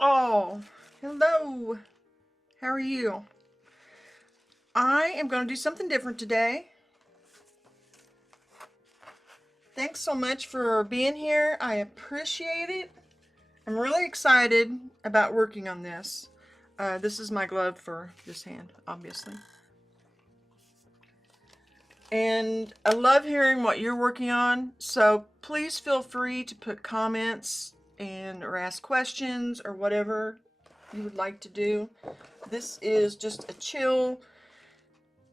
all. Hello. How are you? I am going to do something different today. Thanks so much for being here. I appreciate it. I'm really excited about working on this. This is my glove for this hand, obviously. And I love hearing what you're working on, so please feel free to put comments or ask questions or whatever you would like to do. This is just a chill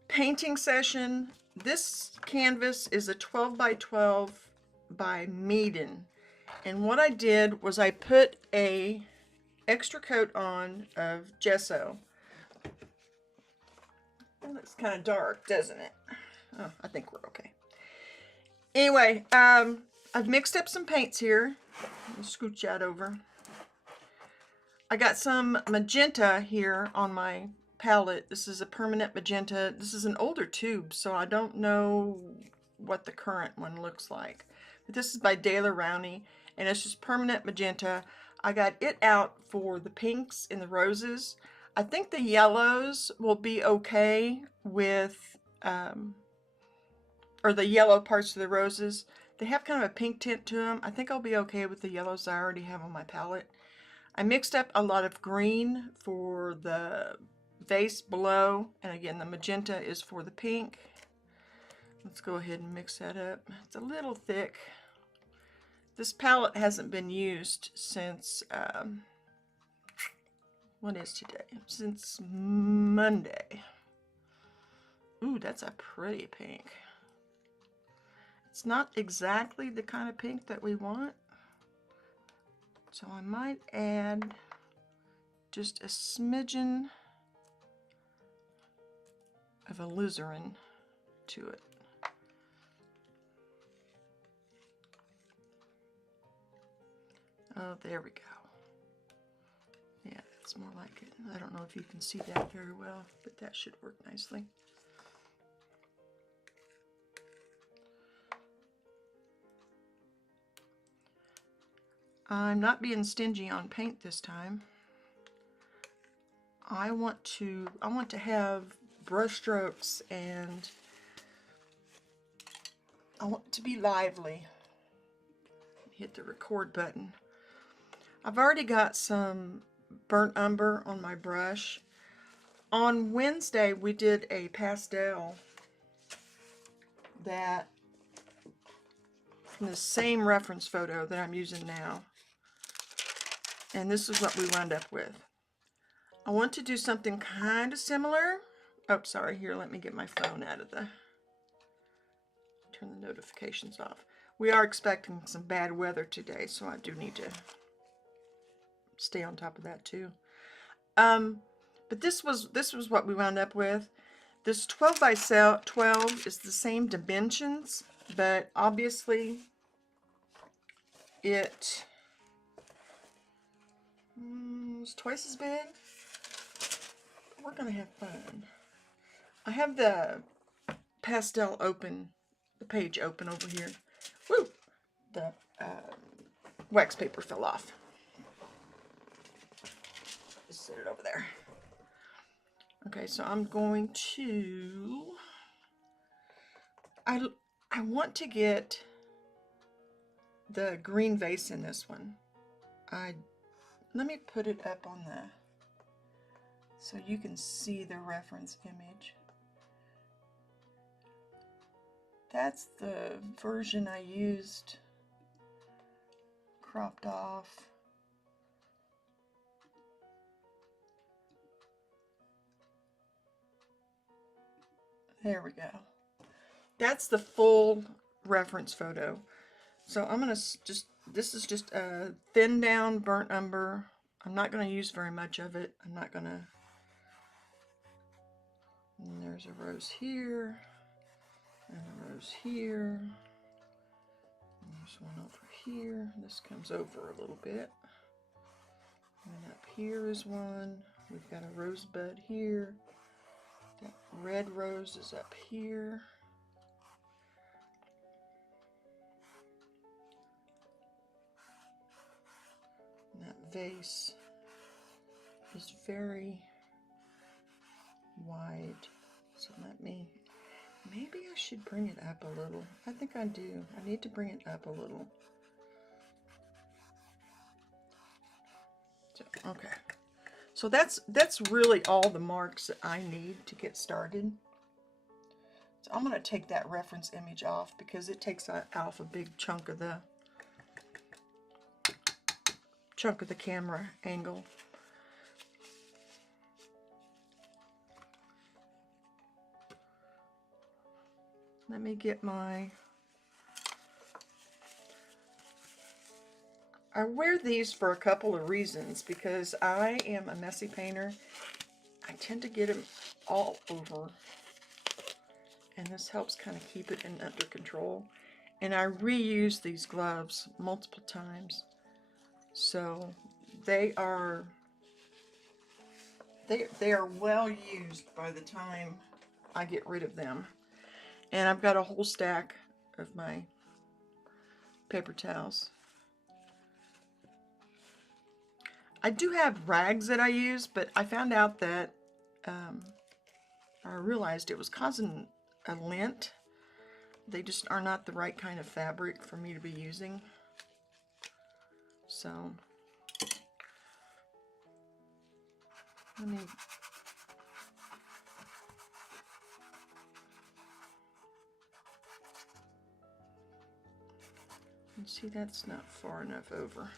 painting session. This canvas is a 12 by 12 by Maiden, and what I did was I put a extra coat on of gesso. It looks kind of dark, doesn't it? Oh, I think we're okay. Anyway, I've mixed up some paints here. I'll scooch that over. I got some magenta here on my palette. This is a permanent magenta. This is an older tube, so I don't know what the current one looks like. But this is by Daler Rowney, and it's just permanent magenta. I got it out for the pinks and the roses. I think the yellows will be okay with, or the yellow parts of the roses. They have kind of a pink tint to them. I think I'll be okay with the yellows I already have on my palette. I mixed up a lot of green for the vase below, and again the magenta is for the pink. Let's go ahead and mix that up. It's a little thick. This palette hasn't been used since, what is today? Since Monday. Ooh, that's a pretty pink. It's not exactly the kind of pink that we want, so I might add just a smidgen of alizarin to it. Oh, there we go. Yeah, that's more like it. I don't know if you can see that very well, but that should work nicely. I'm not being stingy on paint this time. I want to have brush strokes, and I want it to be lively. Hit the record button. I've already got some burnt umber on my brush. On Wednesday we did a pastel that from the same reference photo that I'm using now. And this is what we wound up with. I want to do something kind of similar. Oh, sorry, here, let me get my phone out of the, turn the notifications off. We are expecting some bad weather today, so I do need to stay on top of that too. But this was what we wound up with. This 12 by 12 is the same dimensions, but obviously it is twice as big. We're gonna have fun. I have the pastel open, the page open over here. Woo! The wax paper fell off. Just set it over there. Okay, so I'm going to, I want to get the green vase in this one. Let me put it up on the, so you can see the reference image. That's the version I used, cropped off. There we go. That's the full reference photo. So I'm gonna this is just a thin down burnt umber. I'm not gonna use very much of it. I'm not gonna, and there's a rose here, and a rose here. And there's one over here. This comes over a little bit. And up here is one. We've got a rosebud here. That red rose is up here. And that vase is very wide. So maybe I should bring it up a little. I think I do. I need to bring it up a little. So, okay. So that's really all the marks that I need to get started. So I'm going to take that reference image off because it takes off a big chunk of the camera angle. Let me get my... I wear these for a couple of reasons, because I am a messy painter. I tend to get them all over, and this helps kind of keep it under control. And I reuse these gloves multiple times, so they are well used by the time I get rid of them. And I've got a whole stack of my paper towels. I do have rags that I use, but I found out that I realized it was causing a lint. They just are not the right kind of fabric for me to be using. So let me... see, that's not far enough over.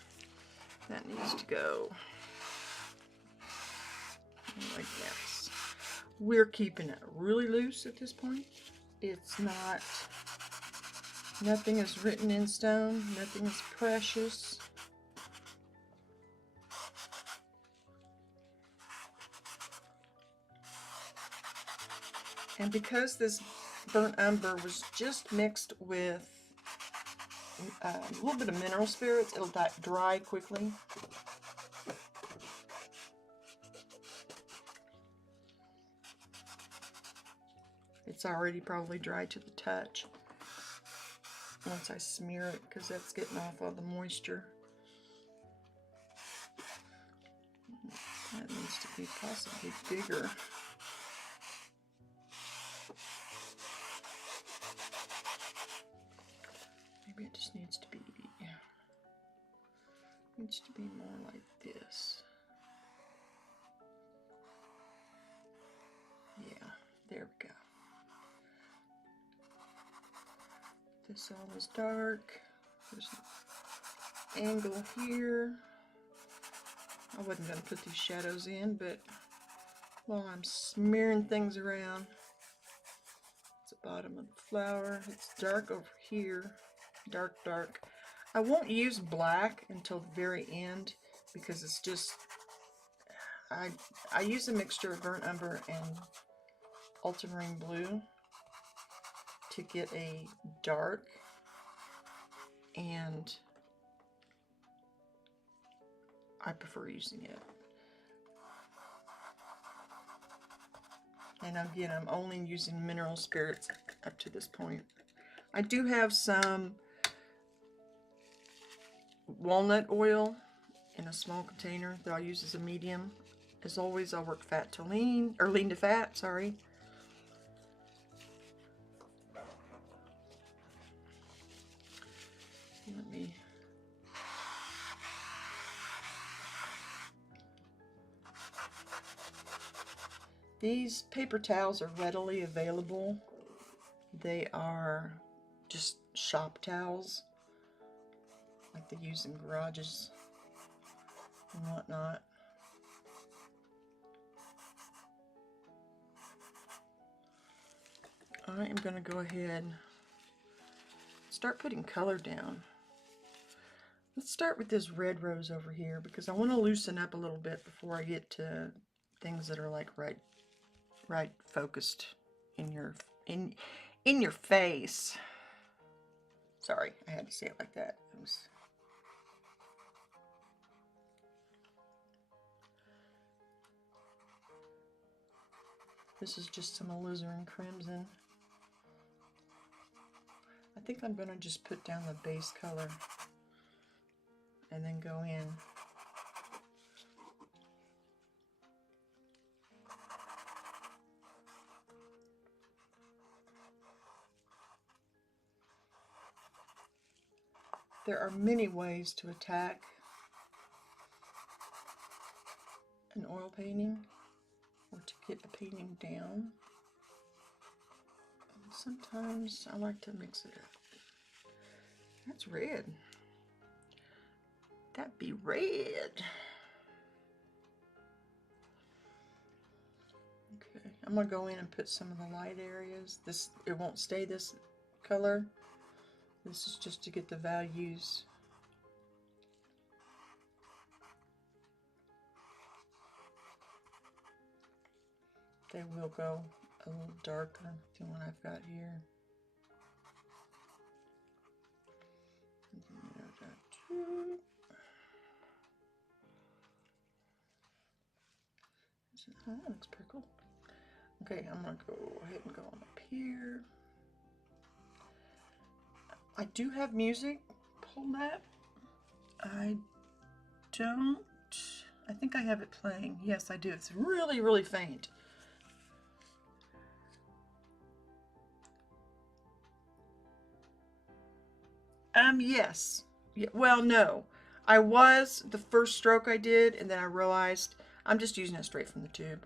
That needs to go like this. We're keeping it really loose at this point. It's not, nothing is written in stone, nothing is precious. And because this burnt umber was just mixed with a little bit of mineral spirits, it'll dry quickly. It's already probably dry to the touch once I smear it, because that's getting off all the moisture. That needs to be possibly bigger. Maybe it just needs to be more like this. Yeah, there we go. This all is dark. There's an angle here. I wasn't going to put these shadows in, but while I'm smearing things around, it's the bottom of the flower. It's dark over here. Dark, dark. I won't use black until the very end, because it's just, I use a mixture of burnt umber and ultramarine blue to get a dark, and I prefer using it. And again, I'm only using mineral spirits up to this point. I do have some walnut oil in a small container that I'll use as a medium. As always, I'll work fat to lean, or lean to fat, sorry. Let me... These paper towels are readily available. They are just shop towels, like they use in garages and whatnot. I am going to go ahead and start putting color down. Let's start with this red rose over here, because I want to loosen up a little bit before I get to things that are like right focused in your face. Sorry, I had to say it like that. This is just some alizarin crimson. I think I'm going to just put down the base color and then go in. There are many ways to attack an oil painting or to get a painting down. And sometimes I like to mix it up. That's red. That'd be red. Okay, I'm gonna go in and put some of the light areas. It won't stay this color. This is just to get the values. They will go a little darker than what I've got here. Oh, that looks pretty cool. Okay, I'm gonna go ahead and go on up here. I do have music pulled up. I think I have it playing. Yes, I do. It's really, really faint. Yes. Yeah, well, no. I was the first stroke I did, and then I realized I'm just using it straight from the tube.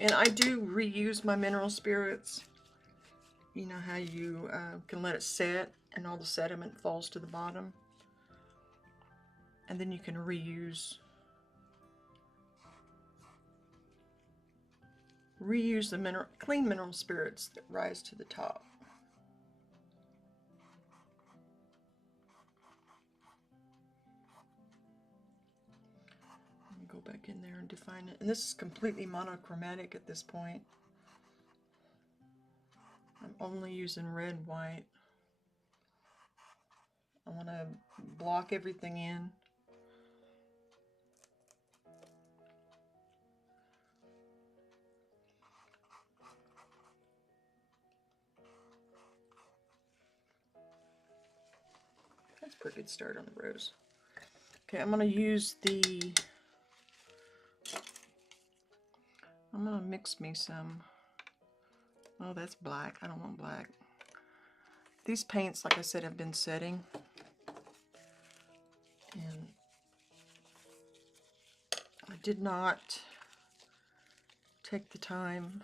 And I do reuse my mineral spirits. You know how you can let it set and all the sediment falls to the bottom? And then you can reuse the clean mineral spirits that rise to the top. Go back in there and define it. And this is completely monochromatic at this point. I'm only using red, white. I want to block everything in. That's a pretty good start on the rose. Okay, I'm going to use I'm going to mix me some. Oh, that's black. I don't want black. These paints, like I said, have been setting. And I did not take the time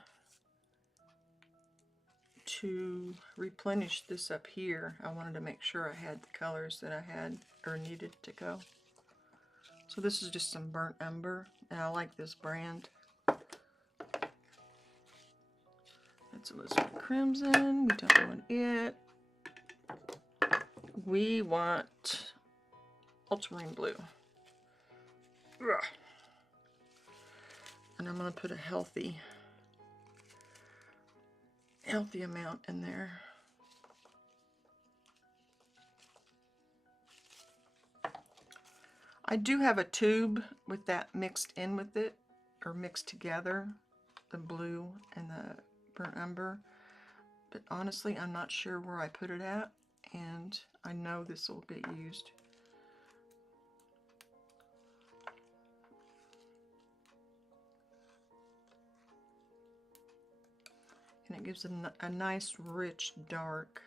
to replenish this up here. I wanted to make sure I had the colors that I had or needed to go. So this is just some burnt umber, and I like this brand. That's Elizabeth Crimson. We don't want it. We want ultramarine blue. Ugh. And I'm going to put a healthy amount in there. I do have a tube with that mixed in with it, or mixed together, the blue and the burnt umber, but honestly I'm not sure where I put it at, and I know this will get used. And it gives a nice rich dark.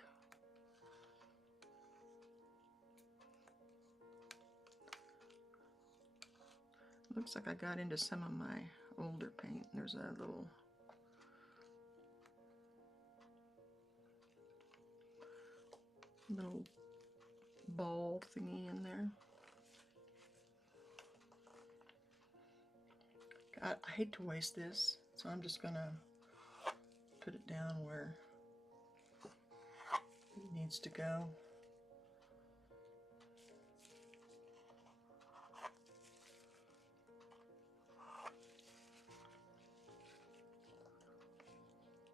Looks like I got into some of my older paint. There's a little ball thingy in there. God, I hate to waste this, so I'm just gonna put it down where it needs to go.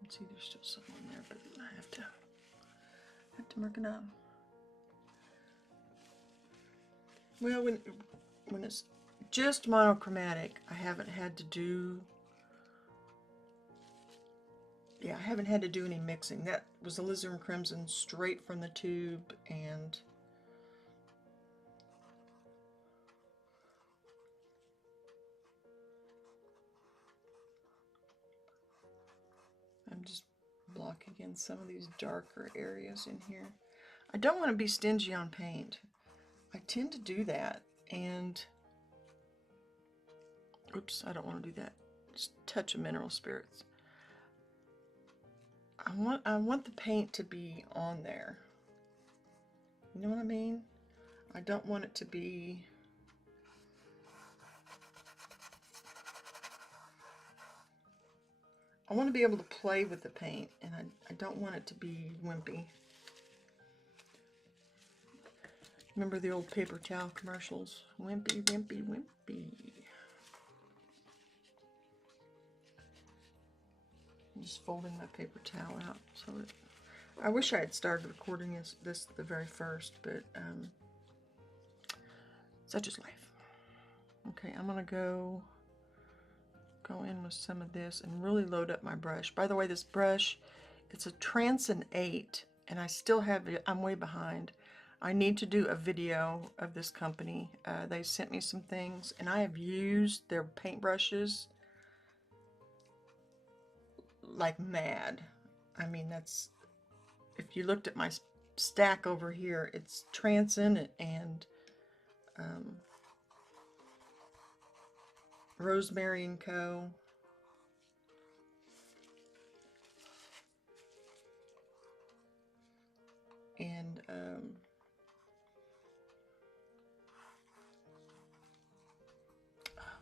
See, there's still some in there, but I have to mark it up. Well, when it's just monochromatic, I haven't had to do Yeah, I haven't had to do any mixing. That was alizarin crimson straight from the tube, and I'm just blocking in some of these darker areas in here. I don't want to be stingy on paint. I tend to do that, and oops, I don't want to do that. Just a touch of mineral spirits. I want the paint to be on there. You know what I mean? I don't want it to be I want to be able to play with the paint, and I don't want it to be wimpy. Remember the old paper towel commercials? Wimpy, wimpy, wimpy. I'm just folding my paper towel out. So I wish I had started recording this the very first, but such is life. Okay, I'm gonna go in with some of this and really load up my brush. By the way, this brush, it's a Transin 8, and I still have it. I'm way behind. I need to do a video of this company. They sent me some things, and I have used their paintbrushes like mad. I mean, that's, if you looked at my stack over here, it's Transin and Rosemary & Co. And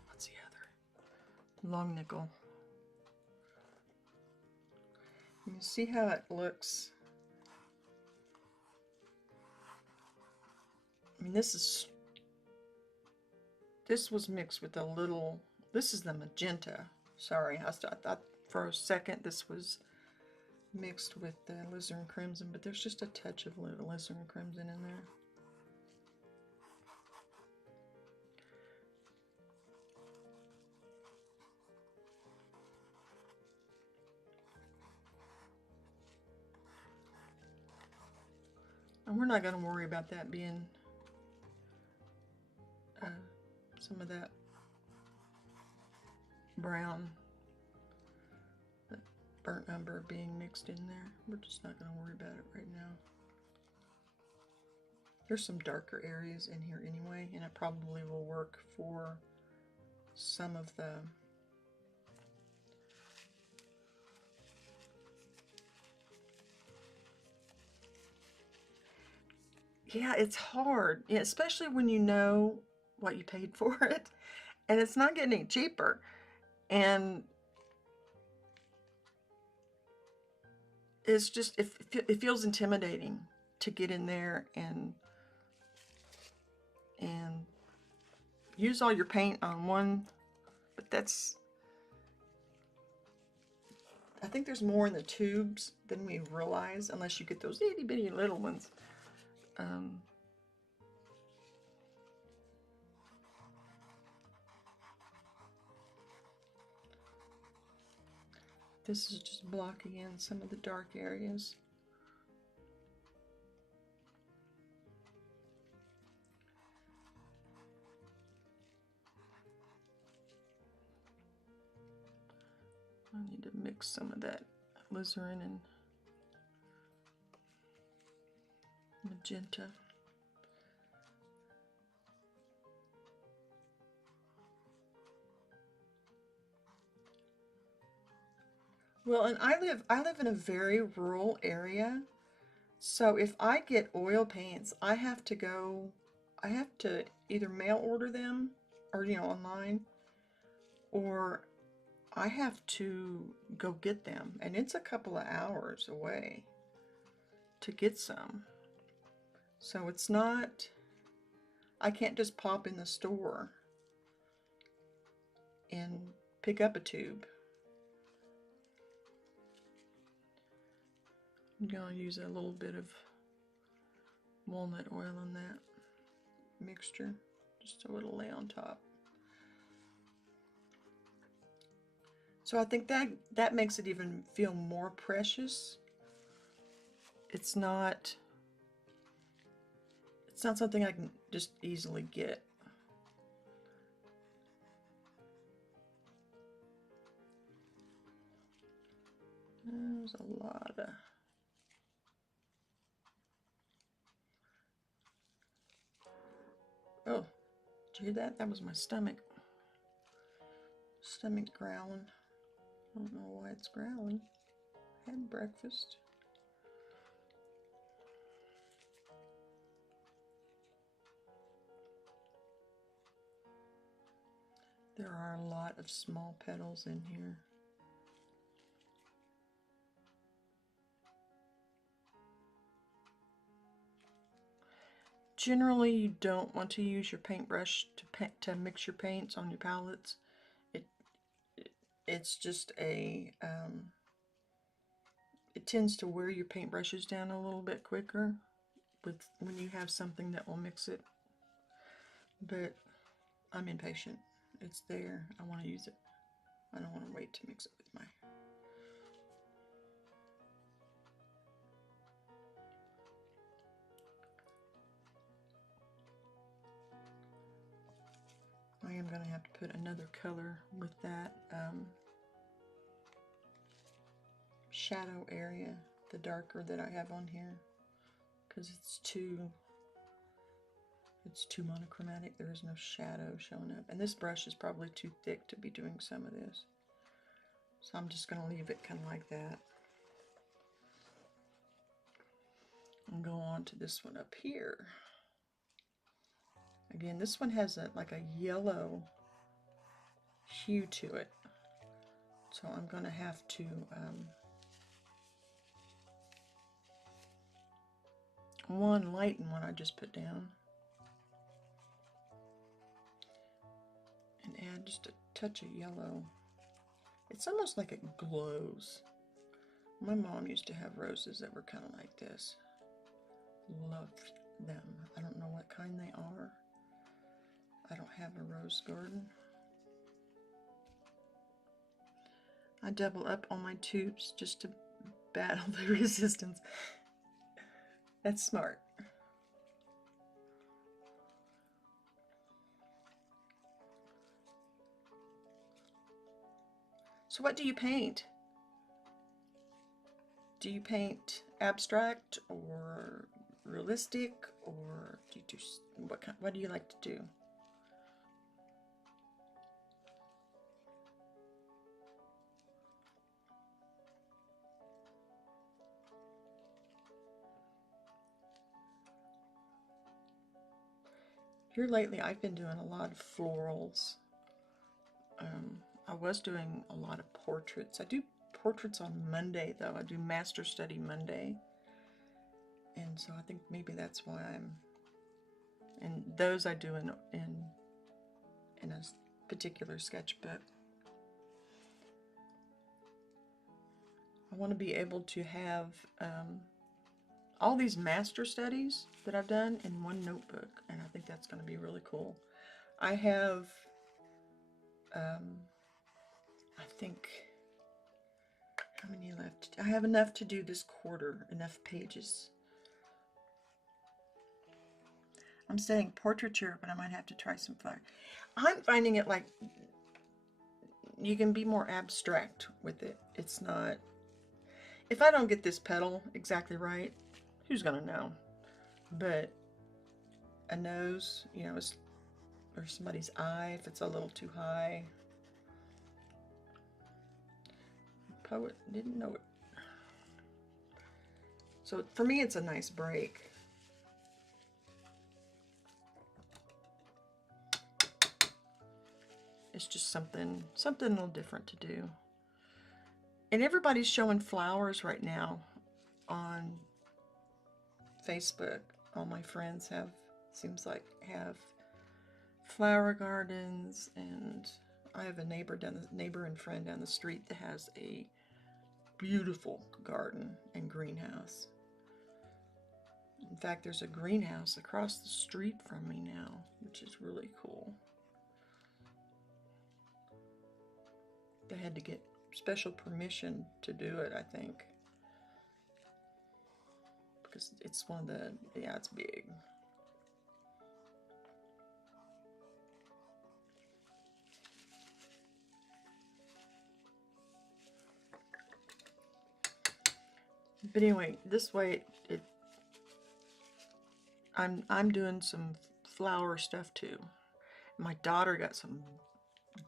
what's the other? Long nickel. You can see how it looks. I mean, this was mixed with a little, this is the magenta. Sorry, I thought for a second this was mixed with the alizarin crimson, but there's just a touch of alizarin crimson in there. And we're not going to worry about that being some of that brown, that burnt umber being mixed in there. We're just not going to worry about it right now. There's some darker areas in here anyway, and it probably will work for some of the yeah, it's hard, yeah, especially when you know what you paid for it, and it's not getting any cheaper. And it's just, it feels intimidating to get in there and use all your paint on one, but that's, I think there's more in the tubes than we realize, unless you get those itty bitty little ones. This is just blocking in some of the dark areas. I need to mix some of that alizarin and magenta. Well, and I live in a very rural area, so if I get oil paints, I have to either mail order them, or online, or I have to go get them, and it's a couple of hours away to get some. So it's not, I can't just pop in the store and pick up a tube. I'm going to use a little bit of walnut oil on that mixture, just so it'll lay on top. So I think that makes it even feel more precious. It's not something I can just easily get. There's a lot of... Oh, did you hear that? That was my stomach. Stomach growling. I don't know why it's growling. Had breakfast. There are a lot of small petals in here. Generally, you don't want to use your paintbrush to mix your paints on your palettes. It's just a... it tends to wear your paintbrushes down a little bit quicker when you have something that will mix it. But I'm impatient. It's there. I want to use it. I don't want to wait to mix it with my... I am going to have to put another color with that shadow area, the darker that I have on here, because it's too monochromatic. There is no shadow showing up, and this brush is probably too thick to be doing some of this, so I'm just going to leave it kind of like that and go on to this one up here. Again, this one has like a yellow hue to it, so I'm going to have to one, lighten what I just put down, and add just a touch of yellow. It's almost like it glows. My mom used to have roses that were kind of like this. Loved them. I don't know what kind they are. I don't have a rose garden. I double up on my tubes just to battle the resistance. That's smart. So what do you paint? Do you paint abstract or realistic, or do you do what do you like to do? Here lately, I've been doing a lot of florals. I was doing a lot of portraits. I do portraits on Monday, though. I do Master Study Monday. And so I think maybe that's why and those I do in a particular sketchbook. I want to be able to have all these master studies that I've done in one notebook, and I think that's going to be really cool. I have, I think, how many left? I have enough to do this quarter, enough pages. I'm saying portraiture, but I might have to try some fire. I'm finding it like you can be more abstract with it. It's not, if I don't get this petal exactly right, who's gonna know? But a nose, you know, or somebody's eye, if it's a little too high. Poet didn't know it. So for me, it's a nice break. It's just something a little different to do. And everybody's showing flowers right now on Facebook. All my friends seems like have flower gardens, and I have a neighbor and friend down the street that has a beautiful garden and greenhouse. In fact, there's a greenhouse across the street from me now, which is really cool. They had to get special permission to do it, I think. Because it's one of the, yeah, it's big. But anyway, this way I'm doing some flower stuff too. My daughter got some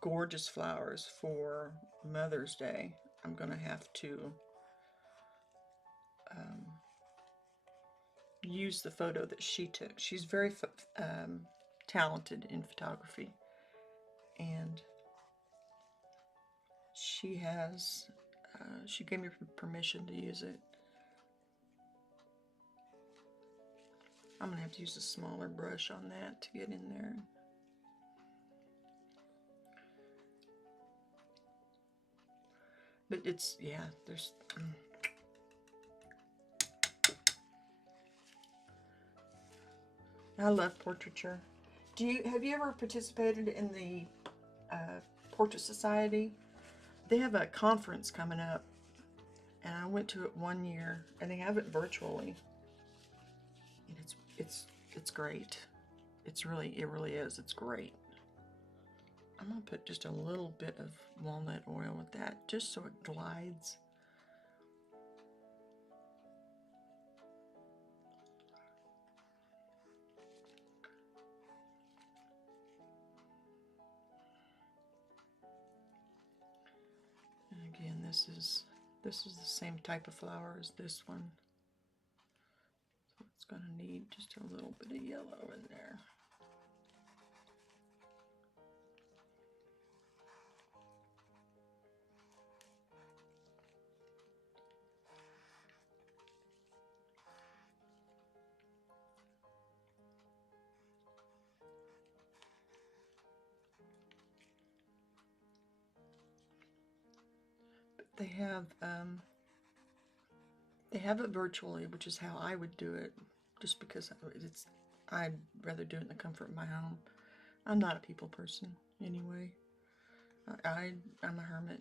gorgeous flowers for Mother's Day. I'm gonna have to use the photo that she took. She's very talented in photography, and she has she gave me permission to use it. I'm gonna have to use a smaller brush on that to get in there. But it's, yeah, there's I love portraiture. Have you ever participated in the Portrait Society? They have a conference coming up, and I went to it one year, and they have it virtually. And it's great. It really is. It's great. I'm gonna put just a little bit of walnut oil with that, just so it glides. And again, this is the same type of flower as this one. So it's gonna need just a little bit of yellow in there. They have it virtually, which is how I would do it, just because I'd rather do it in the comfort of my home. I'm not a people person anyway. I'm a hermit.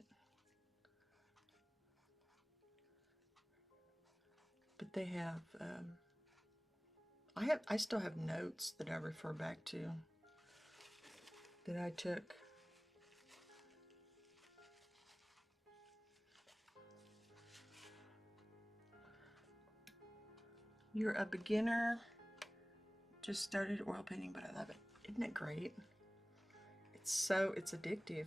But they have I still have notes that I refer back to that I took. You're a beginner, just started oil painting, but I love it. Isn't it great? It's addictive.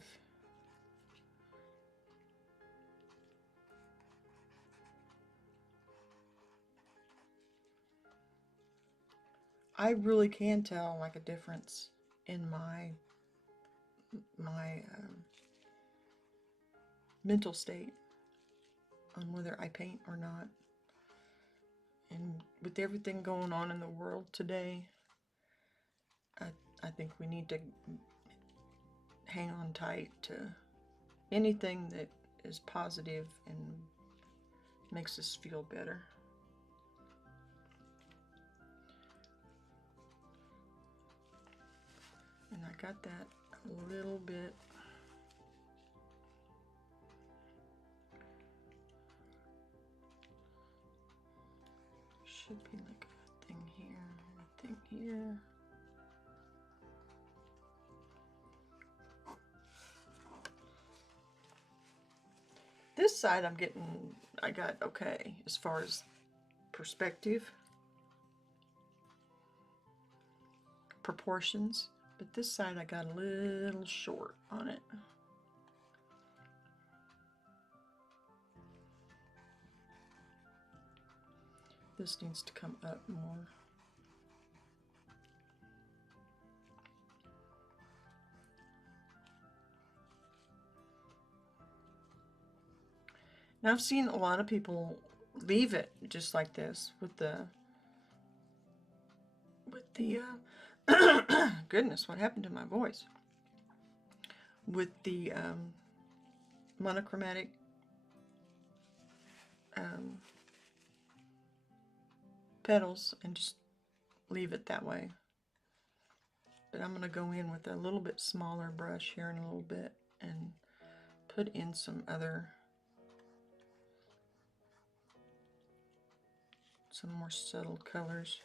I really can tell like a difference in my mental state on whether I paint or not. And with everything going on in the world today, I think we need to hang on tight to anything that is positive and makes us feel better. And I got that a little bit. Should be like a thing here, a thing here. This side I got okay as far as perspective, proportions, but this side I got a little short on it. This needs to come up more. Now I've seen a lot of people leave it just like this with the goodness, what happened to my voice? With the monochromatic petals, and just leave it that way. But I'm going to go in with a little bit smaller brush here in a little bit and put in some more subtle colors.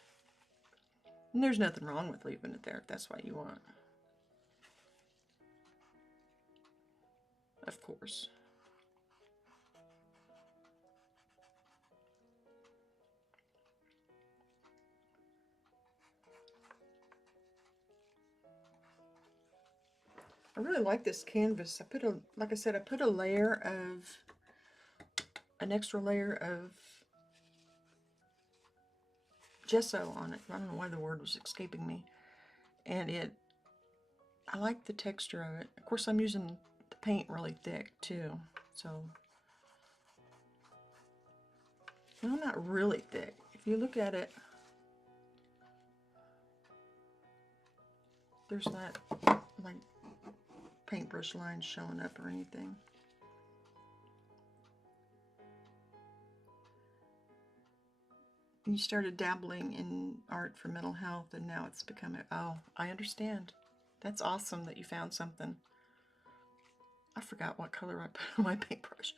And there's nothing wrong with leaving it there if that's what you want. Of course. I really like this canvas. Like I said, I put an extra layer of gesso on it. I don't know why the word was escaping me. And I like the texture of it. Of course, I'm using the paint really thick too. So, well, not really thick. If you look at it, there's not like paintbrush lines showing up or anything. You started dabbling in art for mental health, and now it's become oh, I understand. That's awesome that you found something. I forgot what color I put on my paintbrush.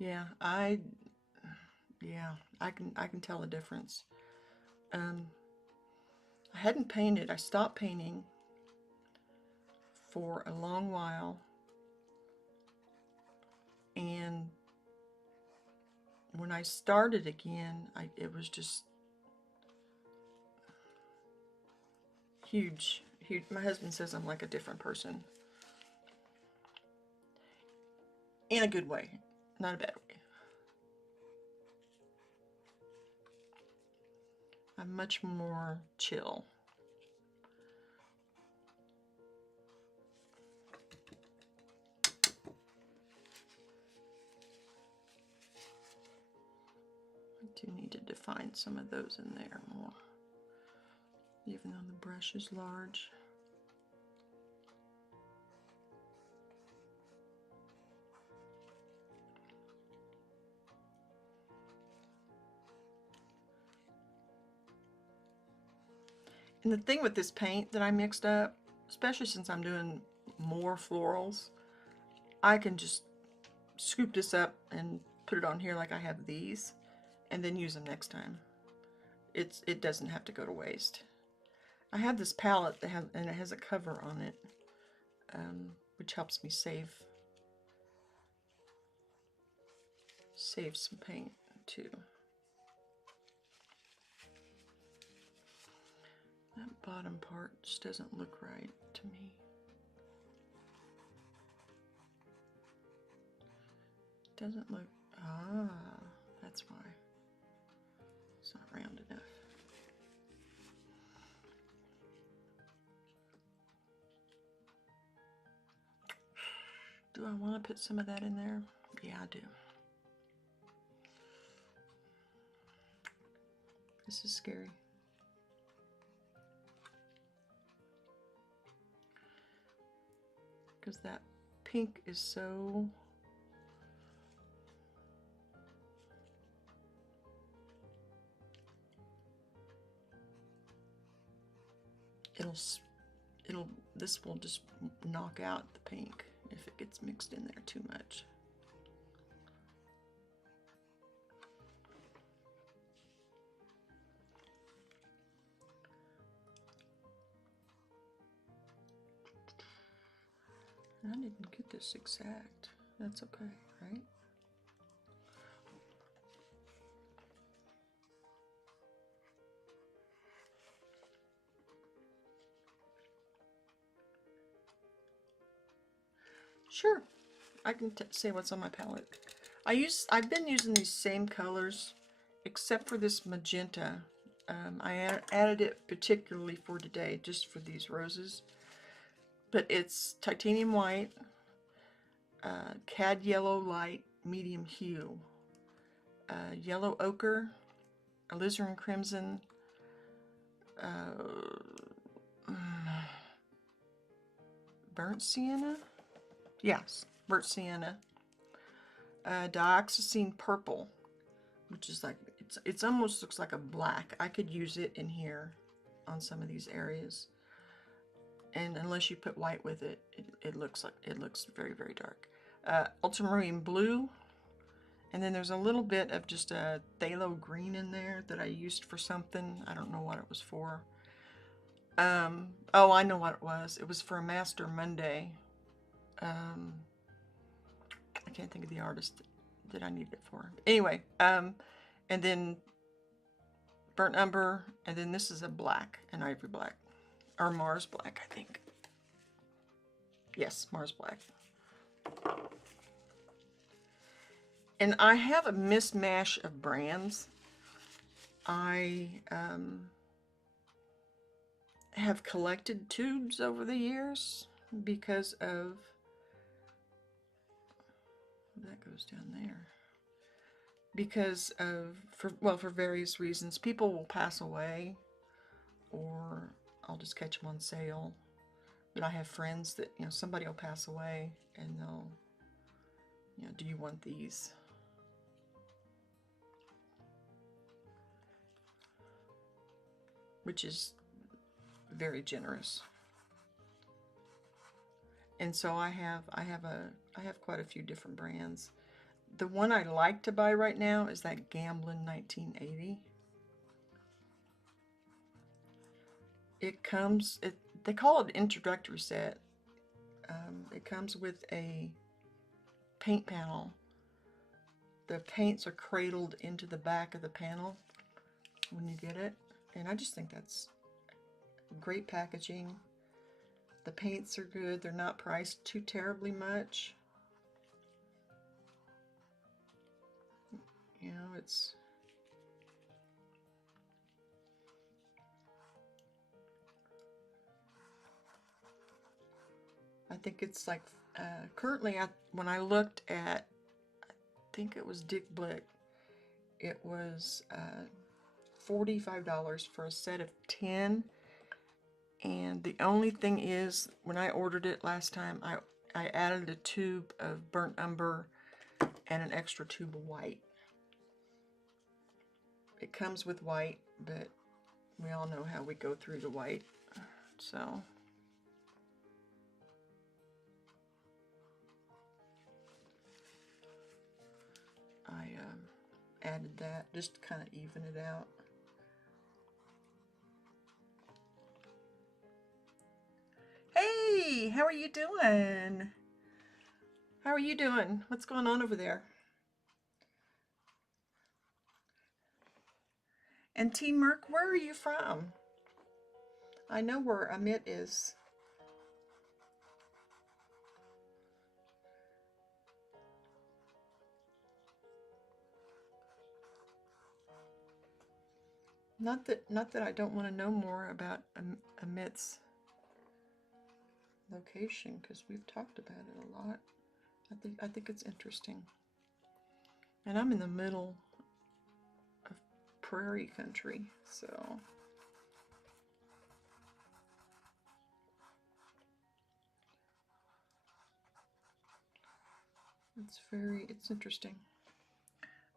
Yeah, I can tell the difference. I hadn't painted. I stopped painting for a long while, and when I started again, it was just huge. My husband says I'm like a different person. In a good way, not a bad way. I'm much more chill. I do need to define some of those in there more, even though the brush is large. And the thing with this paint that I mixed up, especially since I'm doing more florals, I can just scoop this up and put it on here like I have these, and then use them next time. It doesn't have to go to waste. I have this palette and it has a cover on it, which helps me save some paint too. That bottom part just doesn't look right to me. Doesn't look, that's why. It's not round enough. Do I want to put some of that in there? Yeah, I do. This is scary. Because that pink is so this will just knock out the pink if it gets mixed in there too much. I didn't get this exact. That's okay, right? Sure, I can say what's on my palette. I've been using these same colors, except for this magenta. I added it particularly for today, just for these roses. But it's titanium white, cad yellow light, medium hue, yellow ochre, alizarin crimson, burnt sienna. Yes, burnt sienna. Dioxazine purple, which is like, it's almost looks like a black. I could use it in here on some of these areas. and unless you put white with it, it looks very, very dark. Ultramarine blue, and then there's a little bit of just a phthalo green in there that I used for something. I don't know what it was for. Oh, I know what it was. It was for a Master Monday. I can't think of the artist that I needed it for. Anyway, and then burnt umber, and then this is a black, an ivory black, or Mars black, I think. Yes, Mars black. And I have a mismatch of brands. I have collected tubes over the years because of, that goes down there, because of, for various reasons. People will pass away, or I'll just catch them on sale. But I have friends that, somebody will pass away and they'll, do you want these? Which is very generous. And so I have quite a few different brands. The one I like to buy right now is that Gamblin 1980. It comes, they call it an introductory set. It comes with a paint panel. The paints are cradled into the back of the panel when you get it. And I just think that's great packaging. The paints are good. They're not priced too terribly much. It's... I think it's like, currently, when I looked at, I think it was Dick Blick, it was $45 for a set of 10. And the only thing is, when I ordered it last time, I added a tube of burnt umber and an extra tube of white. It comes with white, but we all know how we go through the white, so... I added that just to kind of even it out. Hey, how are you doing? How are you doing? What's going on over there? And T. Merck, where are you from? I know where Amit is. Not that I don't want to know more about Amit's location, because we've talked about it a lot. I think it's interesting. And I'm in the middle of prairie country, so it's interesting.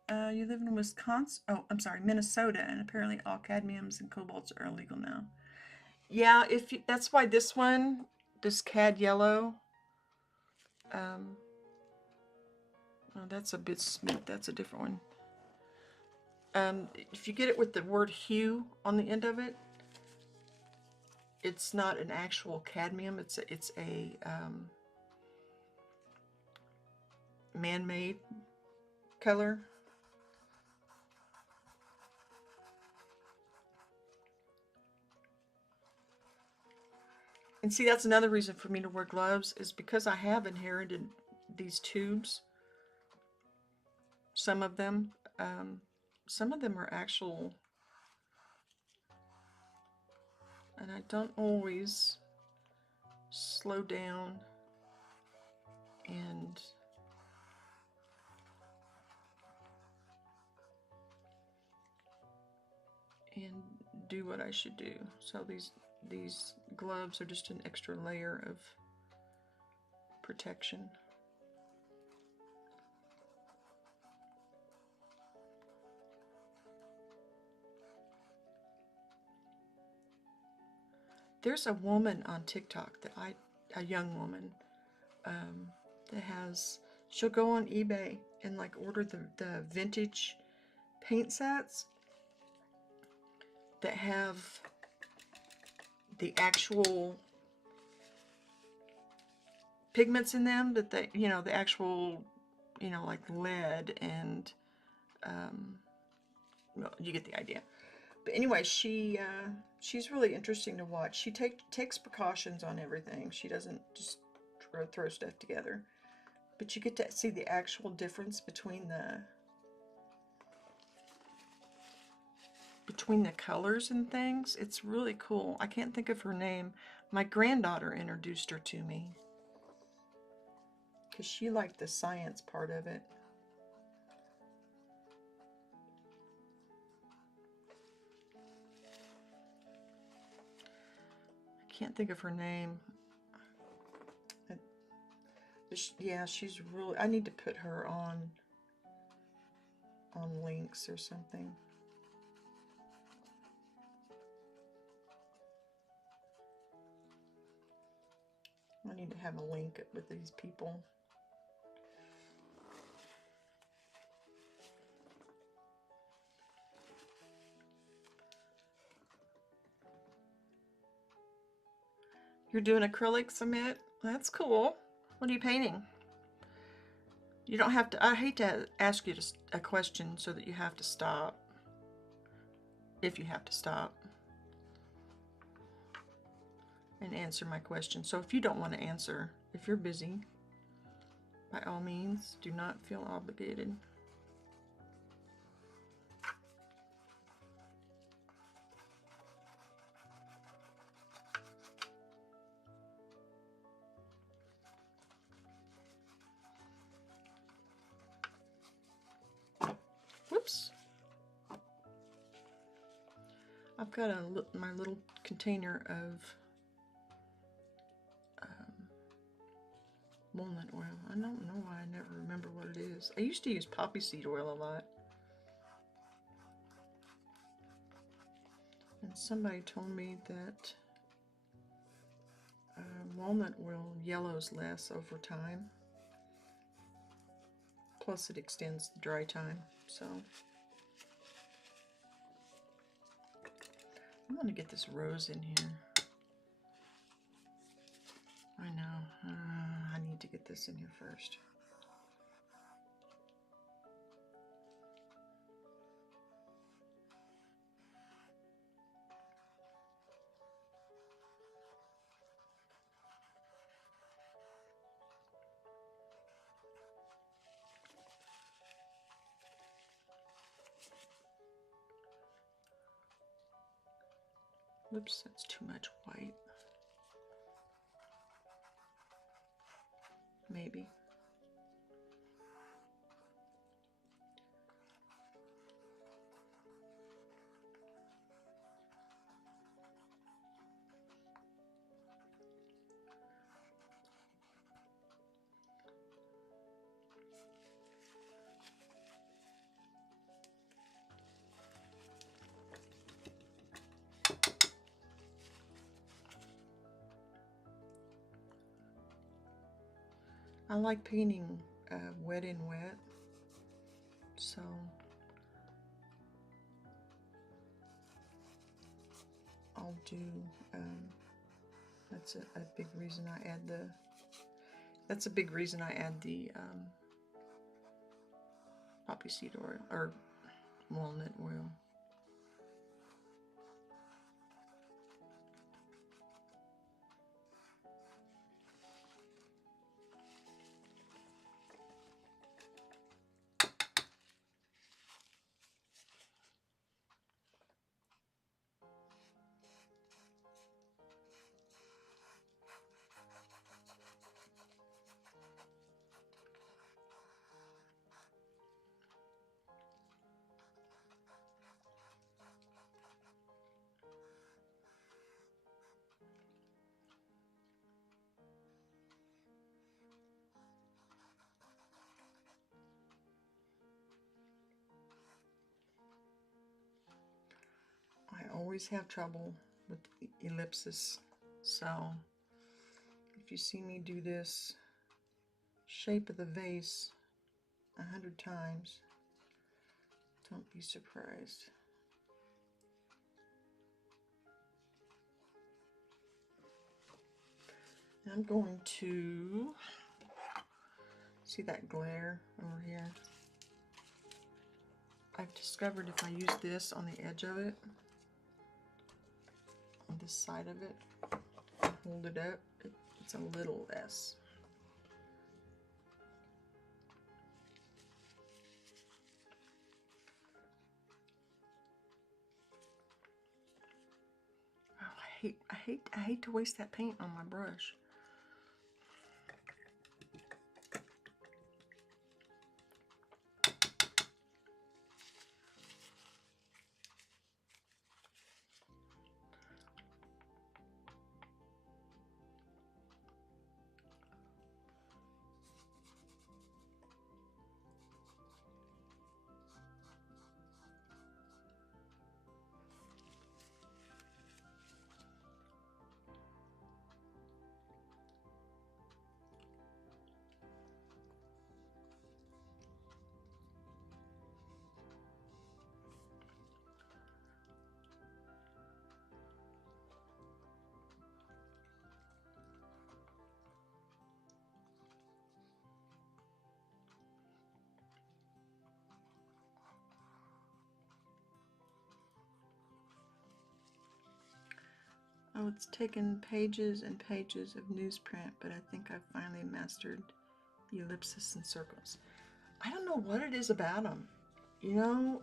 You live in Wisconsin? Oh, I'm sorry, Minnesota, and apparently all cadmiums and cobalts are illegal now. Yeah, that's why this one, this cad yellow, oh, that's a bit smooth. That's a different one. If you get it with the word hue on the end of it, it's not an actual cadmium. It's a man-made color. And see, that's another reason for me to wear gloves, is because I have inherited these tubes. Some of them are actual, and I don't always slow down and do what I should do. So these gloves are just an extra layer of protection. There's a woman on TikTok that a young woman, that has, she'll go on eBay and like order the vintage paint sets that have the actual pigments in them, that they, you know, the actual, you know, like lead and, well, you get the idea. But anyway, she's really interesting to watch. She takes precautions on everything. She doesn't just throw stuff together. But you get to see the actual difference between the colors and things. It's really cool. I can't think of her name. My granddaughter introduced her to me because she liked the science part of it. I can't think of her name. Yeah, she's really, I need to put her on links or something. I need to have a link with these people. You're doing acrylics, Amit? That's cool. What are you painting? You don't have to, I hate to ask you a question so that you have to stop. If you have to stop and answer my question. So if you don't want to answer, if you're busy, by all means, do not feel obligated. Whoops. I've got my little container of walnut oil. I don't know why I never remember what it is. I used to use poppy seed oil a lot. And somebody told me that walnut oil yellows less over time. Plus it extends the dry time. So I'm going to get this rose in here. I know. I need to get this in here first. Whoops, that's too much white. Maybe. I like painting wet in wet, so I'll do, that's a big reason I add the poppy seed oil, or walnut oil. I always have trouble with ellipsis. So if you see me do this shape of the vase 100 times, don't be surprised. I'm going to see that glare over here. I've discovered if I use this on the edge of it, on this side of it, hold it up, it's a little less. Oh, I hate to waste that paint on my brush. Oh, it's taken pages and pages of newsprint, but I think I've finally mastered ellipses and circles. I don't know what it is about them. You know,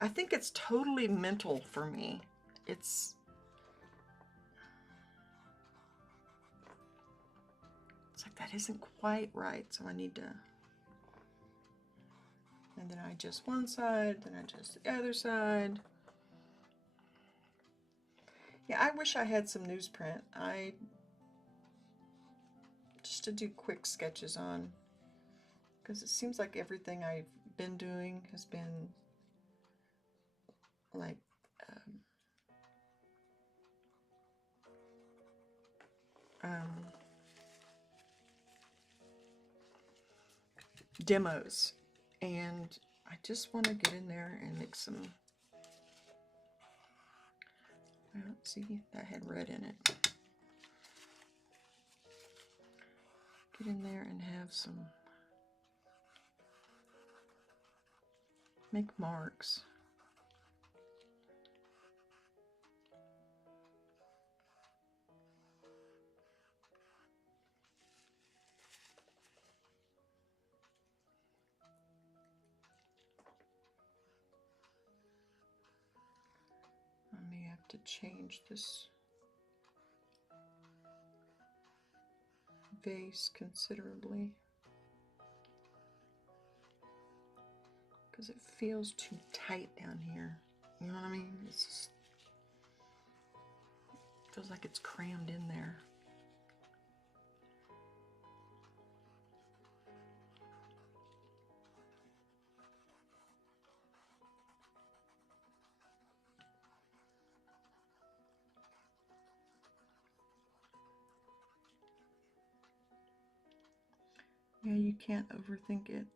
I think it's totally mental for me. It's like that isn't quite right, so I need to, and then I adjust one side, then I adjust the other side. Yeah, I wish I had some newsprint. Just to do quick sketches on, because it seems like everything I've been doing has been like demos, and I just want to get in there and make some. Well, see, that had red in it. Get in there and have some, make marks. I may have to change this vase considerably because it feels too tight down here. You know what I mean? It's just, feels like it's crammed in there. Yeah, you can't overthink it.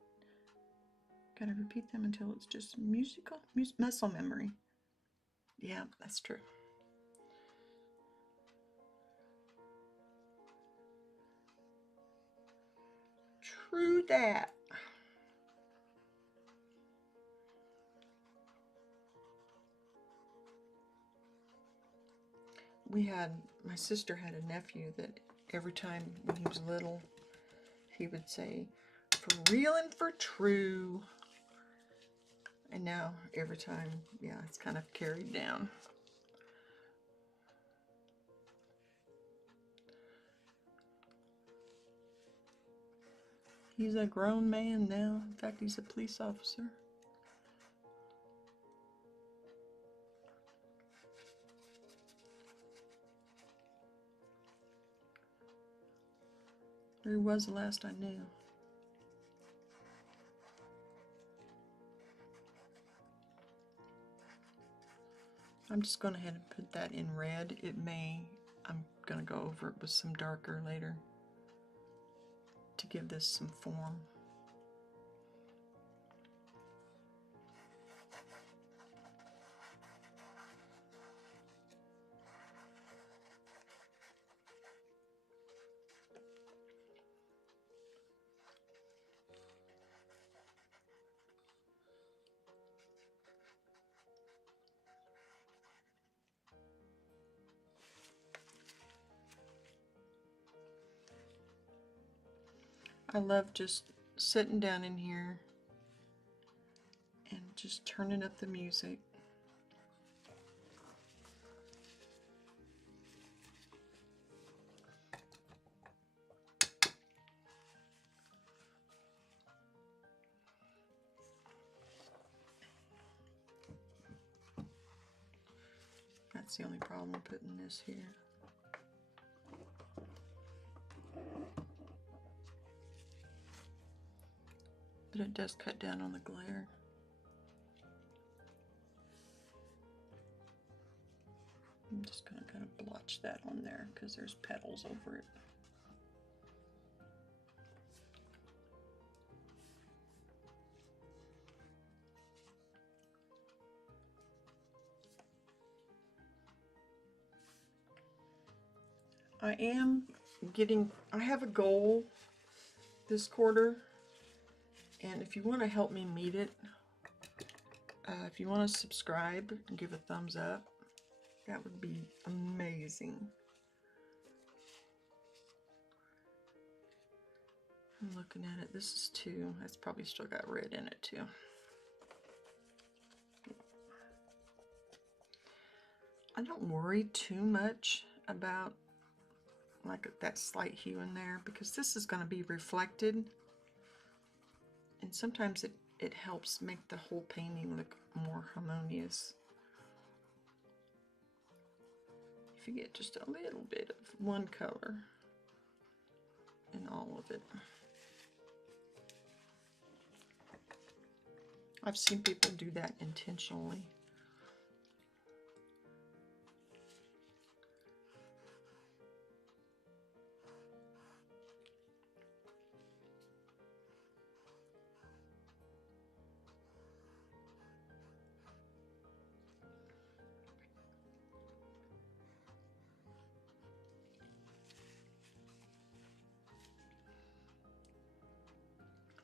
Gotta repeat them until it's just muscle memory. Yeah, that's true. True that. My sister had a nephew that every time when he was little, he would say, "For real and for true." And now every time, yeah, it's kind of carried down. He's a grown man now. In fact, he's a police officer. Or he was the last I knew. I'm just going ahead and put that in red. It may I'm going to go over it with some darker later to give this some form. I love just sitting down in here and just turning up the music. That's the only problem with putting this here. But it does cut down on the glare. I'm just going to kind of blotch that on there because there's petals over it. I have a goal this quarter, and if you want to help me meet it, if you want to subscribe and give a thumbs up, that would be amazing. I'm looking at it. This is 2. That's probably still got red in it too. I don't worry too much about like that slight hue in there because this is going to be reflected, and sometimes it helps make the whole painting look more harmonious. If you get just a little bit of one color in all of it. I've seen people do that intentionally.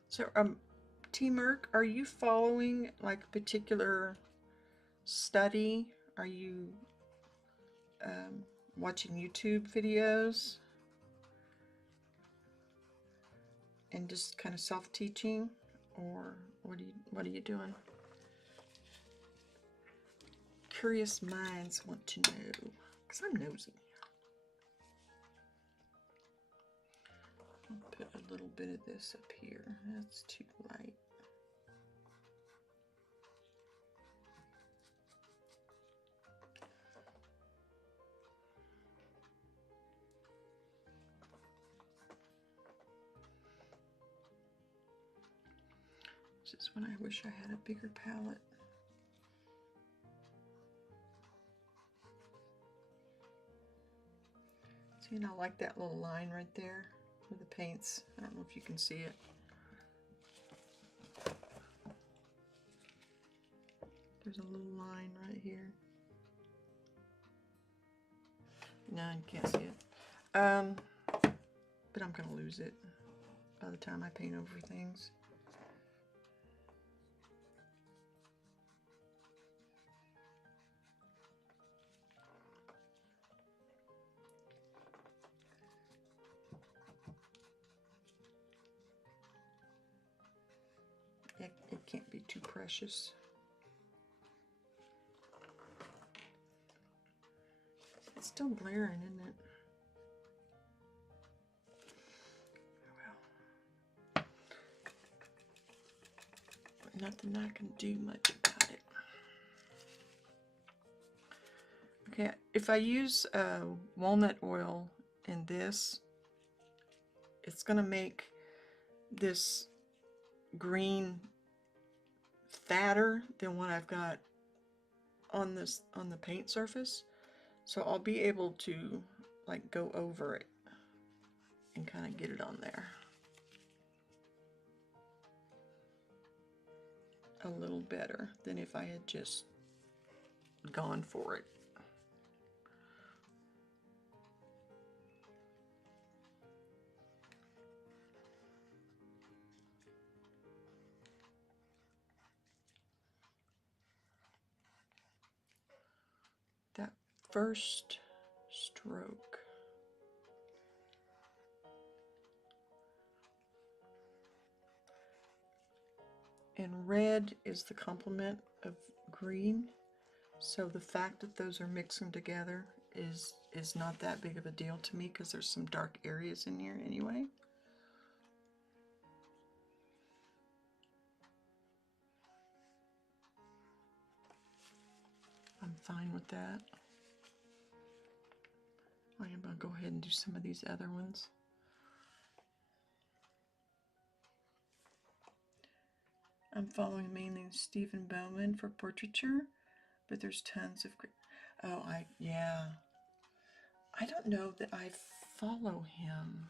So, T-Merc, are you following like a particular study? Are you watching YouTube videos and just kind of self-teaching, or what are you doing? Curious minds want to know, because I'm nosy. I'll put a little bit of this up here. That's too light. This is when I wish I had a bigger palette. See, and I like that little line right there with the paints. I don't know if you can see it. There's a little line right here. No, you can't see it. But I'm gonna lose it by the time I paint over things. It can't be too precious. It's still glaring, isn't it? Oh well. Nothing I can do much about it. Okay, if I use walnut oil in this, it's going to make this green fatter than what I've got on the paint surface. So I'll be able to like go over it and kind of get it on there a little better than if I had just gone for it. That first stroke. And red is the complement of green, so the fact that those are mixing together is not that big of a deal to me because there's some dark areas in here anyway. I'm fine with that. I am going to go ahead and do some of these other ones. I'm following mainly Stephen Bowman for portraiture, but there's tons of... Oh, yeah. I don't know that I follow him.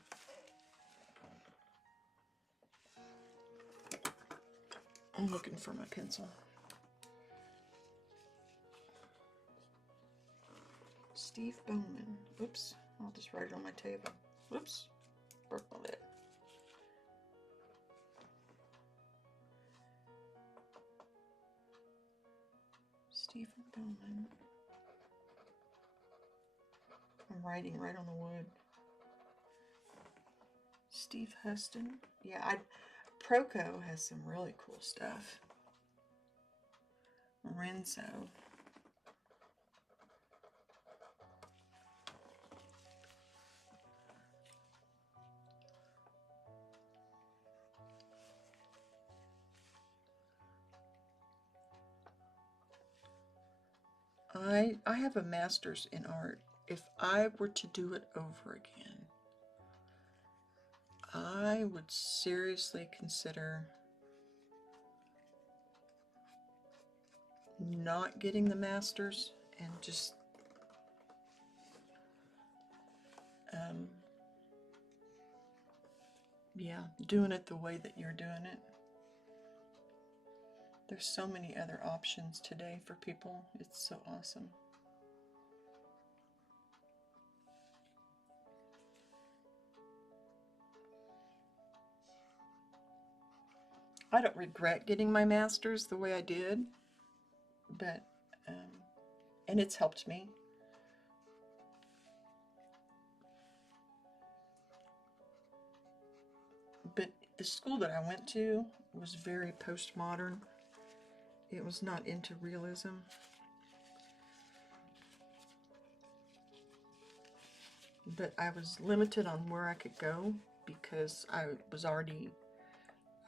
I'm looking for my pencil. Steve Bowman. Oops, I'll just write it on my table. Whoops, broke my lid. Stephen Bowman. I'm writing right on the wood. Steve Huston. Yeah, Proco has some really cool stuff. Renzo. I have a master's in art. If I were to do it over again, I would seriously consider not getting the master's and just yeah, doing it the way that you're doing it. There's so many other options today for people. It's so awesome. I don't regret getting my master's the way I did, but and it's helped me. But the school that I went to was very postmodern. It was not into realism. But I was limited on where I could go because I was already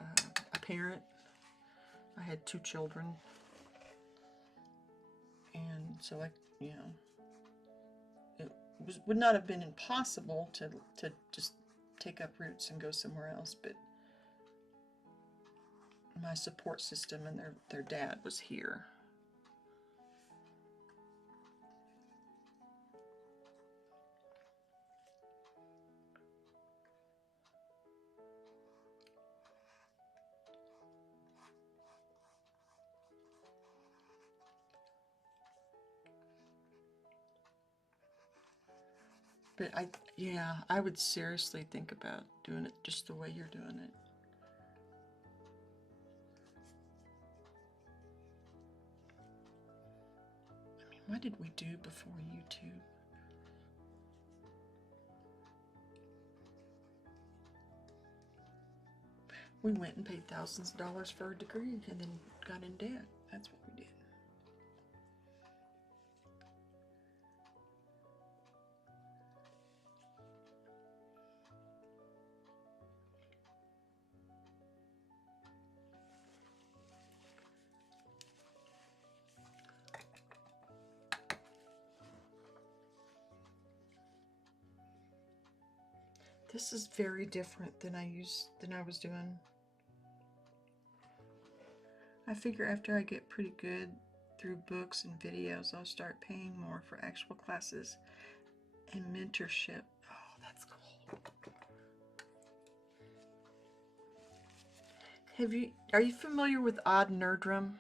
a parent. I had 2 children. And so it would not have been impossible to just take up roots and go somewhere else, but my support system and their dad was here. But I would seriously think about doing it just the way you're doing it. I mean, what did we do before YouTube? We went and paid thousands of dollars for a degree and then got in debt. That's what we did. This is very different than I was doing. I figure after I get pretty good through books and videos, I'll start paying more for actual classes. and mentorship. Oh, that's cool. Are you familiar with Odd Nerdrum?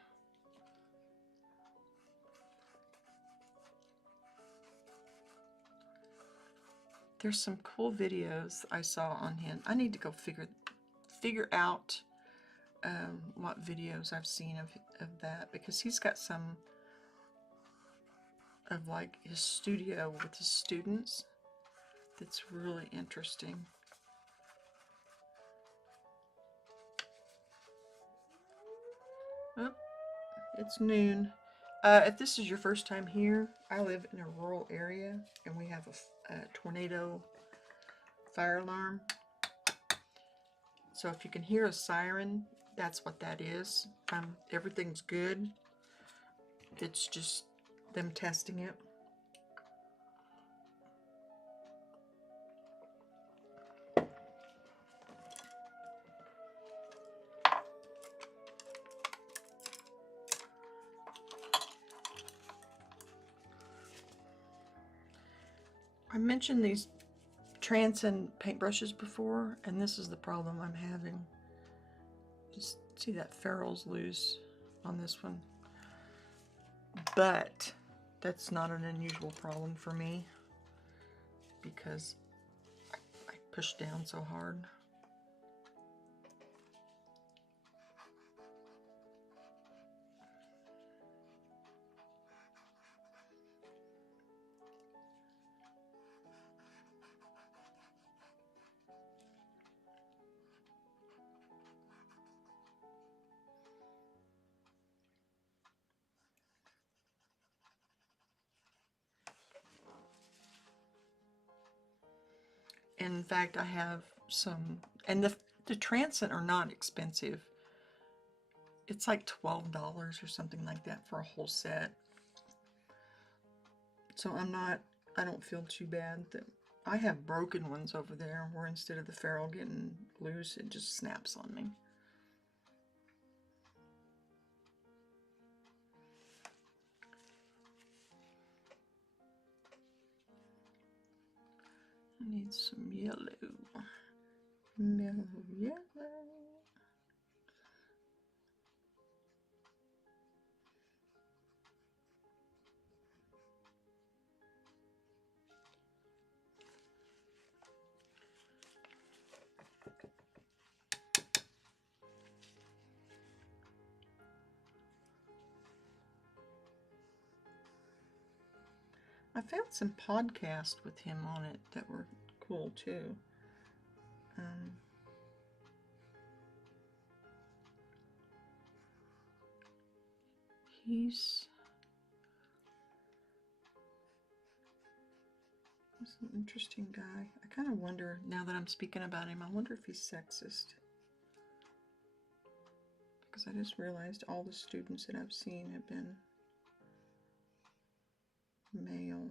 There's some cool videos I saw on him. I need to go figure out what videos I've seen of that, because he's got some of like his studio with his students that's really interesting. Oh, it's noon. If this is your first time here, I live in a rural area and we have a tornado fire alarm. So if you can hear a siren, that's what that is. Everything's good. It's just them testing it. I mentioned these transcend paintbrushes before, and this is the problem I'm having. Just see that ferrule's loose on this one. But that's not an unusual problem for me because I push down so hard. In fact, I have some, and the transcend are not expensive. It's like $12 or something like that for a whole set. So I don't feel too bad that I have broken ones over there where instead of the ferrule getting loose, it just snaps on me. I need some yellow. Mellow yellow. I found some podcasts with him on it that were cool too. He's an interesting guy. I kind of wonder, now that I'm speaking about him, I wonder if he's sexist. Because I just realized all the students that I've seen have been male.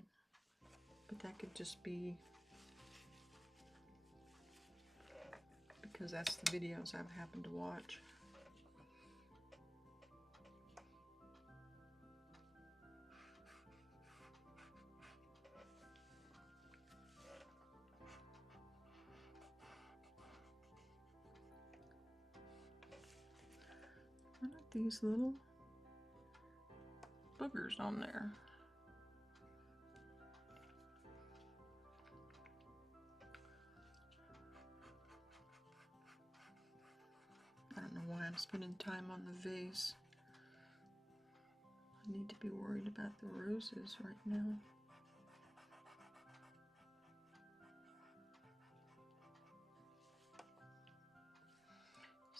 But that could just be because that's the videos I've happened to watch. What are these little boogers on there? I don't know why I'm spending time on the vase. I need to be worried about the roses right now.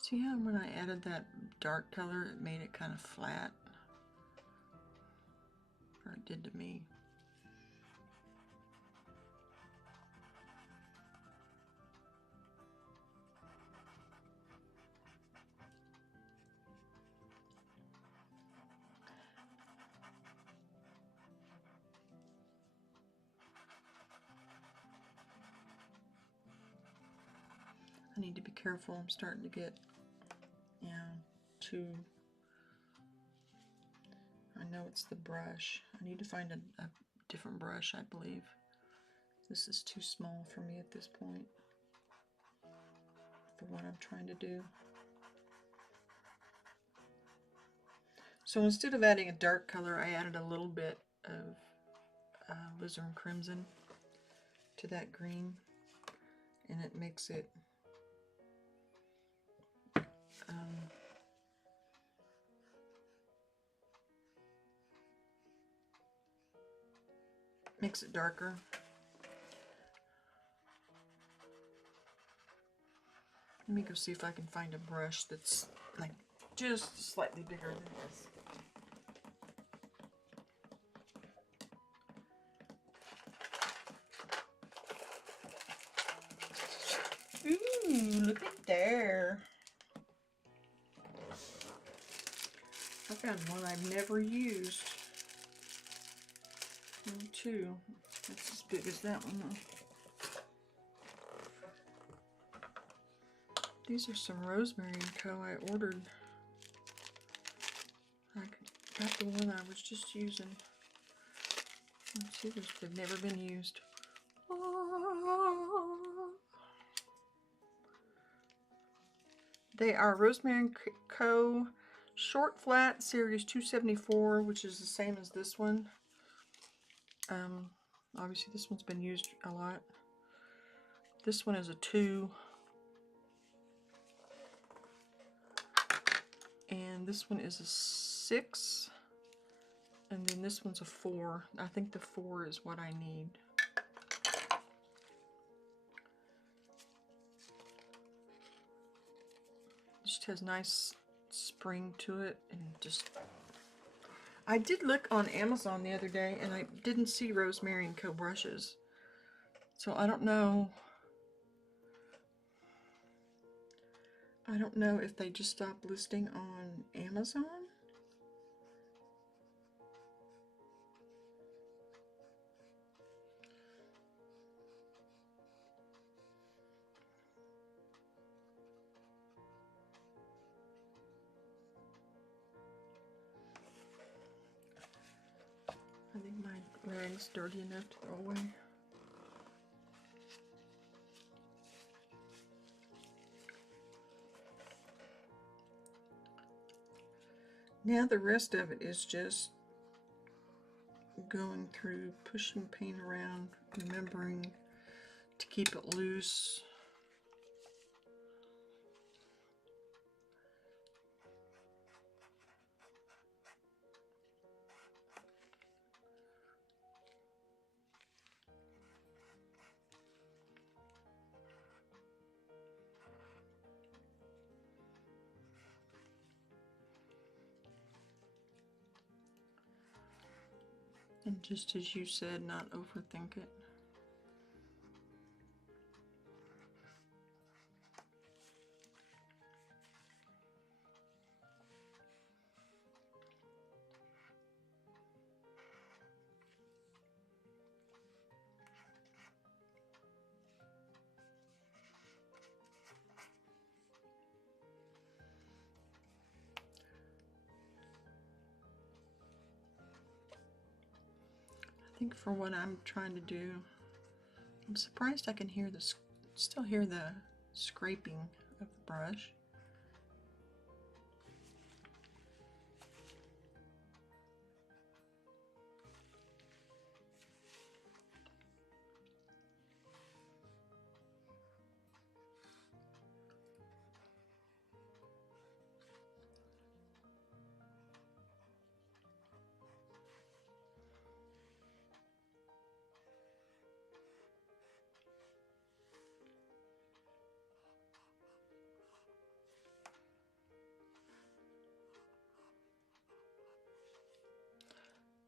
See how when I added that dark color, it made it kind of flat? Or it did to me. I need to be careful. I'm starting to get, too. I know it's the brush. I need to find a different brush, I believe. This is too small for me at this point for what I'm trying to do. So instead of adding a dark color, I added a little bit of alizarin crimson to that green, and it makes it darker. Let me go see if I can find a brush that's like just slightly bigger than this. Ooh, look at there. I found one I've never used. Two. That's as big as that one though. These are some Rosemary & Co. I ordered. I got the one I was just using. Let's see, they've never been used. They are Rosemary & Co. Short Flat Series 274, which is the same as this one. Obviously this one's been used a lot. This one is a 2. And this one is a 6. And then this one's a 4. I think the 4 is what I need. It just has nice spring to it, and just... I did look on Amazon the other day and I didn't see Rosemary & Co. brushes. So I don't know. I don't know if they just stopped listing on Amazon. I think my rag's dirty enough to throw away. Now the rest of it is just going through, pushing paint around, remembering to keep it loose. And just as you said, not overthink it. I think for what I'm trying to do, I'm surprised I can hear still hear the scraping of the brush.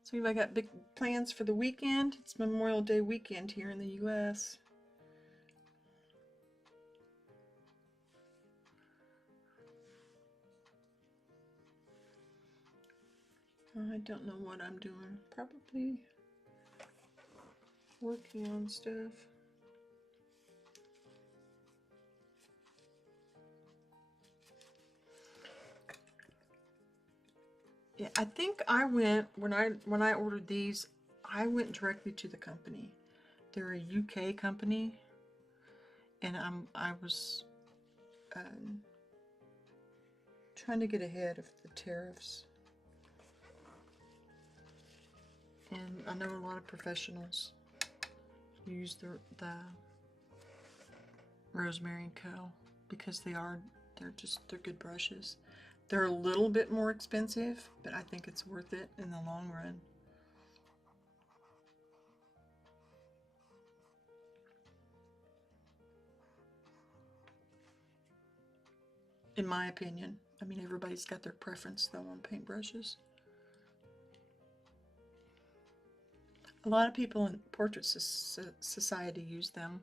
So I got big plans for the weekend. It's Memorial Day weekend here in the US. I don't know what I'm doing. Probably working on stuff. Yeah, I think I went when I ordered these, I went directly to the company They're a UK company, and I was trying to get ahead of the tariffs. And I know a lot of professionals use the Rosemary & Co. because they're good brushes. They're a little bit more expensive, but I think it's worth it in the long run. In my opinion. I mean, everybody's got their preference though on paintbrushes. A lot of people in Portrait Society use them.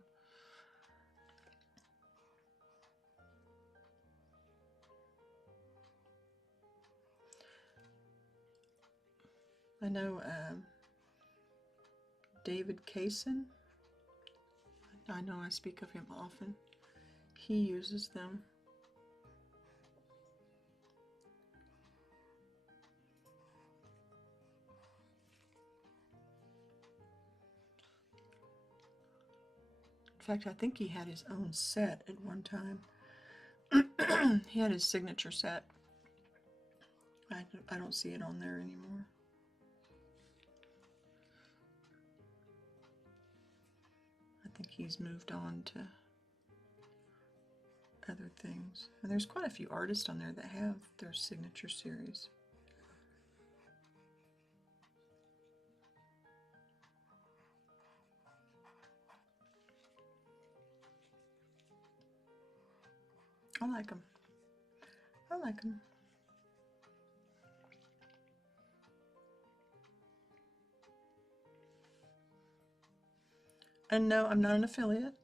I know David Kaysen. I know I speak of him often. He uses them. In fact, I think he had his own set at one time. He had his signature set. I don't see it on there anymore. I think he's moved on to other things. And there's quite a few artists on there that have their signature series. I like them. I like them. And no, I'm not an affiliate.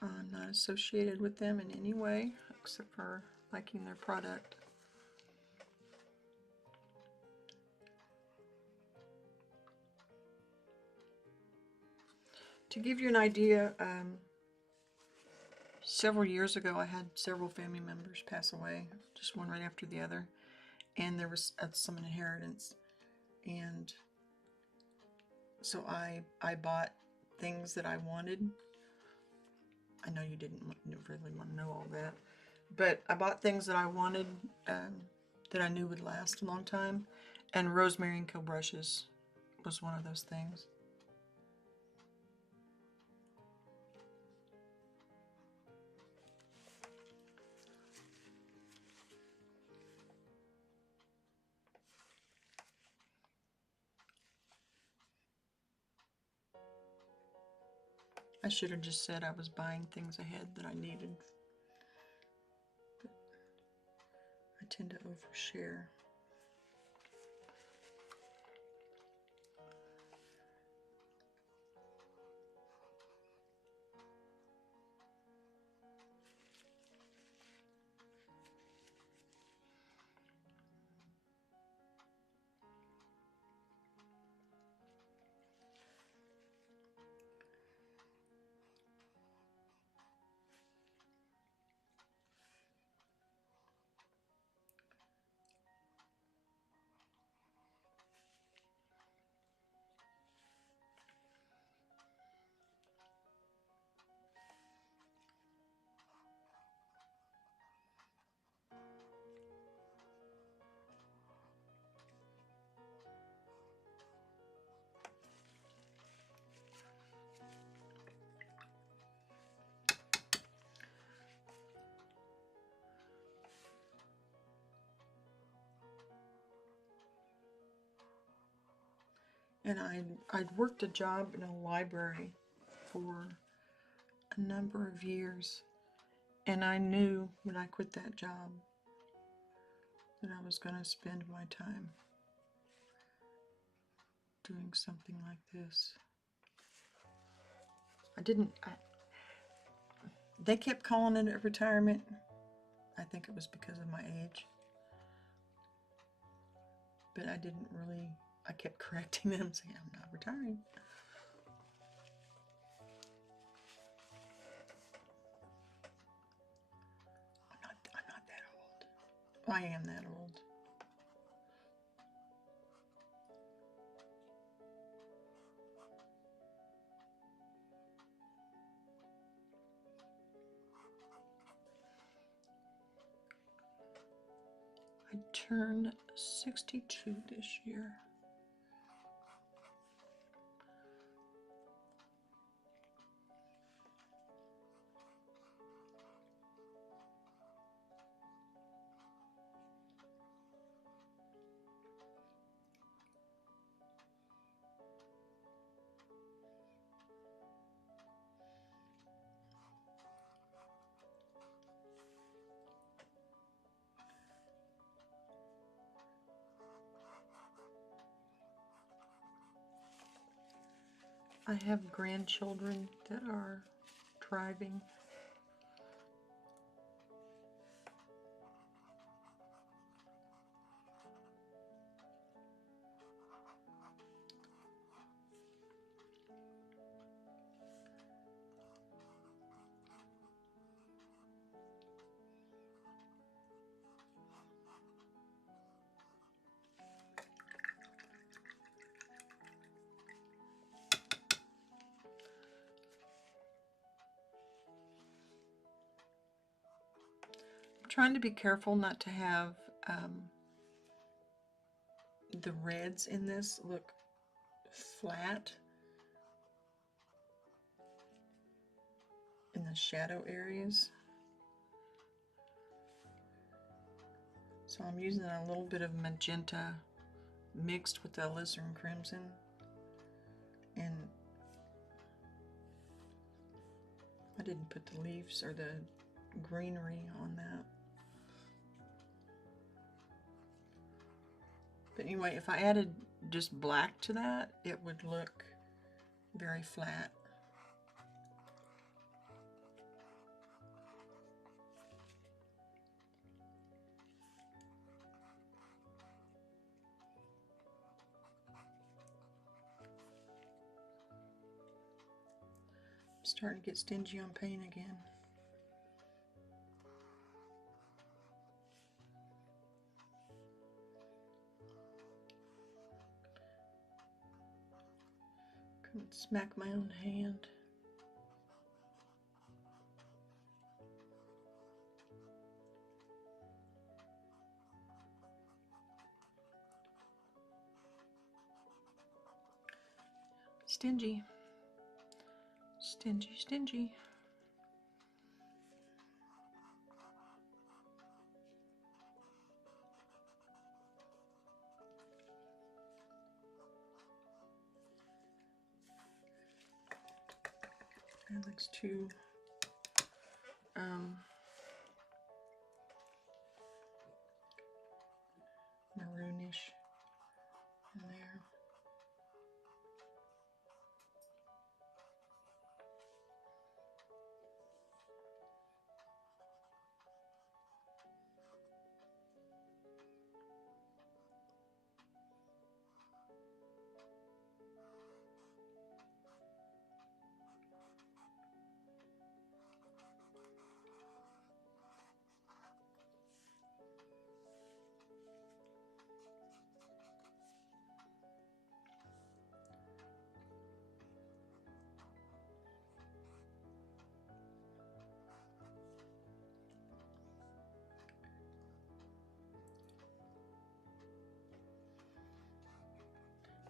I'm not associated with them in any way, except for liking their product. To give you an idea, several years ago I had several family members pass away, just one right after the other, and there was some inheritance, and so I bought things that I wanted. I know you didn't really want to know all that, but I bought things that I wanted that I knew would last a long time, and Rosemary & Co. brushes was one of those things. I should have just said I was buying things ahead that I needed. But I tend to overshare. And I'd worked a job in a library for a number of years, and I knew when I quit that job that I was going to spend my time doing something like this. They kept calling it a retirement. I think it was because of my age. But I didn't really, I kept correcting them, saying I'm not retiring. I'm not that old. I am that old. I turned 62 this year. I have grandchildren that are driving. Trying to be careful not to have the reds in this look flat in the shadow areas. So I'm using a little bit of magenta mixed with the alizarin crimson, and I didn't put the leaves or the greenery on that. But anyway, if I added just black to that, it would look very flat. I'm starting to get stingy on paint again. Couldn't smack my own hand. Stingy. Stingy, stingy. That looks too maroonish in there.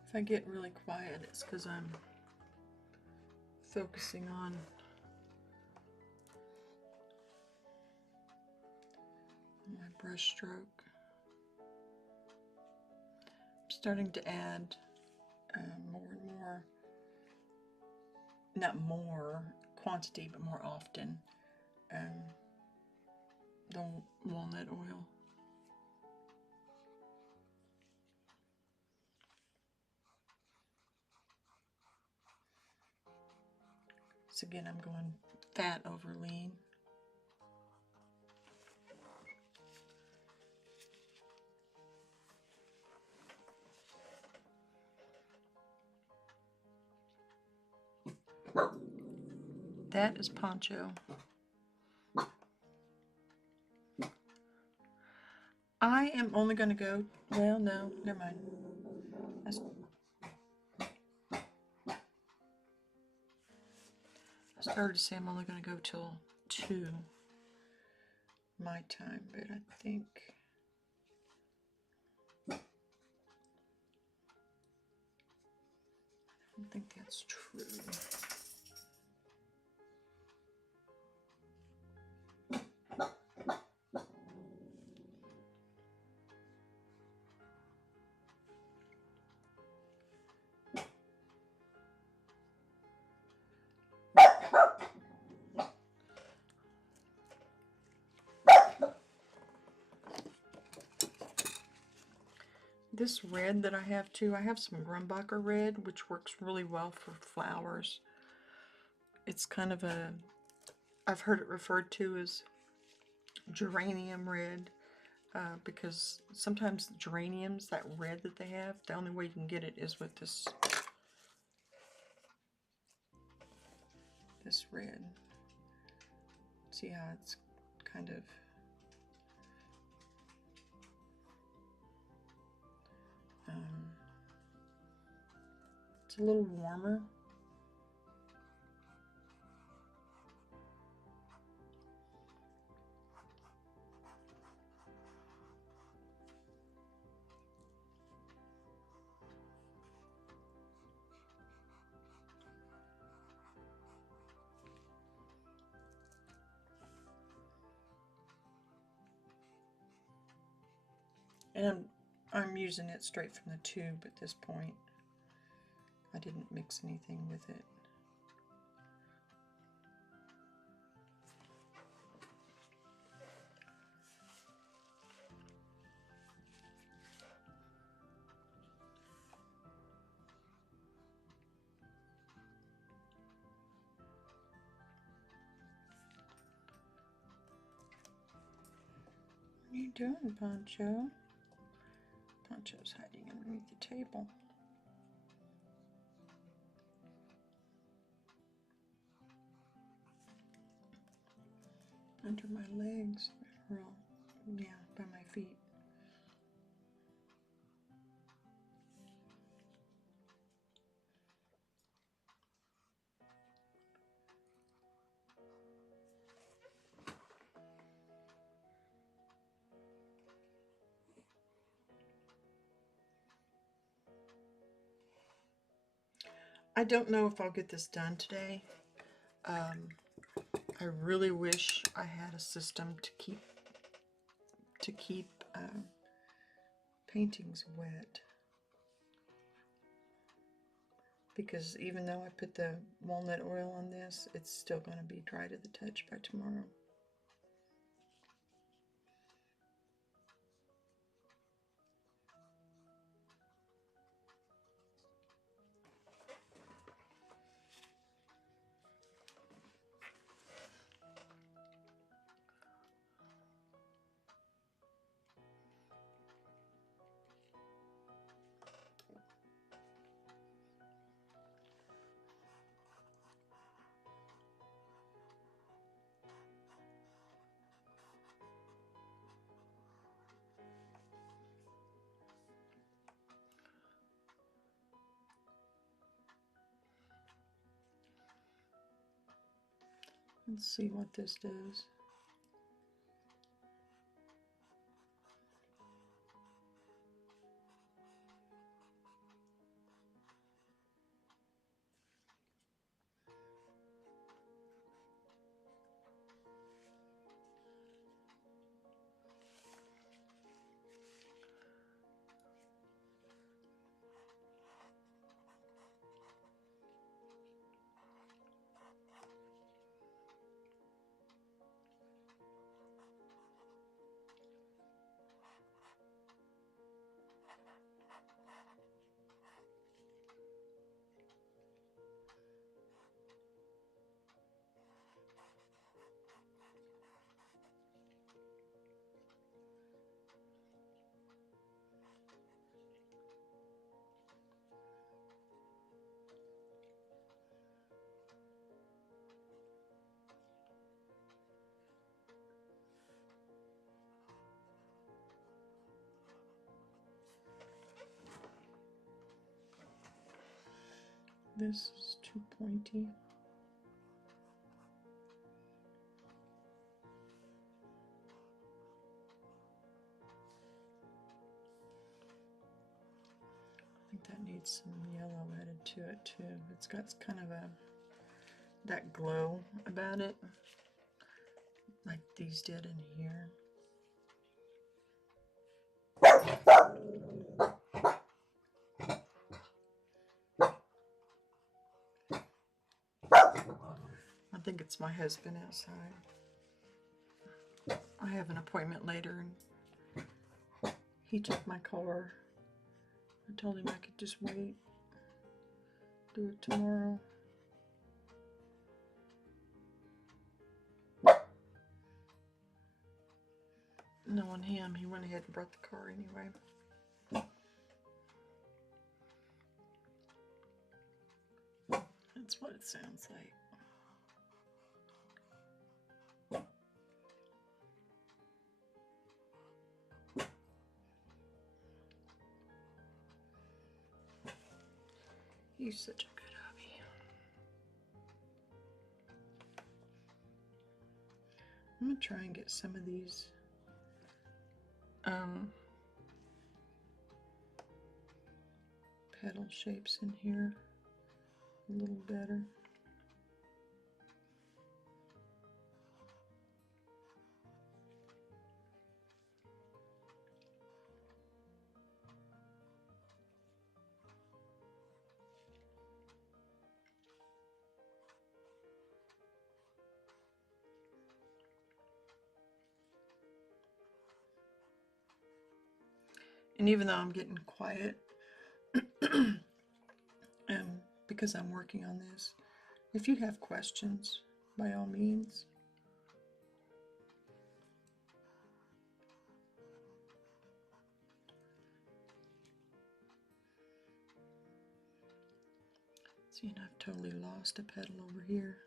If I get really quiet, it's because I'm focusing on my brush stroke. I'm starting to add more and more, not more quantity, but more often, the walnut oil. So again, I'm going fat over lean. That is Poncho. I am only going to go, well, no, never mind. I started to say I'm only going to go till 2 my time, but I think that's true. This red that I have too, I have some Grumbacher red, which works really well for flowers. It's kind of a, I've heard it referred to as geranium red, because sometimes geraniums, that red that they have, the only way you can get it is with this red. See how it's kind of it's a little warmer. And I'm using it straight from the tube at this point. I didn't mix anything with it. What are you doing, Poncho? Poncho's hiding underneath the table. Under my legs. Well, yeah, by my feet. I don't know if I'll get this done today. I really wish I had a system to keep paintings wet, because even though I put the walnut oil on this, it's still going to be dry to the touch by tomorrow. Let's see what this does. This is too pointy. think that needs some yellow added to it too. It's got kind of that glow about it, like these did in here. I think it's my husband outside. I have an appointment later and he took my car. I told him I could just wait, do it tomorrow. Knowing him, he went ahead and brought the car anyway. That's what it sounds like. He's such a good hubby. I'm gonna try and get some of these petal shapes in here a little better. And even though I'm getting quiet, because I'm working on this, if you have questions, by all means. See, and I've totally lost a petal over here.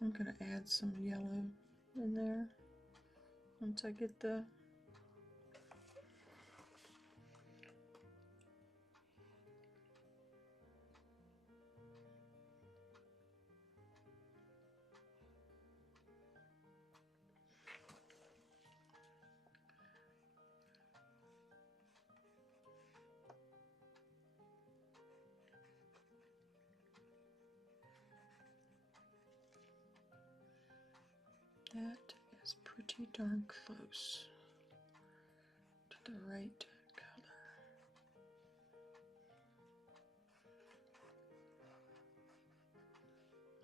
I'm going to add some yellow in there once I get the that is pretty darn close to the right color.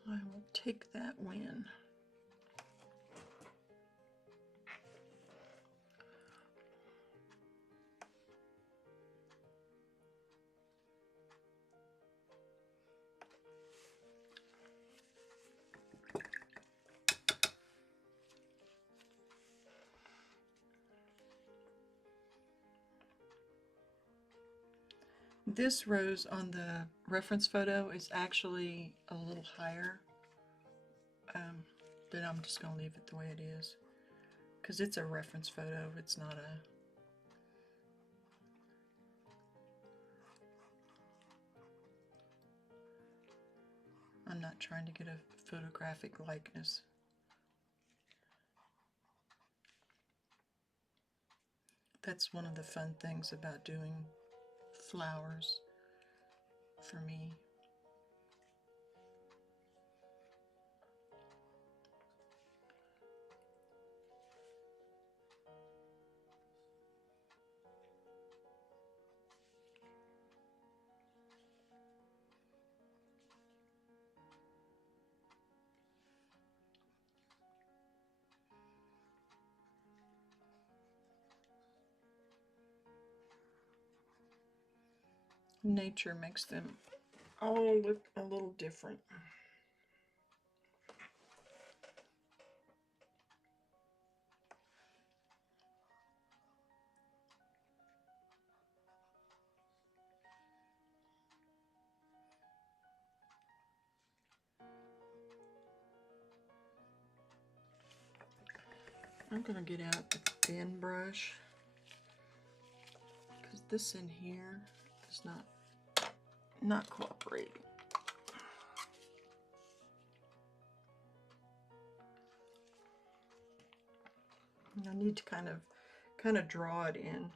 I will take that win. This rose on the reference photo is actually a little higher but I'm just going to leave it the way it is because it's a reference photo. It's not a... I'm not trying to get a photographic likeness. That's one of the fun things about doing flowers for me. Nature makes them all look a little different. I'm going to get out a thin brush because this in here is not cooperating. And I need to kind of draw it in.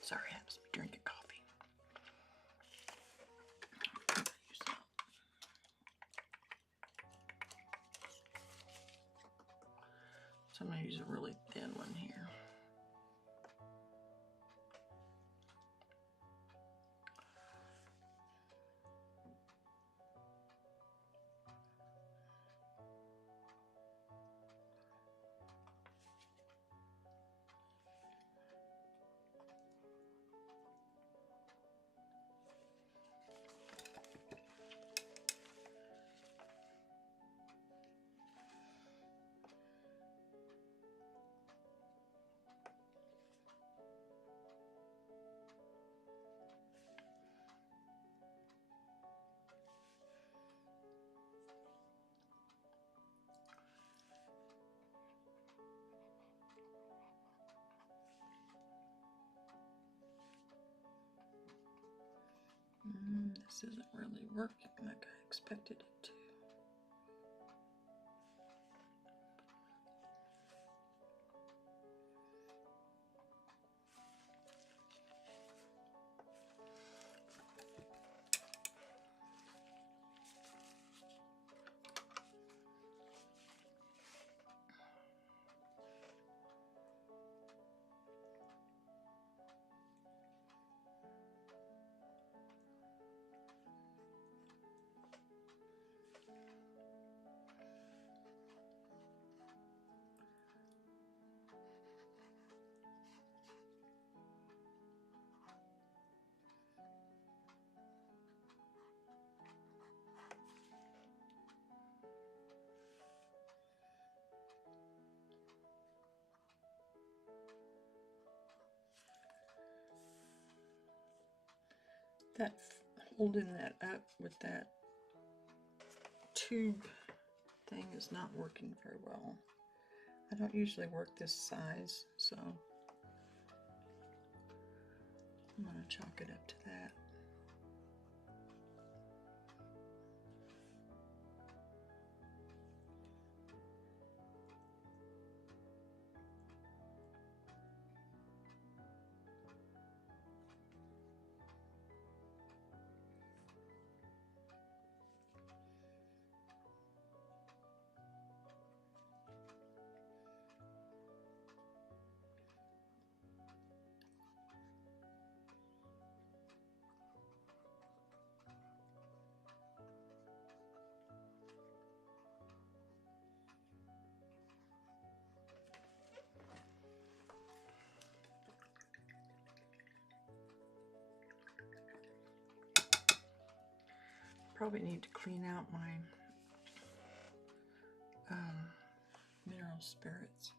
Sorry, I was drinking coffee. So I'm going to use a really thin one here. This isn't really working like I expected it to. That holding that up with that tube thing is not working very well. I don't usually work this size, so I'm going to chalk it up to that. Probably need to clean out my mineral spirits.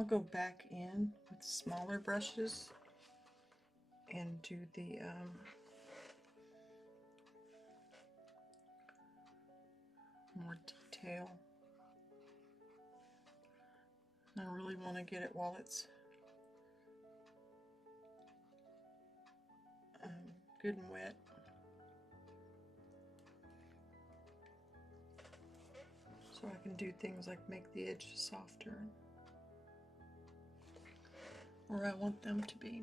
I'll go back in with smaller brushes and do the more detail. I really want to get it while it's good and wet. So I can do things like make the edges softer where I want them to be.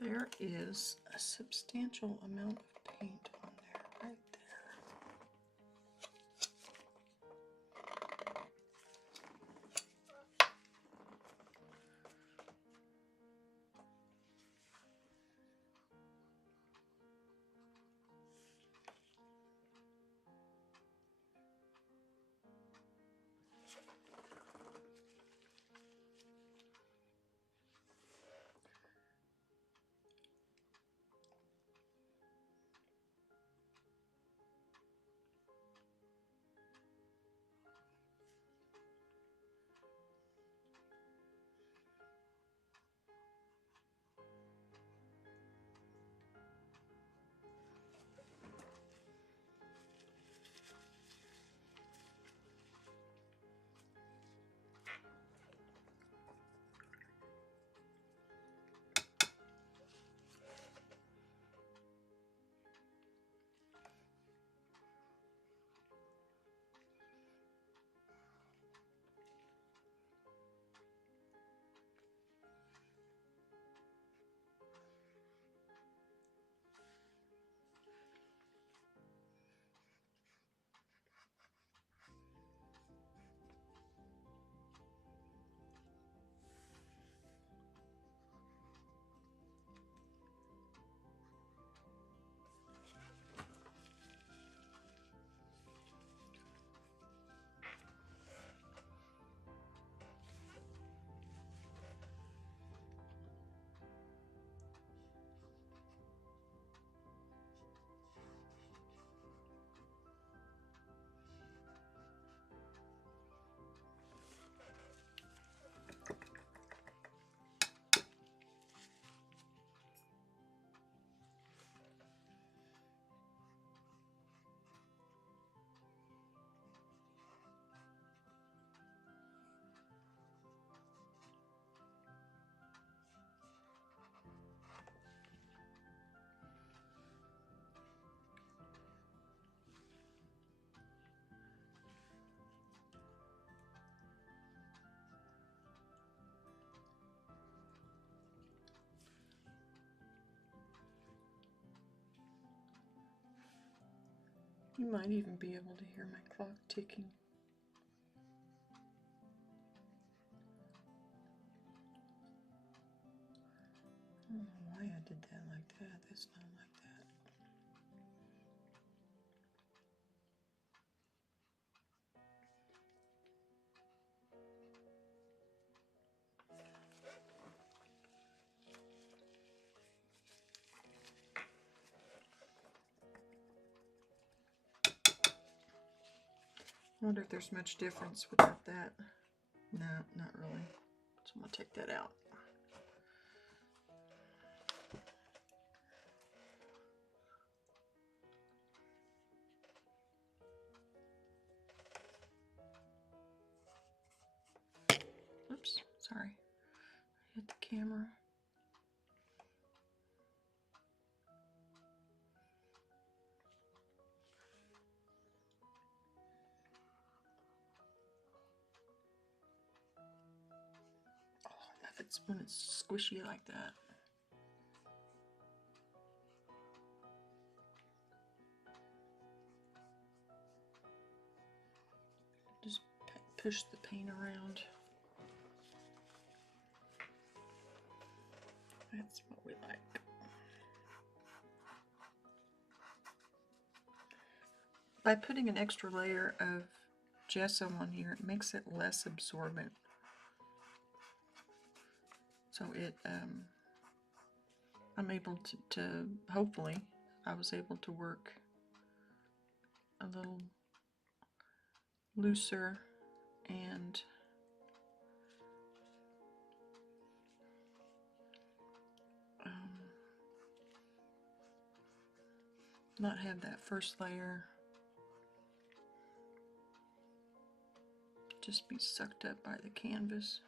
There is a substantial amount of paint on there, right there. You might even be able to hear my clock ticking. I don't know why I did that like that. That's not like that. I wonder if there's much difference without that. No, not really. So I'm going to take that out. Oops, sorry. I hit the camera. Oh, I love it it's when it's squishy like that. Just push the paint around. That's what we like. By putting an extra layer of gesso on here, it makes it less absorbent. So I'm able to hopefully, I was able to work a little looser and not have that first layer just be sucked up by the canvas.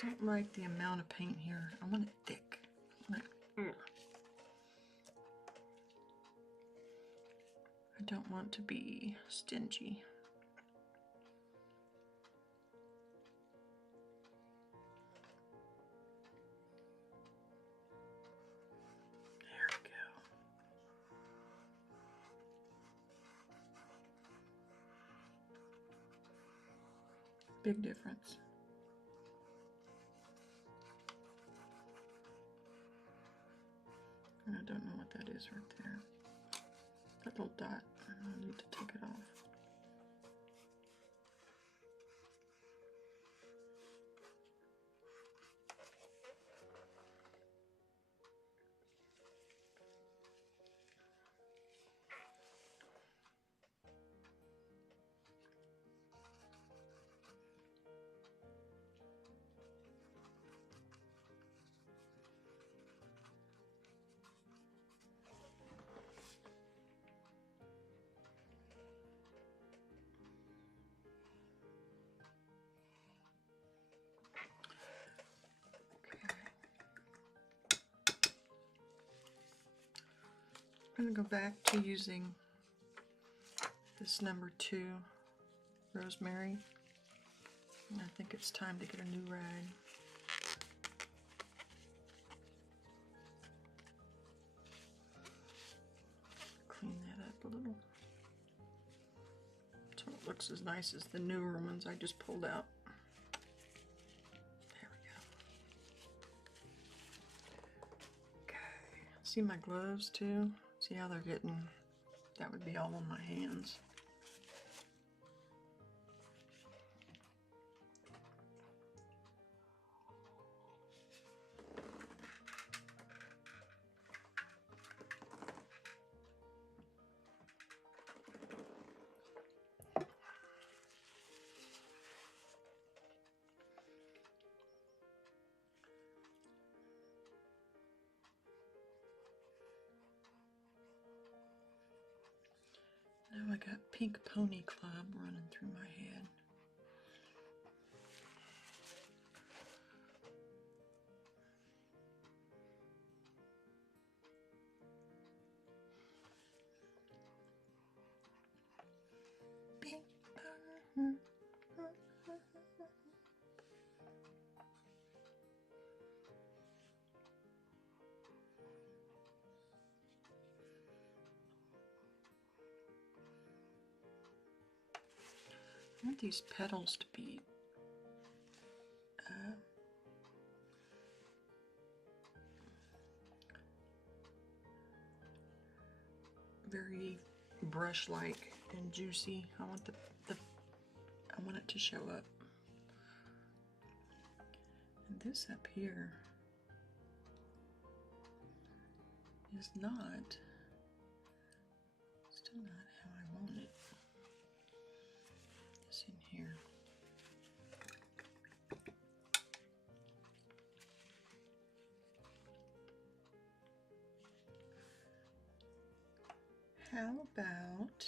I don't like the amount of paint here. I want it thick. I don't want to be stingy. There we go. Big difference. I don't know what that is right there. That little dot, I need to take it off. I'm going to go back to using this number 2 rosemary. And I think it's time to get a new rag. Clean that up a little. So it looks as nice as the newer ones I just pulled out. There we go. Okay. See my gloves too? See how they're getting, that would be all on my hands. Now I got Pink Pony Club running through my head. Pink Pony. I want these petals to be very brush-like and juicy. I want I want it to show up. And this up here is not, still not how I want it. This in here. How about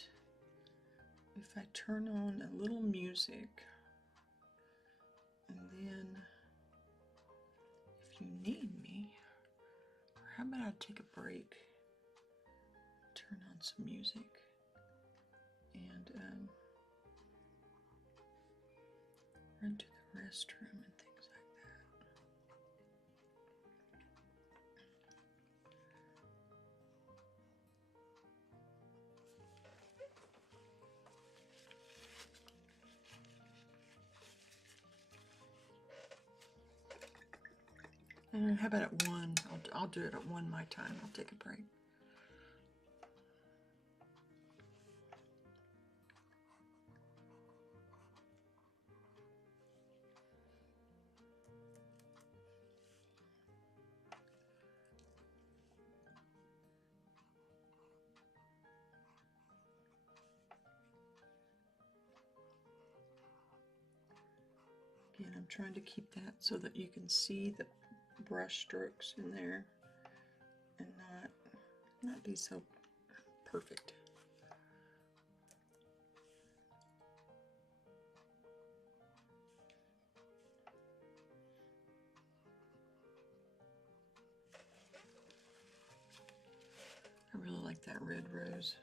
if I turn on a little music in if you need me. Or how about I take a break, turn on some music, and run to the restroom and things like that. And how about at 1? I'll do it at 1 my time. I'll take a break. Again, I'm trying to keep that so that you can see the brush strokes in there and not be so perfect. I really like that red rose.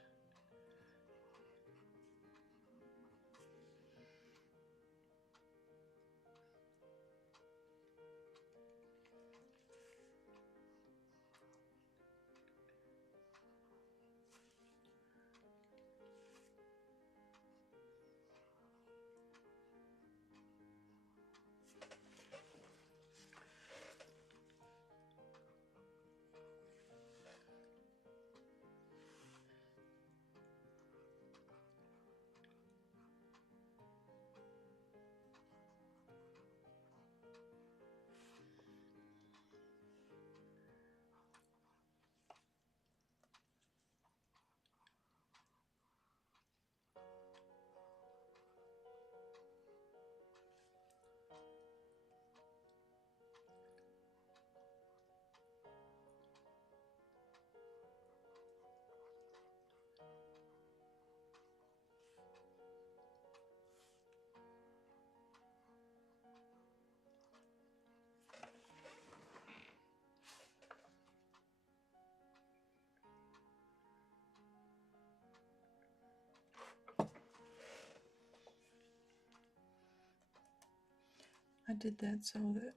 I did that so that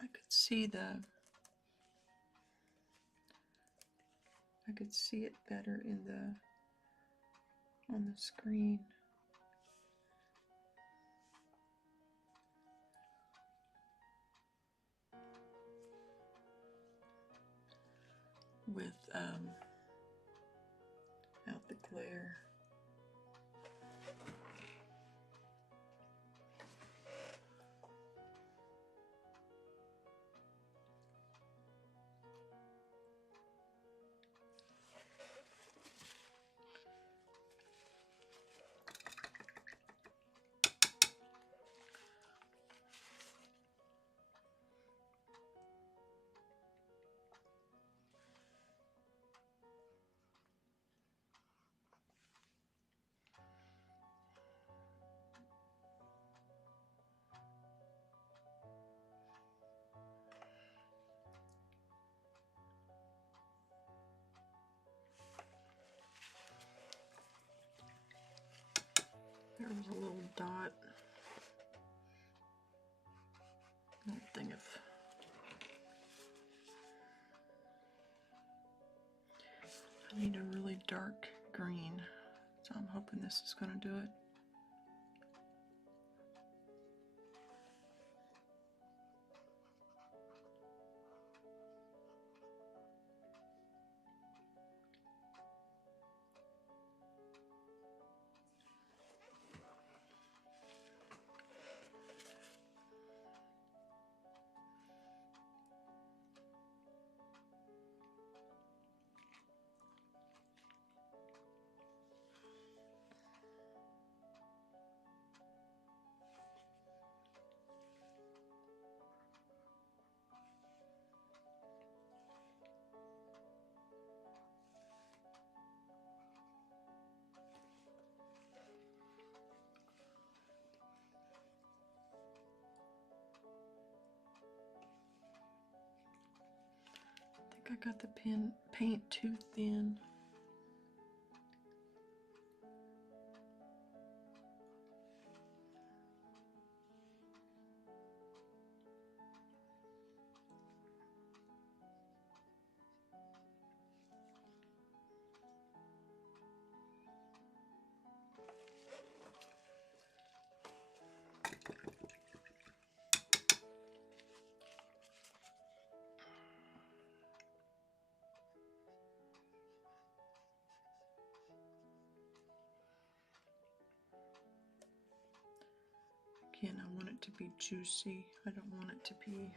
I could see it better on the screen. With out the glare. There was a little dot. I don't think if I need a really dark green, so I'm hoping this is going to do it. I got the paint too thin. Again, I want it to be juicy. I don't want it to be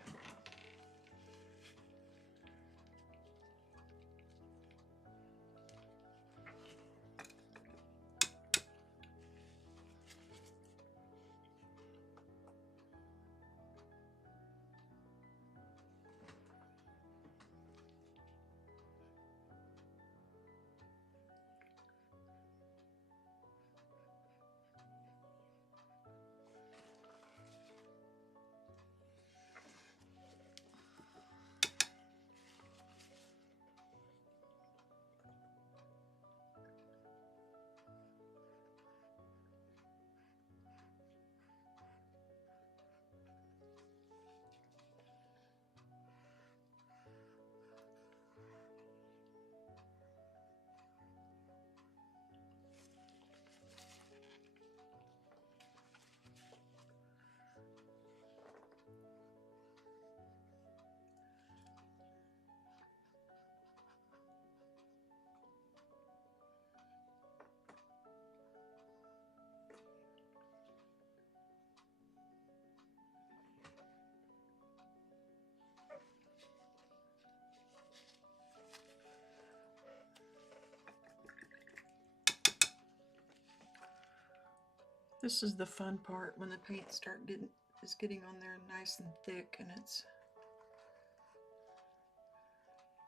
This is the fun part, when the paint is getting on there nice and thick, and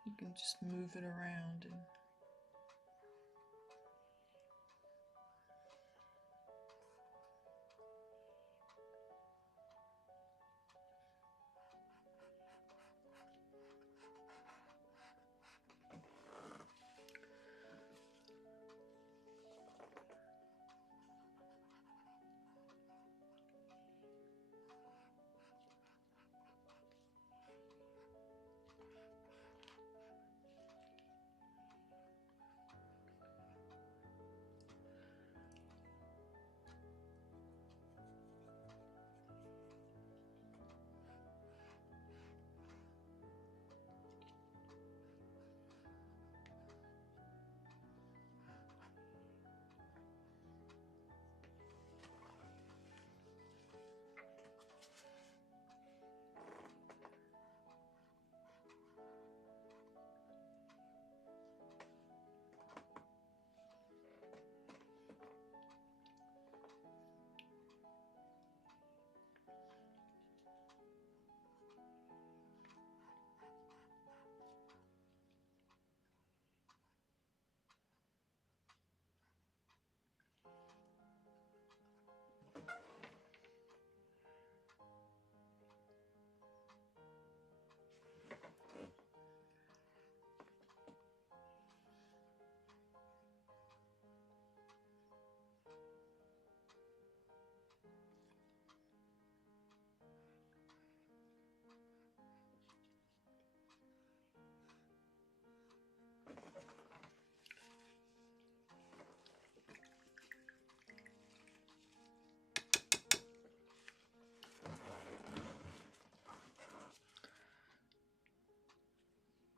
you can just move it around and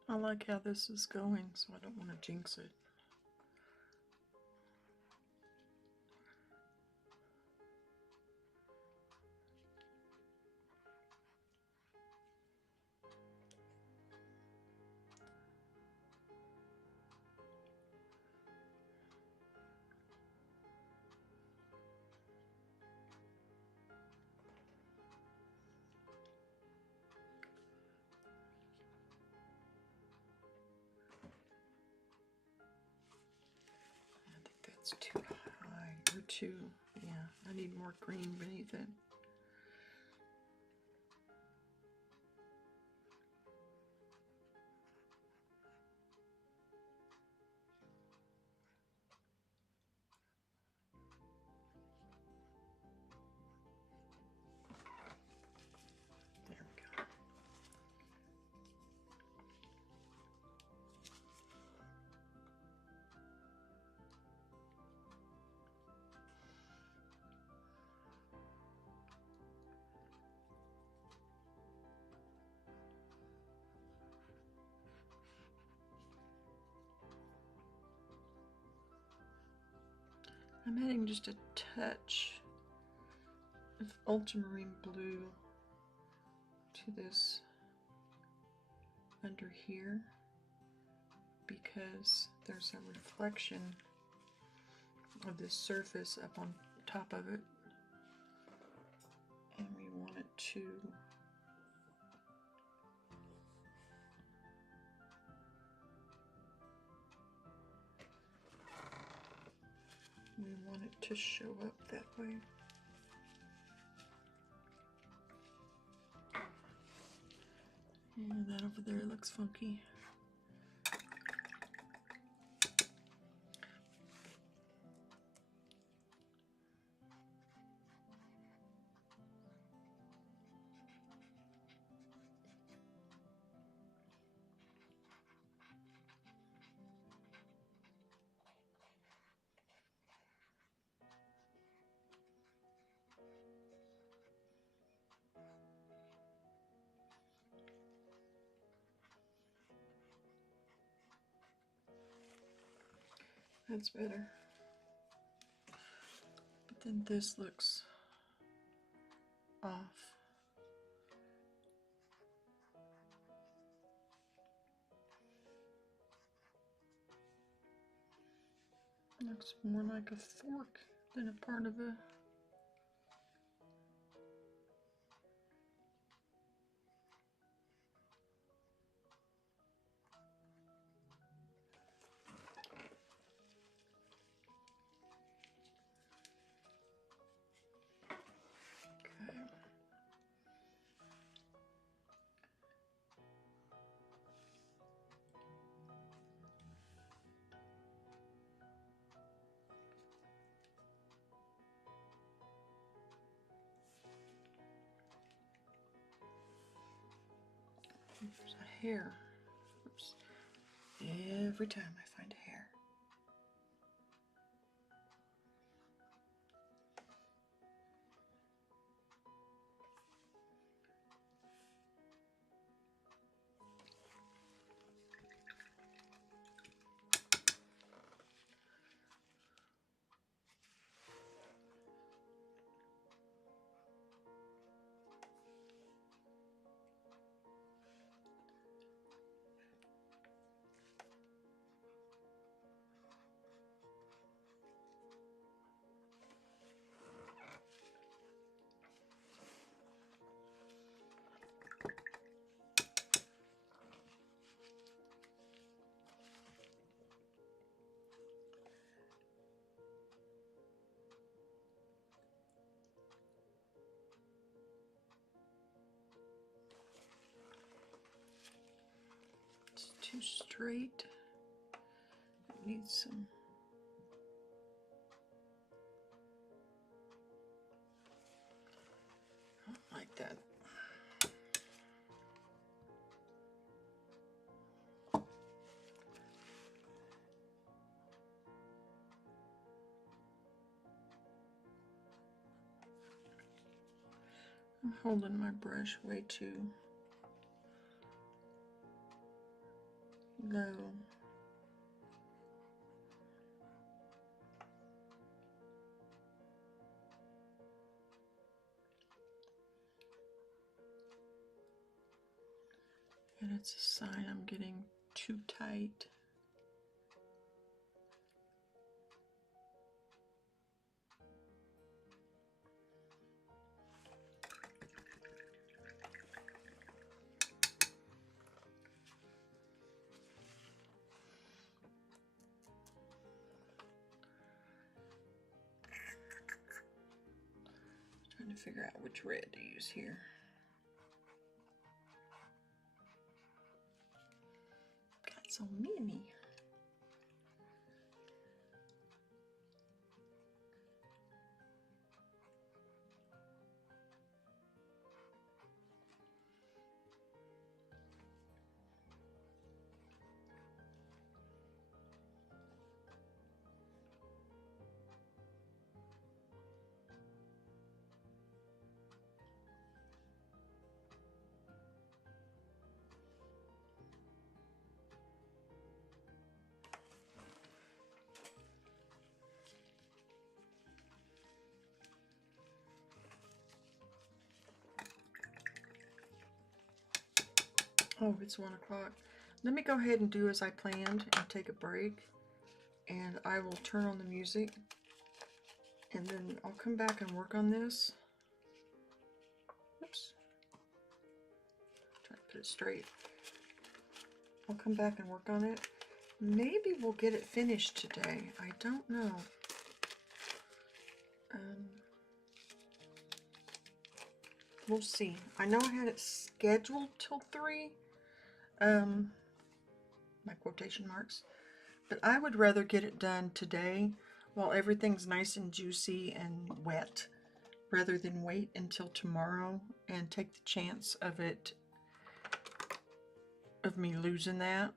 I like how this is going, so I don't want to jinx it. It's too high, or too, yeah, I need more green beneath it. I'm adding just a touch of ultramarine blue to this under here because there's a reflection of this surface up on top of it, and we want it to show up that way. And that over there looks funky. That's better. But then this looks off. Looks more like a fork than a part of a... There's a hair. Oops. Every time I find a hair. It's too straight. It needs some... like that. I'm holding my brush way too low. And it's a sign I'm getting too tight. Trying to figure out which red to use here. Got so many. Oh, it's 1 o'clock. Let me go ahead and do as I planned and take a break. And I will turn on the music. And then I'll come back and work on this. Oops. Try to put it straight. I'll come back and work on it. Maybe we'll get it finished today. I don't know. We'll see. I know I had it scheduled till 3. My quotation marks. But I would rather get it done today while everything's nice and juicy and wet, rather than wait until tomorrow and take the chance of me losing that.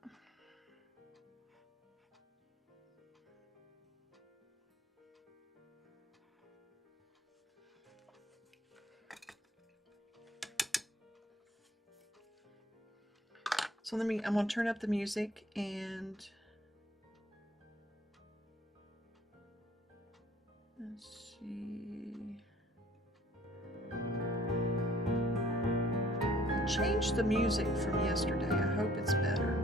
So I'm going to turn up the music and let's see. I changed the music from yesterday. I hope it's better.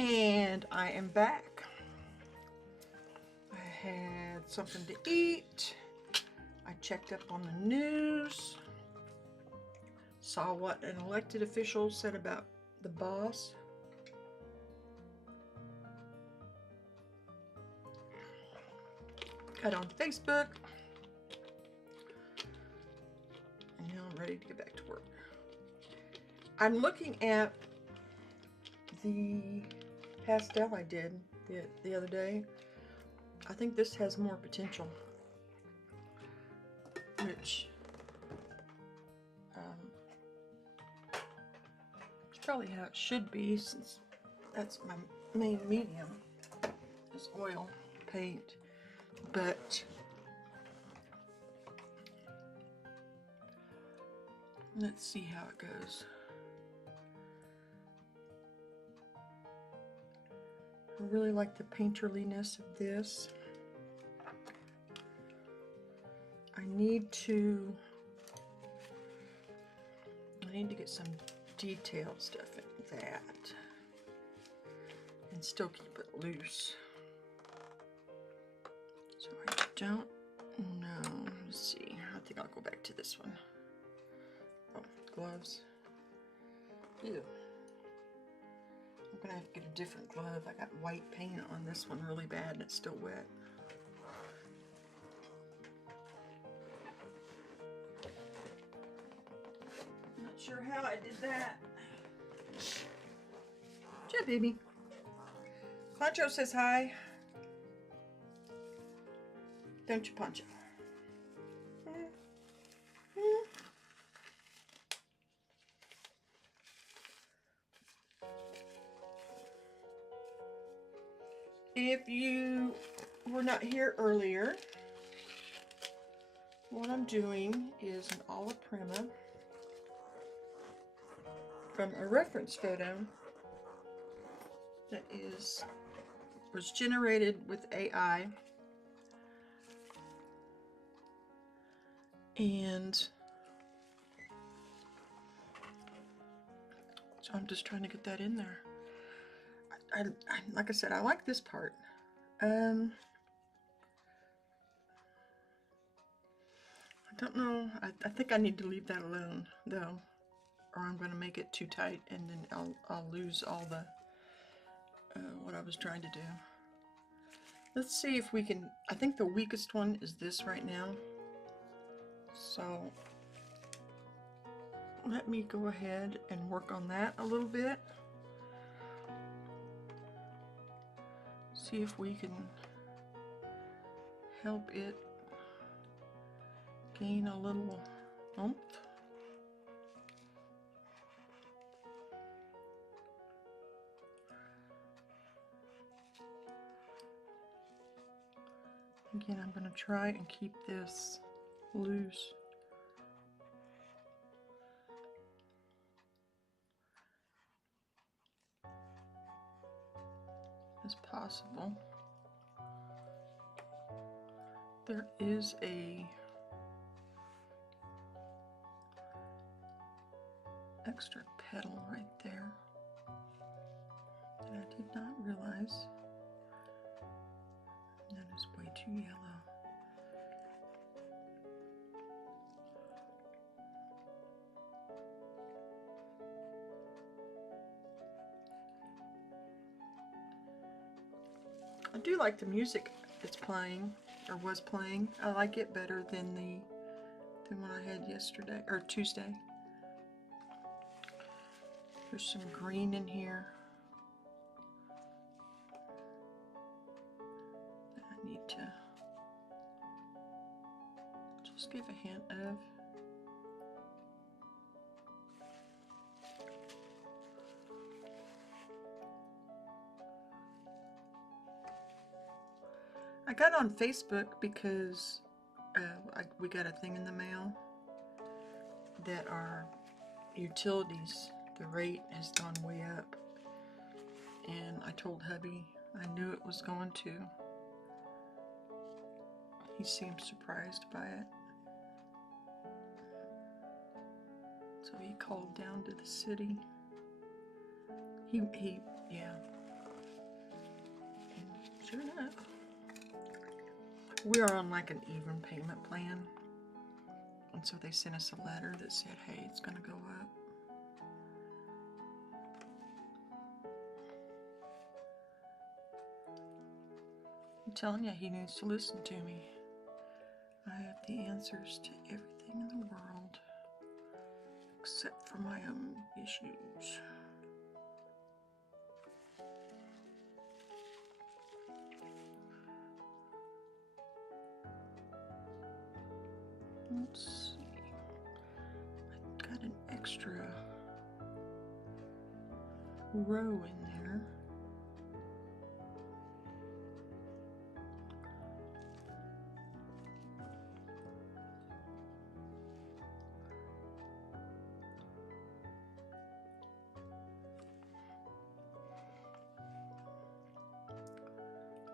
And I am back. I had something to eat. I checked up on the news. Saw what an elected official said about the boss. Got on Facebook. And now I'm ready to get back to work. I'm looking at the pastel I did the other day. I think this has more potential, which it's probably how it should be, since that's my main medium is oil paint. But let's see how it goes. I really like the painterliness of this. I need to get some detailed stuff in that and still keep it loose. So I don't know. Let's see. I think I'll go back to this one. Oh, gloves. Ew. I'm gonna have to get a different glove. I got white paint on this one really bad and it's still wet. Not sure how I did that. Ciao, baby. Pancho says hi. Don't you, Pancho? If you were not here earlier, what I'm doing is an alla prima from a reference photo that was generated with AI, and so I'm just trying to get that in there. I like I said, I like this part. I don't know. I think I need to leave that alone though, or I'm going to make it too tight, and then I'll lose all the what I was trying to do. Let's see if we can. I think the weakest one is this right now. So let me go ahead and work on that a little bit. See if we can help it gain a little oomph. Again, I'm going to try and keep this loose. As possible. There is a extra petal right there that I did not realize. That is way too yellow. I do like the music that's playing, or was playing. I like it better than what I had yesterday, or Tuesday. There's some green in here that I need to just give a hint of. I got on Facebook because we got a thing in the mail that our utilities, the rate has gone way up, and I told hubby I knew it was going to. He seemed surprised by it, so he called down to the city. Yeah, Sure enough. We are on like an even payment plan. And so they sent us a letter that said, hey, it's going to go up. I'm telling you, he needs to listen to me. I have the answers to everything in the world except for my own issues. Let's see. I got an extra row in there.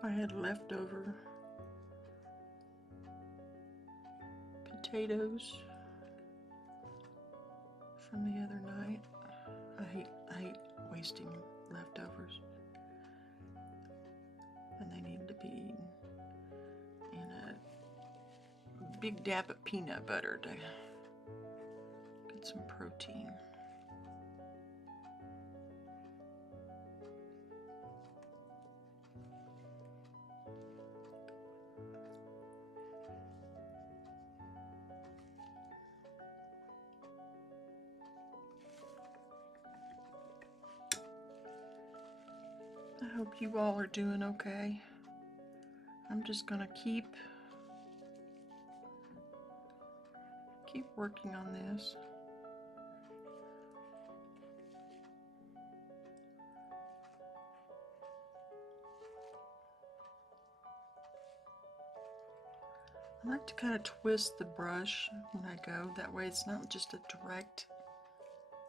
I had leftover potatoes from the other night. I hate wasting leftovers. And they needed to be eaten. And a big dab of peanut butter to get some protein. I hope you all are doing okay. I'm just gonna keep working on this. I like to kind of twist the brush when I go. That way it's not just a direct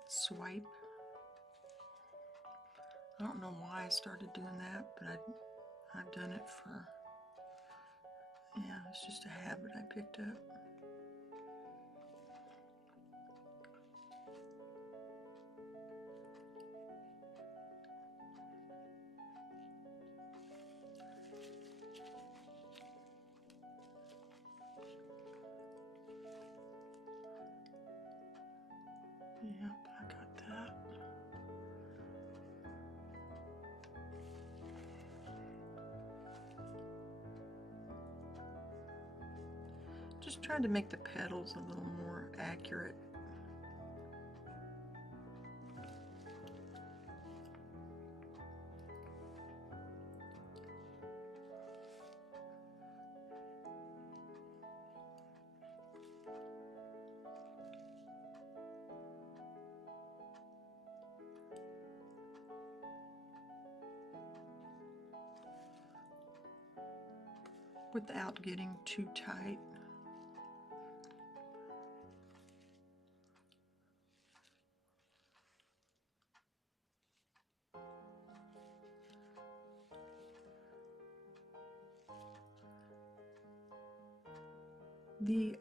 swipe. I don't know why I started doing that, but I've done it for, yeah, it's just a habit I picked up. Yep, I got that. Just trying to make the petals a little more accurate. Without getting too tight. The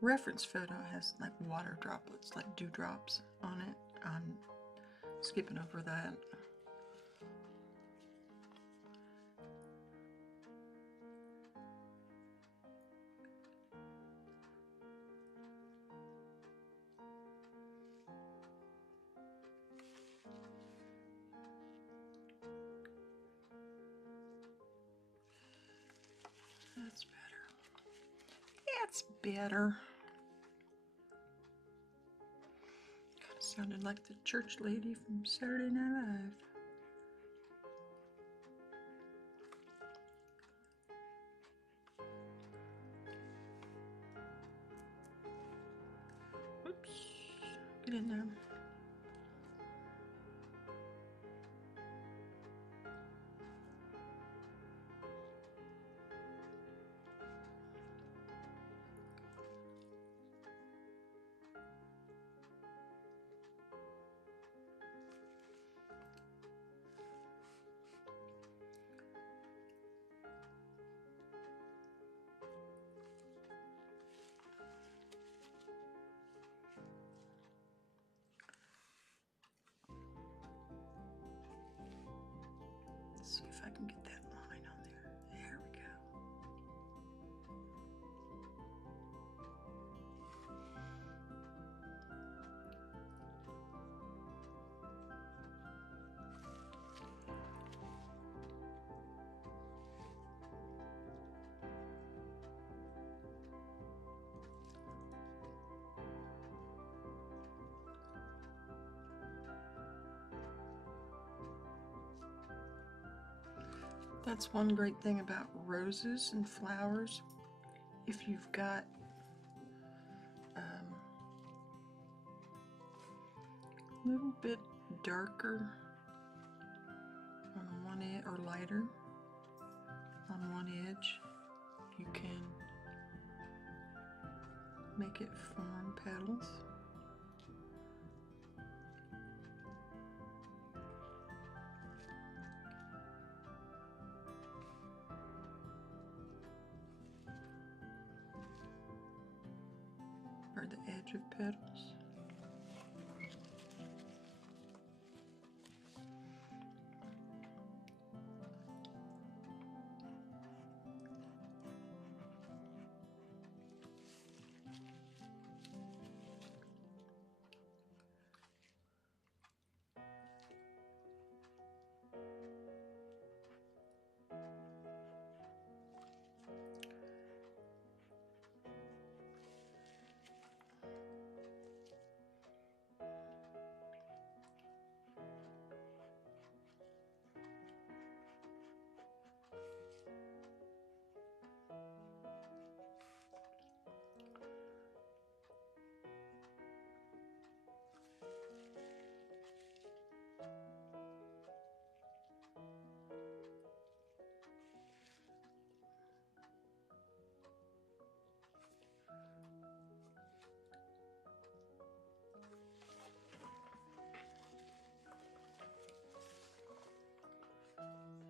reference photo has like water droplets, like dewdrops on it. I'm skipping over that. That's better. That's better. Kind of sounded like the church lady from Saturday Night Live. Oops. Get in there. That's one great thing about roses and flowers. If you've got a little bit darker on one edge, or lighter on one edge, you can make it form petals. Or the edge of petals.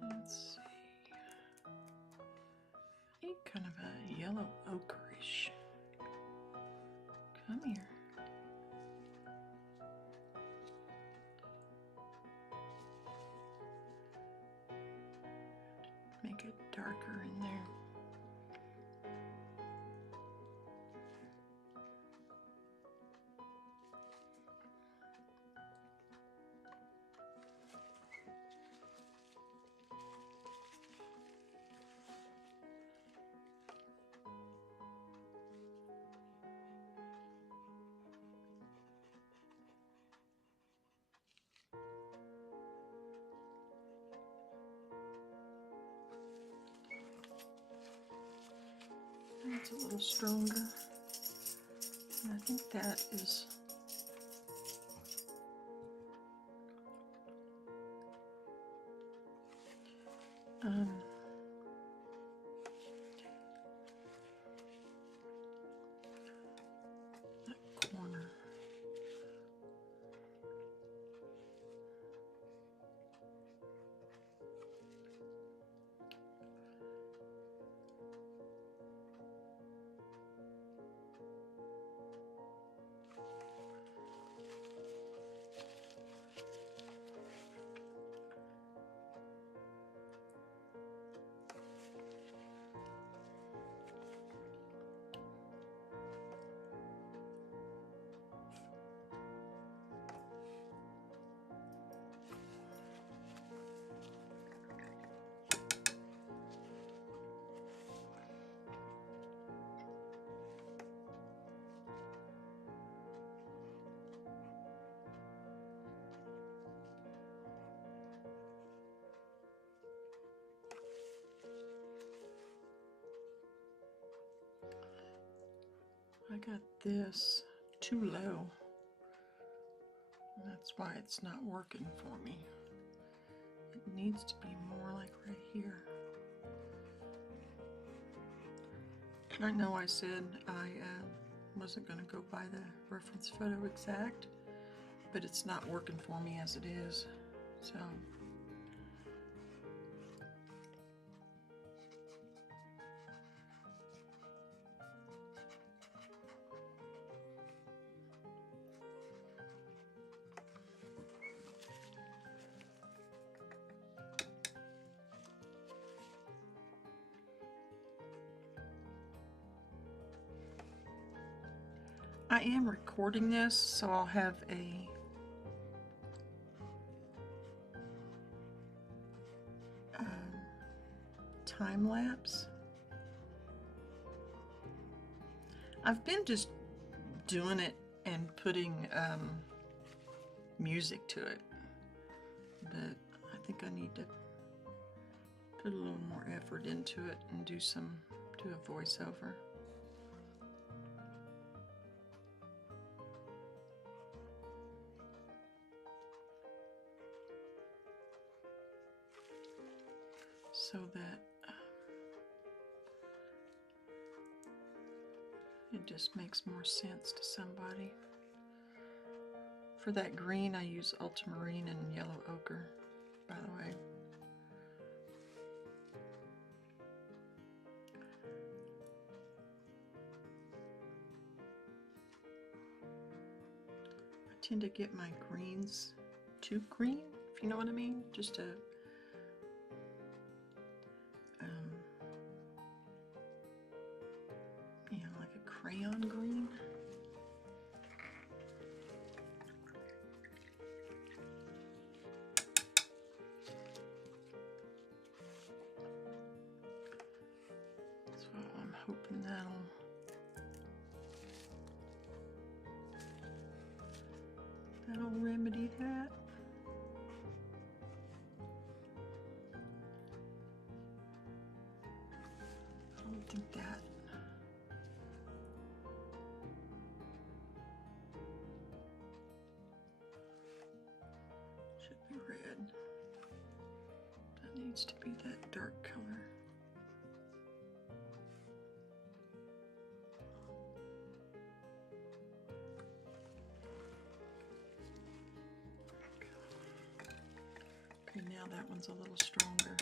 Let's see. Kind of a yellow ochreish. Come here. Make it darker in there. It's a little stronger. And I think that is that corner. I got this too low. That's why it's not working for me. It needs to be more like right here. I know I said I wasn't going to go by the reference photo exact, but it's not working for me as it is. So I am recording this, so I'll have a time lapse. I've been just doing it and putting music to it, but I think I need to put a little more effort into it and do a voiceover. So that it just makes more sense to somebody. For that green, I use ultramarine and yellow ochre, by the way. I tend to get my greens too green, if you know what I mean. Just a like a crayon green. So I'm hoping that'll remedy that. I don't think that. Should be red. That needs to be that dark color. Okay, now that one's a little stronger.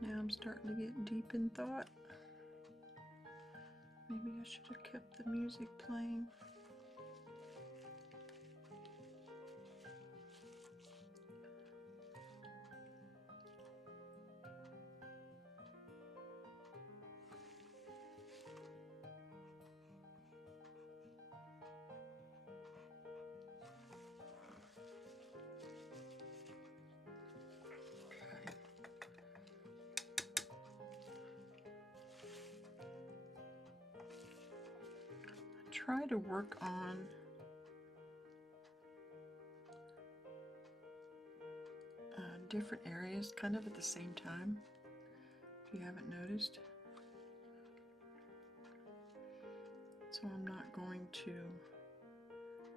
Now I'm starting to get deep in thought. Maybe I should have kept the music playing. Try to work on different areas kind of at the same time, if you haven't noticed. So I'm not going to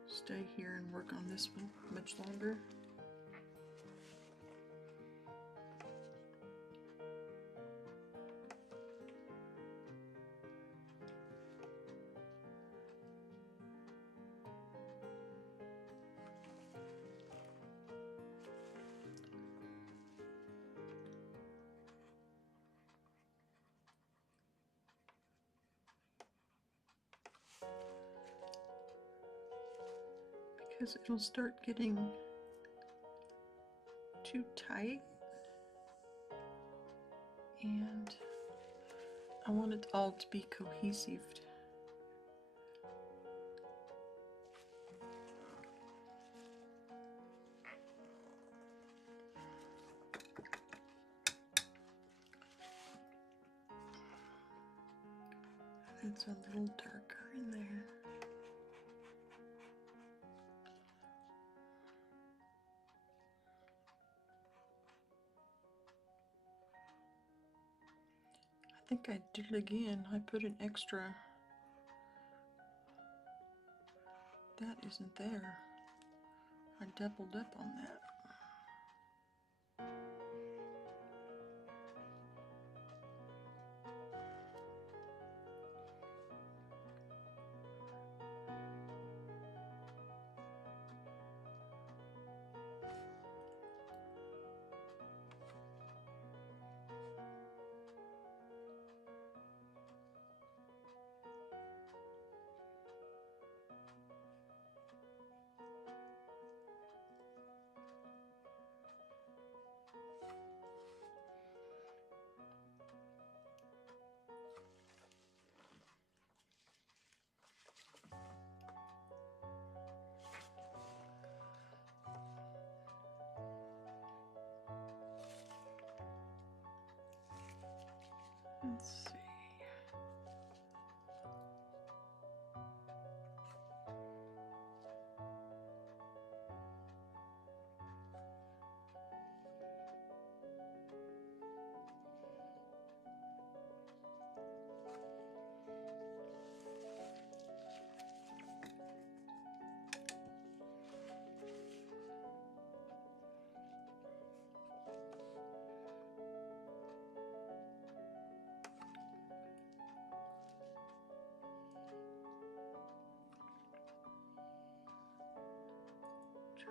stay here and work on this one much longer. Because it'll start getting too tight, and I want it all to be cohesive. It's a little darker in there. I think I did it again. I put an extra. That isn't there. I doubled up on that.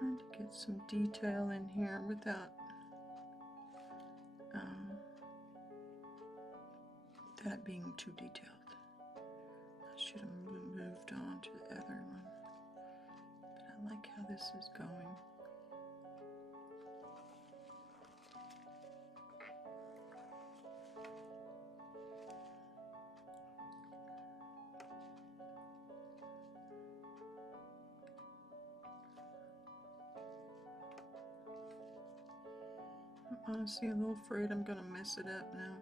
Trying to get some detail in here without that being too detailed. I should have moved on to the other one, but I like how this is going. I'm honestly a little afraid I'm gonna mess it up now.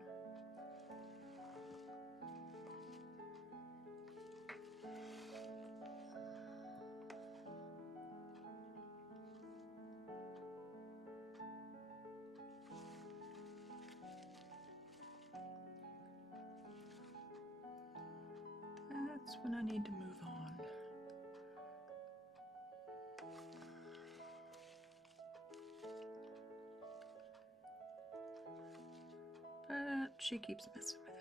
That's when I need to move on. But she keeps messing with it.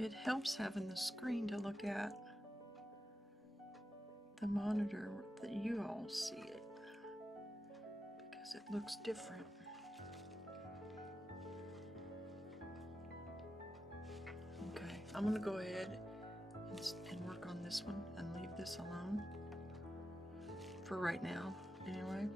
It helps having the screen to look at, the monitor that you all see it, because it looks different. Okay, I'm going to go ahead and work on this one and leave this alone for right now, anyway.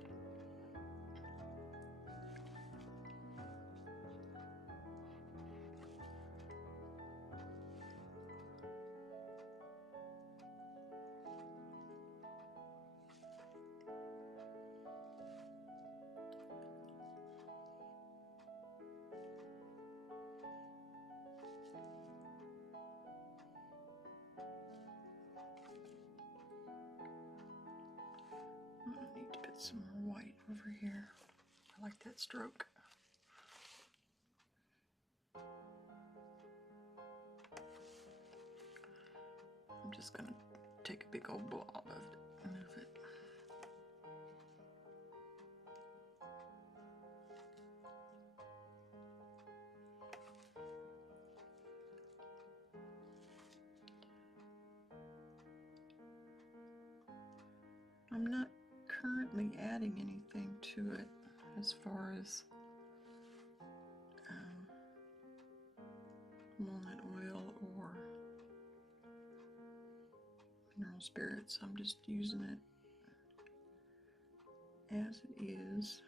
I need to put some more white over here. I like that stroke. I'm just going to take a big old blob of it and move it. I'm not currently adding anything to it as far as walnut oil or mineral spirits. I'm just using it as it is.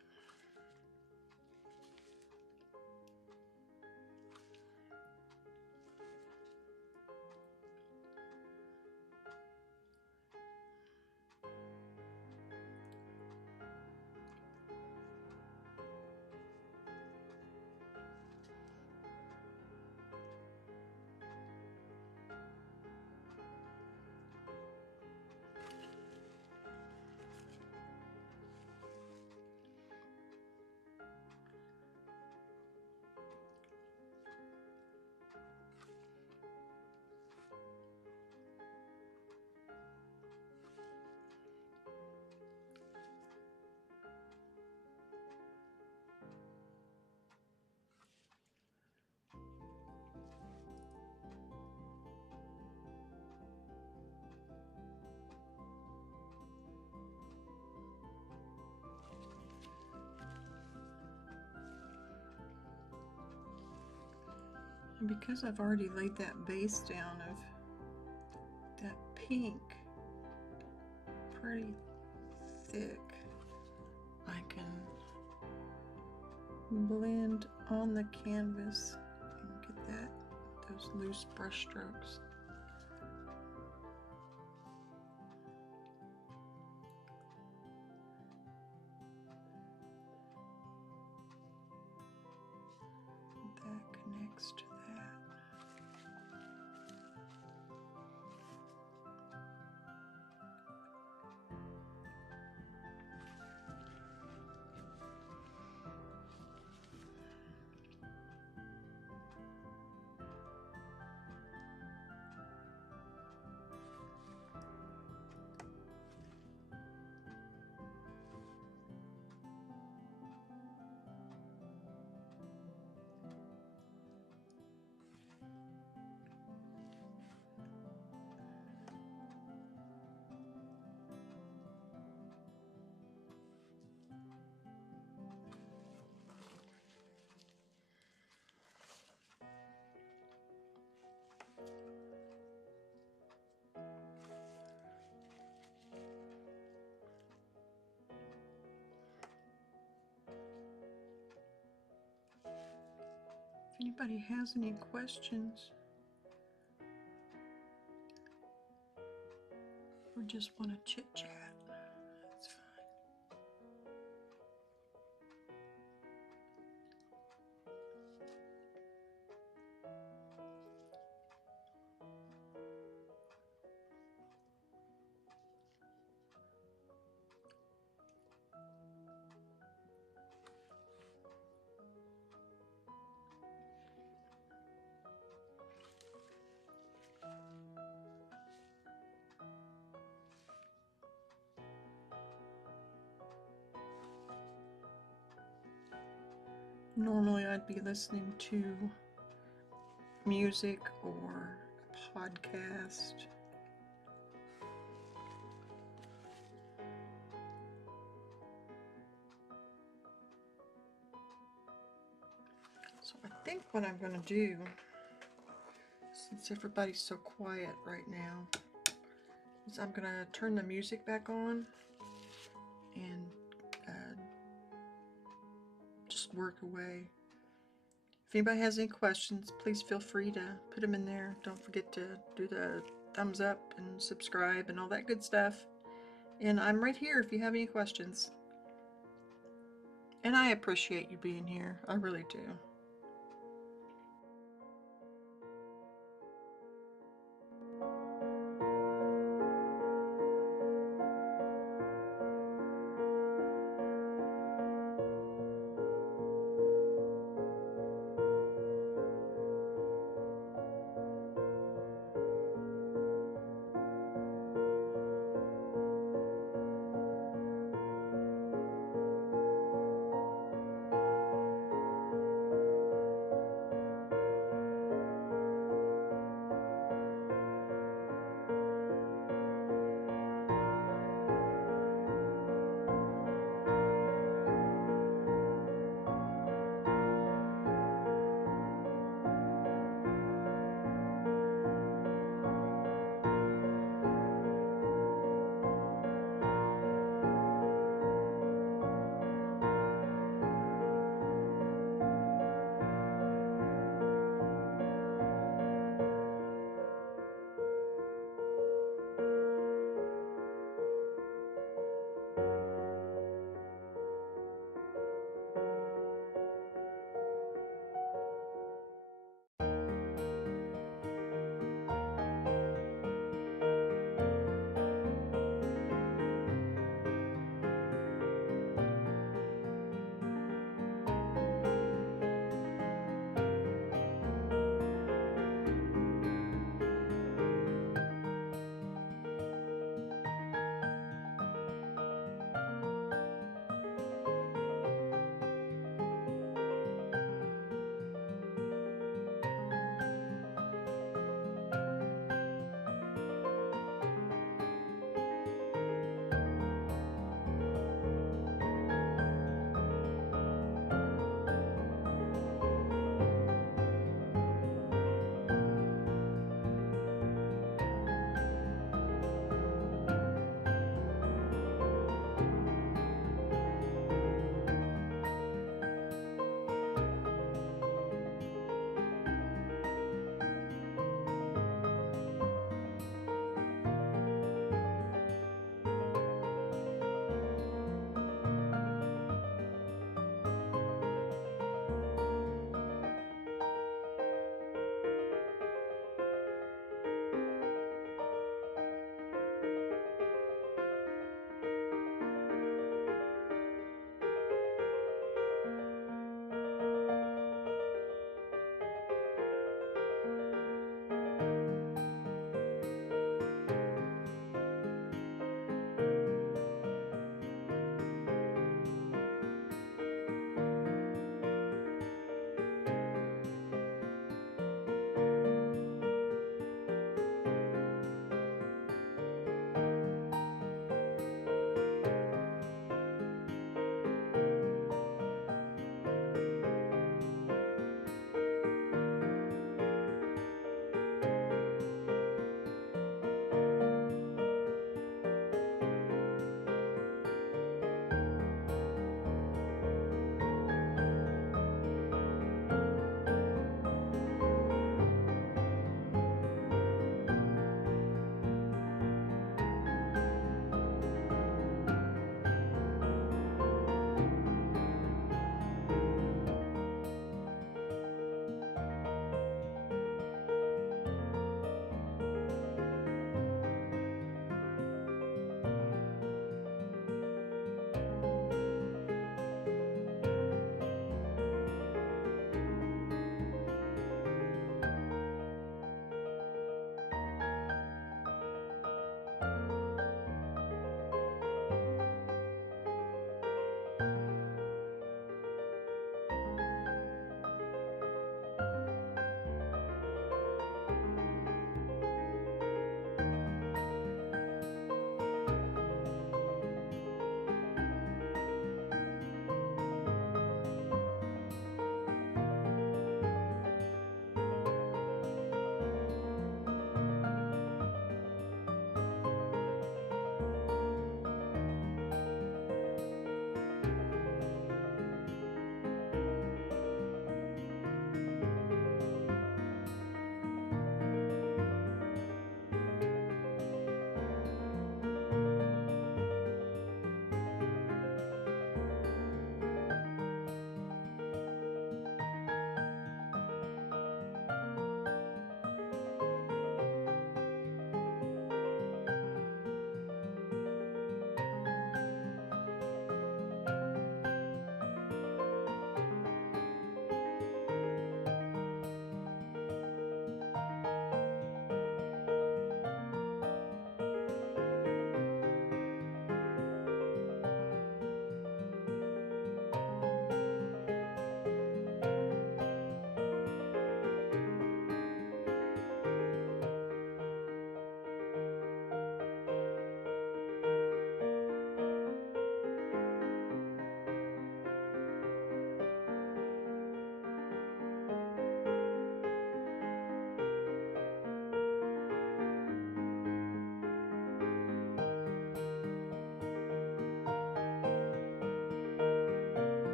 And because I've already laid that base down of that pink pretty thick, I can blend on the canvas and get those loose brush strokes. That connects to that. If anybody has any questions or just want to chit chat, that's fine. Normally I'd be listening to music or a podcast. So I think what I'm going to do, since everybody's so quiet right now, is I'm going to turn the music back on and just work away. If anybody has any questions, please feel free to put them in there. Don't forget to do the thumbs up and subscribe and all that good stuff. And I'm right here if you have any questions. And I appreciate you being here. I really do.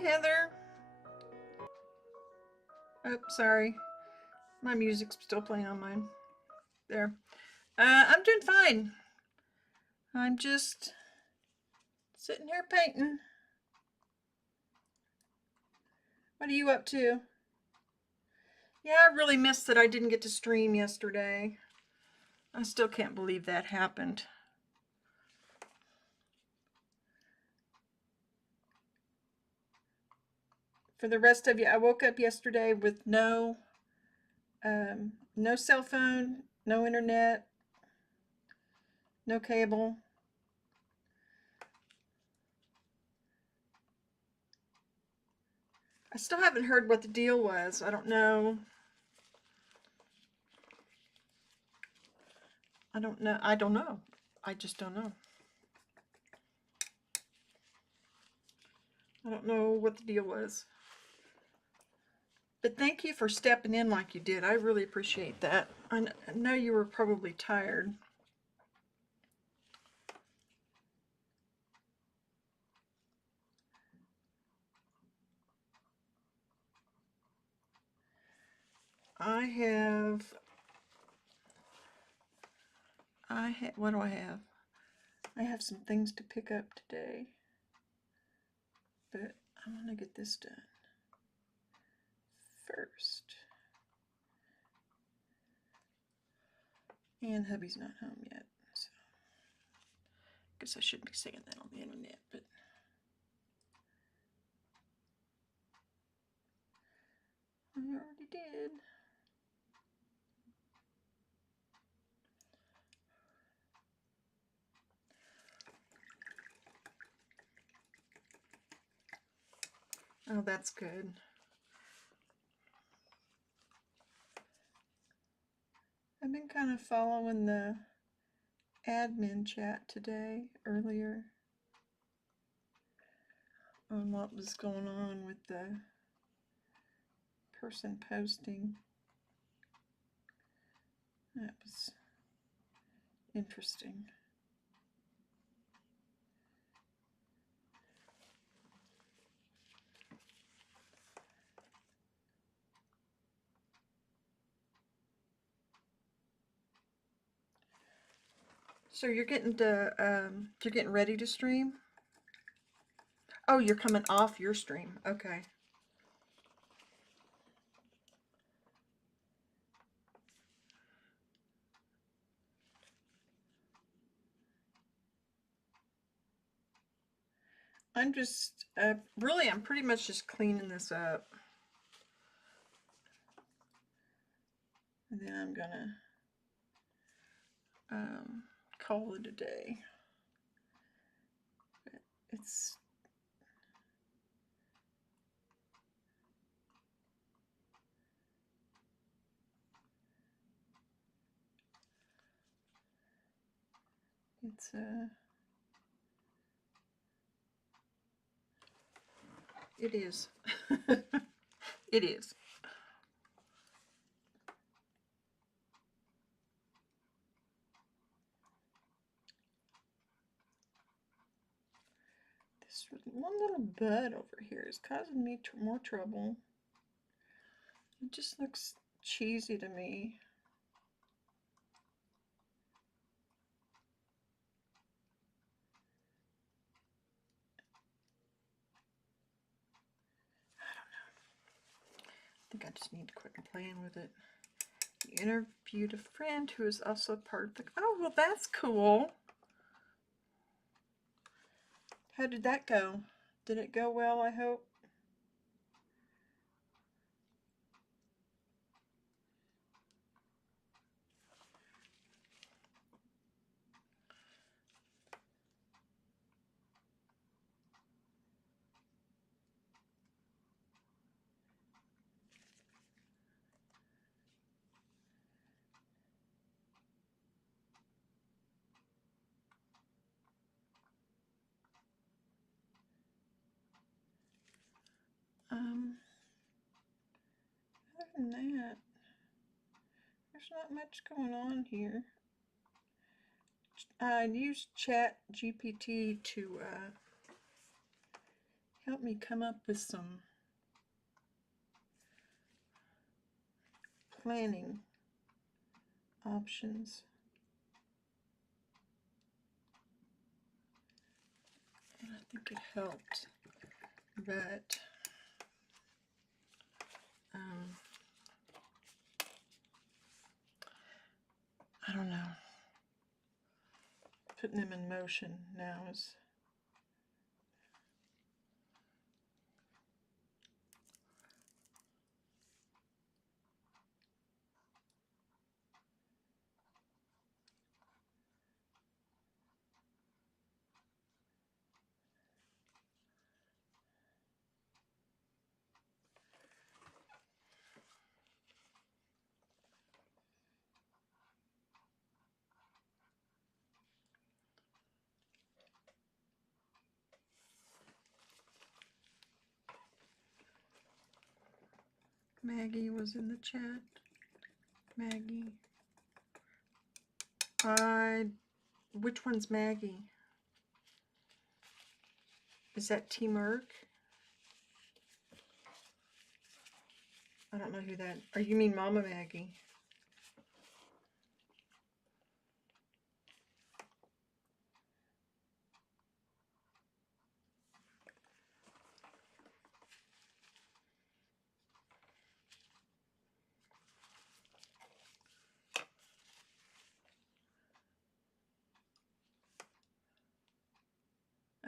Hi, Heather. Oh, sorry. My music's still playing on mine. There. I'm doing fine. I'm just sitting here painting. What are you up to? Yeah, I really missed that I didn't get to stream yesterday. I still can't believe that happened. For the rest of you, I woke up yesterday with no cell phone, no internet, no cable. I still haven't heard what the deal was. I don't know. I don't know. I just don't know. I don't know what the deal was. But thank you for stepping in like you did. I really appreciate that. I know you were probably tired. What do I have? I have some things to pick up today. But I'm going to get this done first. And hubby's not home yet, so I guess I shouldn't be saying that on the internet, but I already did. Oh, that's good. I've been kind of following the admin chat today, earlier, on what was going on with the person posting. That was interesting. So you're getting ready to stream? Oh, you're coming off your stream. Okay. I'm just, really, I'm pretty much just cleaning this up. And then I'm gonna call it a day. It's it is. It is. This one little bud over here is causing me more trouble. It just looks cheesy to me. I think I just need to quit playing with it. You interviewed a friend who is also part of the... Oh, well, that's cool. How did that go? Did it go well, I hope? Other than that, there's not much going on here. I used Chat GPT to help me come up with some planning options. And I think it helped, but I don't know. Putting them in motion now is Maggie was in the chat. Maggie. Which one's Maggie? Is that T Merck? I don't know who that. Or you mean Mama Maggie?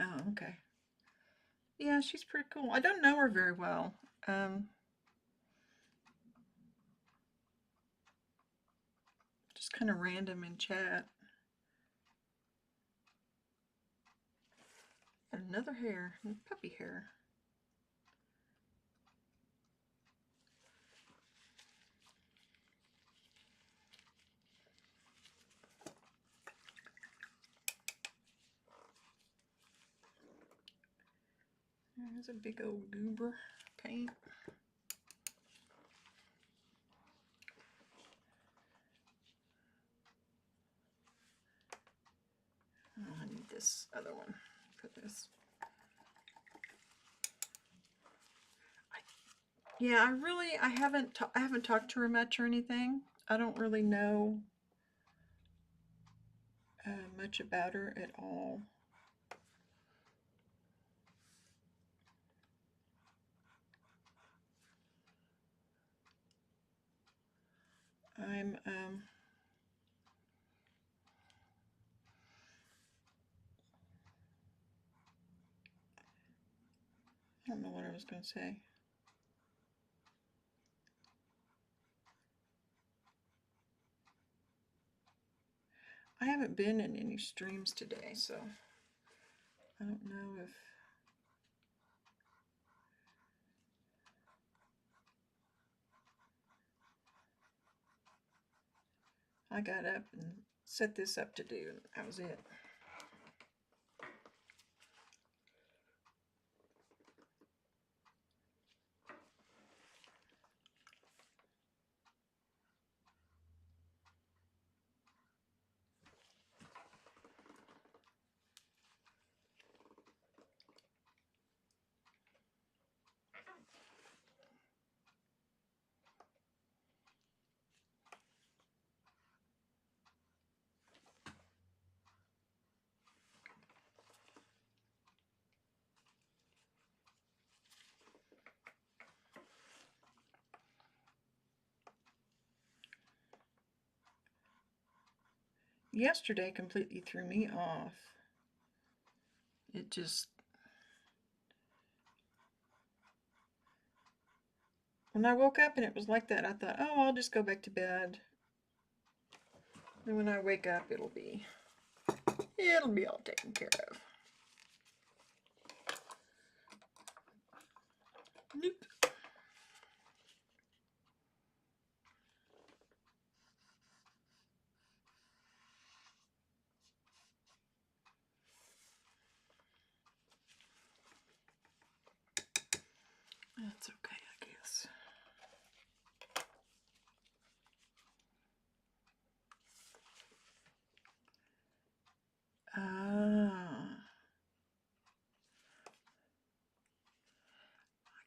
Oh, okay. Yeah, she's pretty cool. I don't know her very well. Just kind of random in chat. Another hair, puppy hair. There's a big old goober paint. Oh, I need this other one for this. Yeah, I haven't talked to her much or anything. I don't really know much about her at all. I don't know what I was going to say. I haven't been in any streams today, so I don't know if I got up and set this up to do, and that was it. Yesterday completely threw me off. It just, when I woke up and it was like that, I thought, oh, I'll just go back to bed. And when I wake up, it'll be all taken care of. Nope. That's okay, I guess. Ah.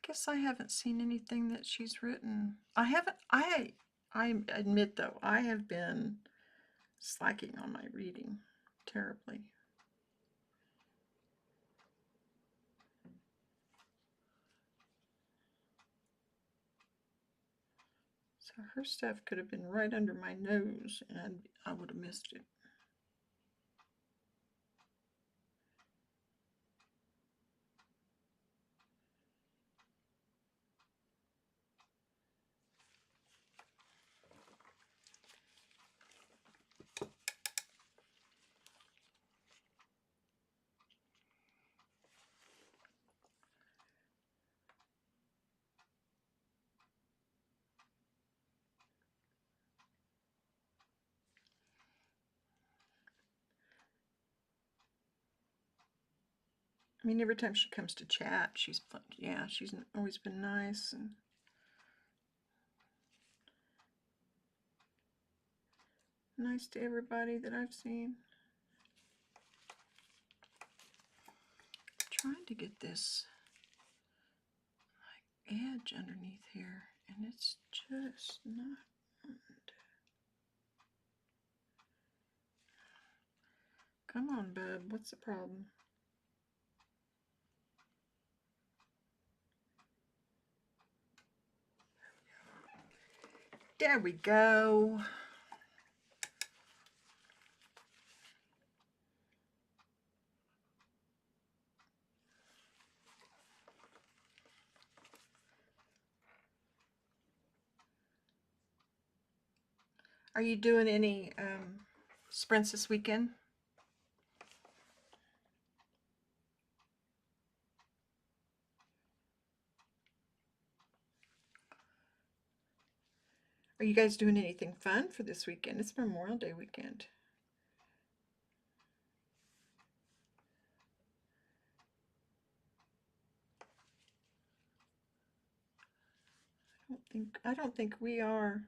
Guess I haven't seen anything that she's written. I admit though, I have been slacking on my reading terribly. So her stuff could have been right under my nose and I would have missed it. I mean, every time she comes to chat, she's fun. Yeah, she's always been nice and nice to everybody that I've seen. I'm trying to get this like edge underneath here, and it's just not. Come on, bud. What's the problem? There we go. Are you doing any sprints this weekend? Are you guys doing anything fun for this weekend? It's Memorial Day weekend. I don't think we are.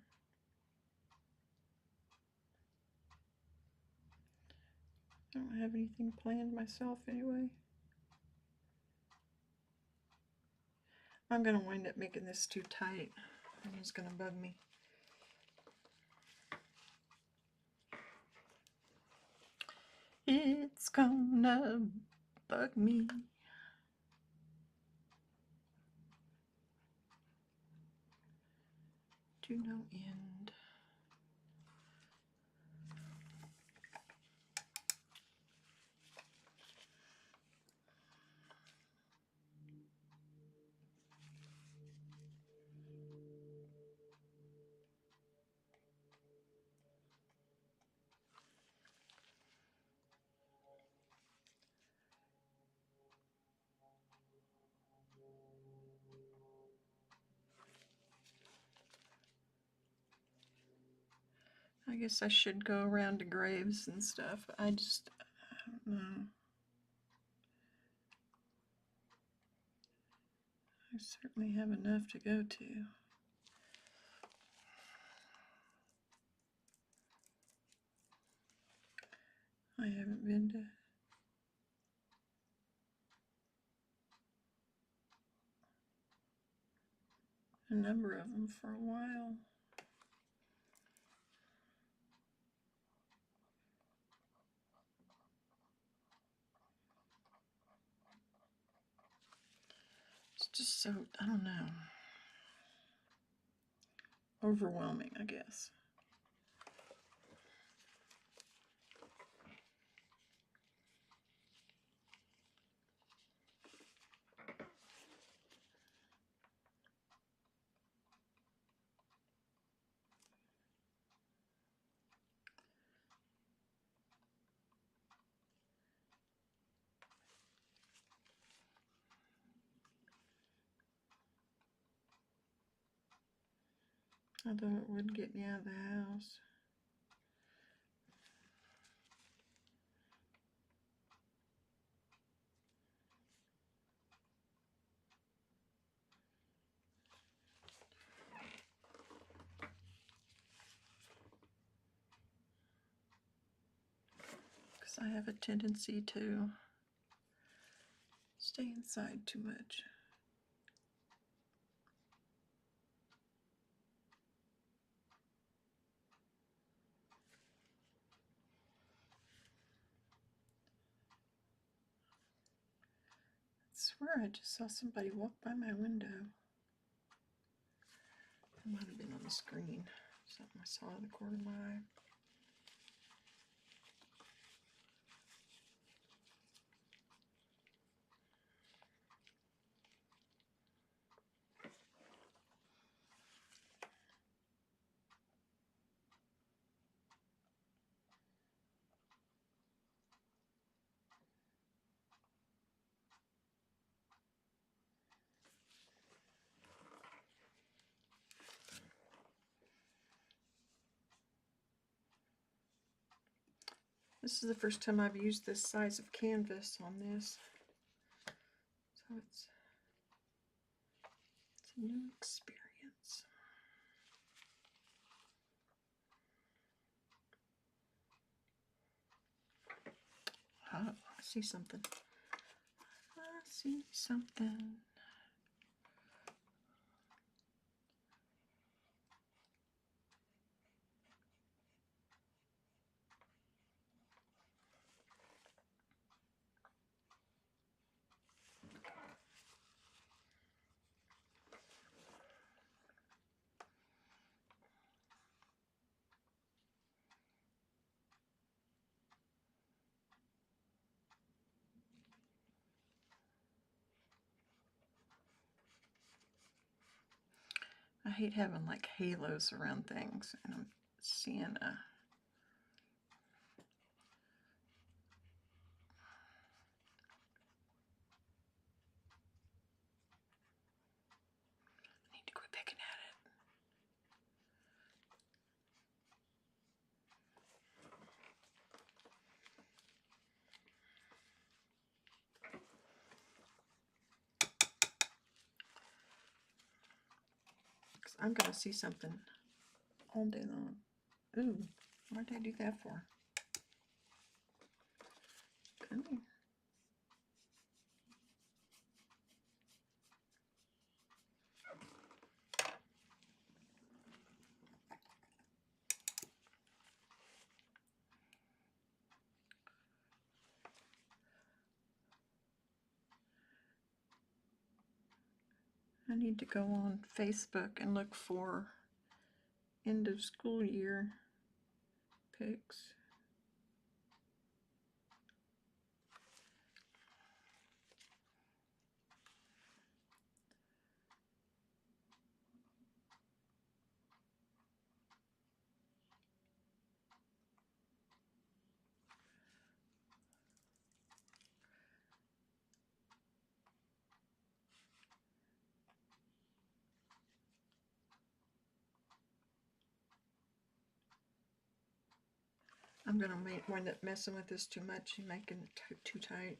I don't have anything planned myself anyway. I'm going to wind up making this too tight, and it's going to bug me. It's gonna bug me. To no end. I guess I should go around to graves and stuff. I don't know. I certainly have enough to go to. I haven't been to a number of them for a while. It's just so, I don't know, overwhelming, I guess. Although it would get me out of the house. Because I have a tendency to stay inside too much. swear I just saw somebody walk by my window. It might have been on the screen. Something I saw in the corner of my eye. This is the first time I've used this size of canvas on this. So it's a new experience. Oh, I see something. I see something. I hate having like halos around things, and I'm seeing a need to quit picking at it. Because I'm gonna see something all day long. Ooh, what did I do that for? Come here. I need to go on Facebook and look for end of school year pics. I'm gonna wind up messing with this too much and making it too tight.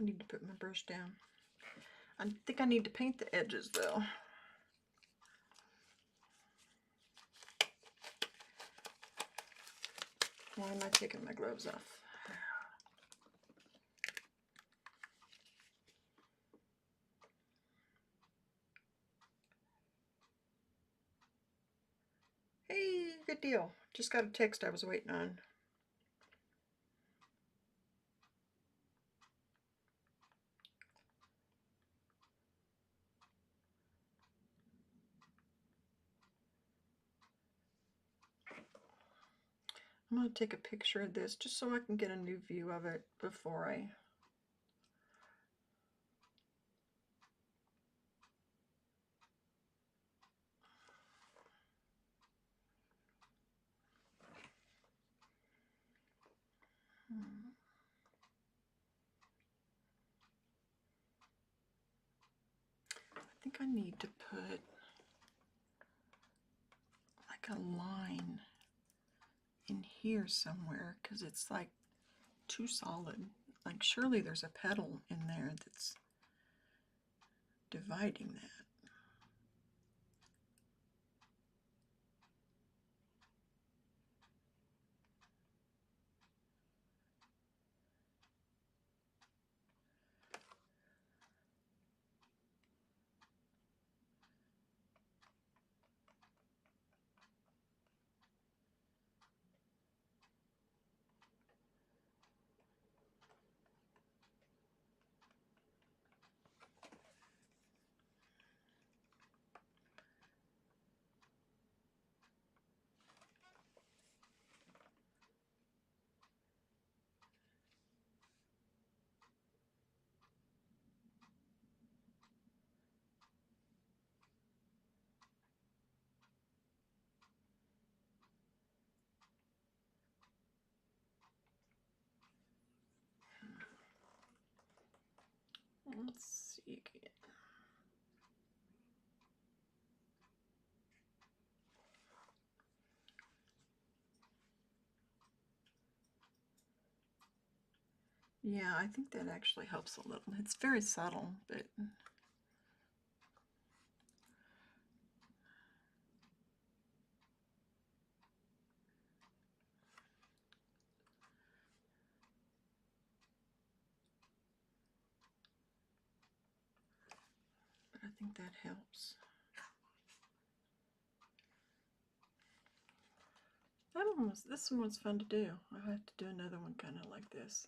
I need to put my brush down. I think I need to paint the edges though. Why am I taking my gloves off? Hey, good deal. Just got a text I was waiting on. I'm going to take a picture of this just so I can get a new view of it before I... I think I need to put like a line in here somewhere because it's like too solid. Like surely there's a petal in there that's dividing that. Let's see again. Yeah, I think that actually helps a little. It's very subtle, but I think that helps. This one was fun to do. I have to do another one kind of like this.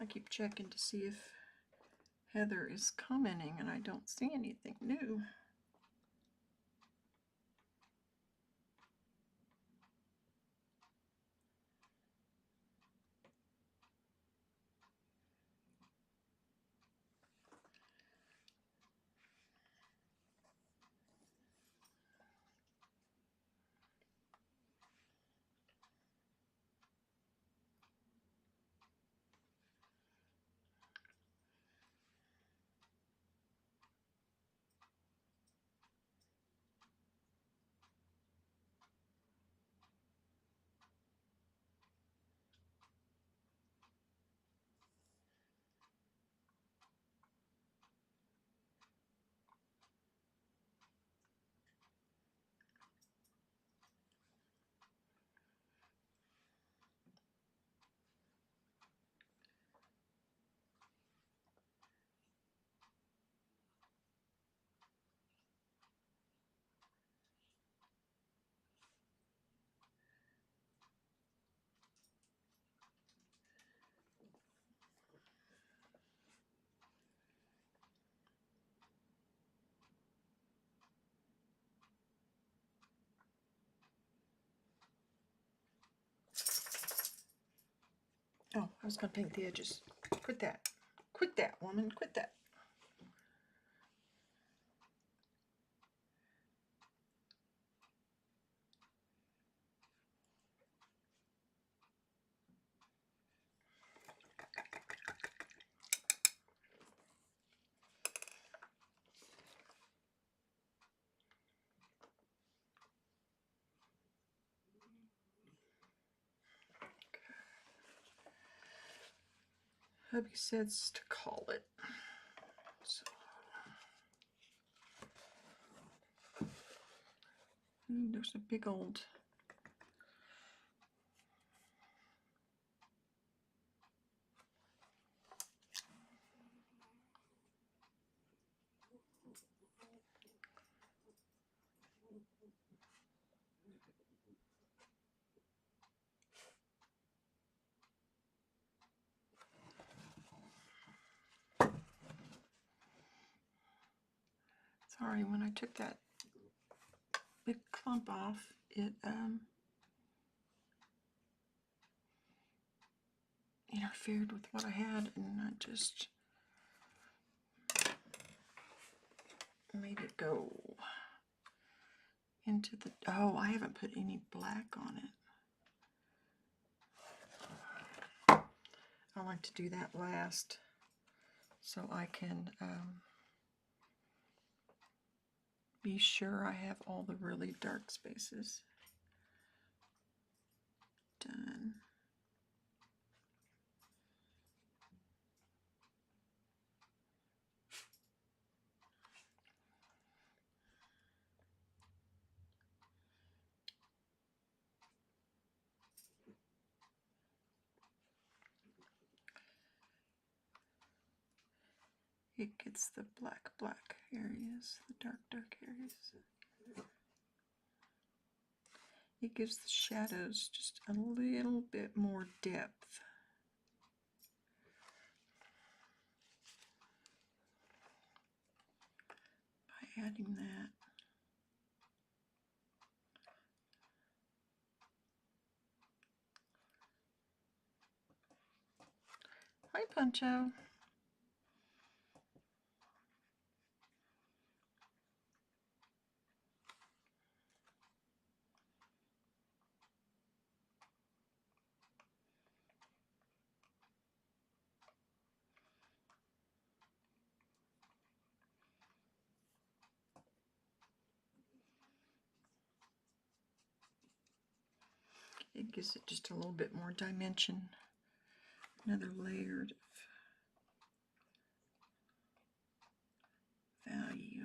I keep checking to see if Heather is commenting, and I don't see anything new. Oh, I was going to paint the edges. Quit that. Quit that, woman. Quit that. Hubby says to call it. So, there's a big old... Sorry, when I took that big clump off, it interfered with what I had, and I just made it go into the, oh, I haven't put any black on it. I like to do that last so I can be sure I have all the really dark spaces done. It gets the black areas, the dark areas. It gives the shadows just a little bit more depth. By adding that. Hi, Puncho. It gives it just a little bit more dimension, another layer of value.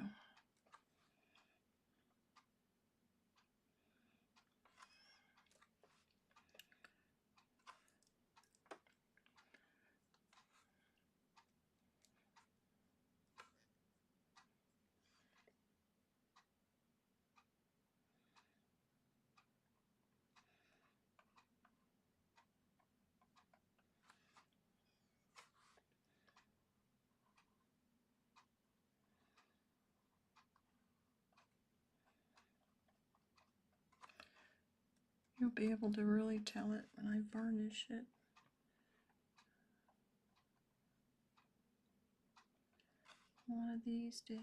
You'll be able to really tell it when I varnish it. One of these days.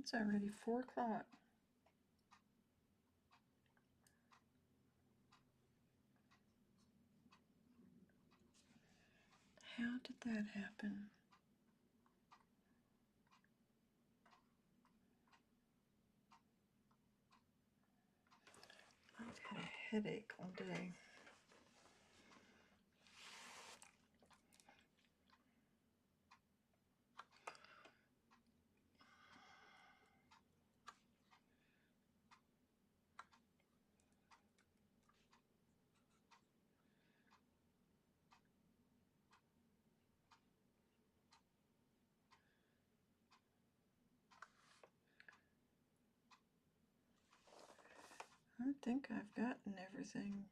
It's already 4 o'clock. How did that happen? I've had a headache all day. I think I've gotten everything.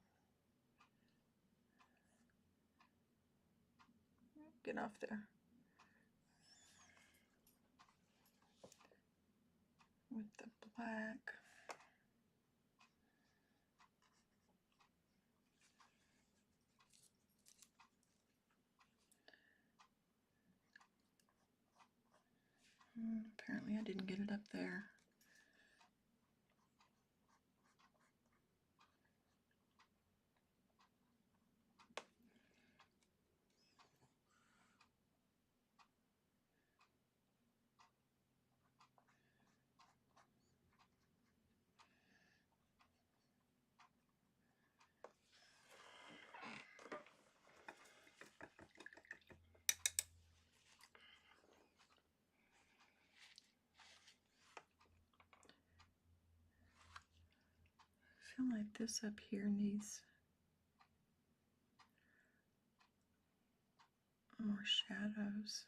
Get off there. With the black. Apparently I didn't get it up there. feel like this up here needs more shadows.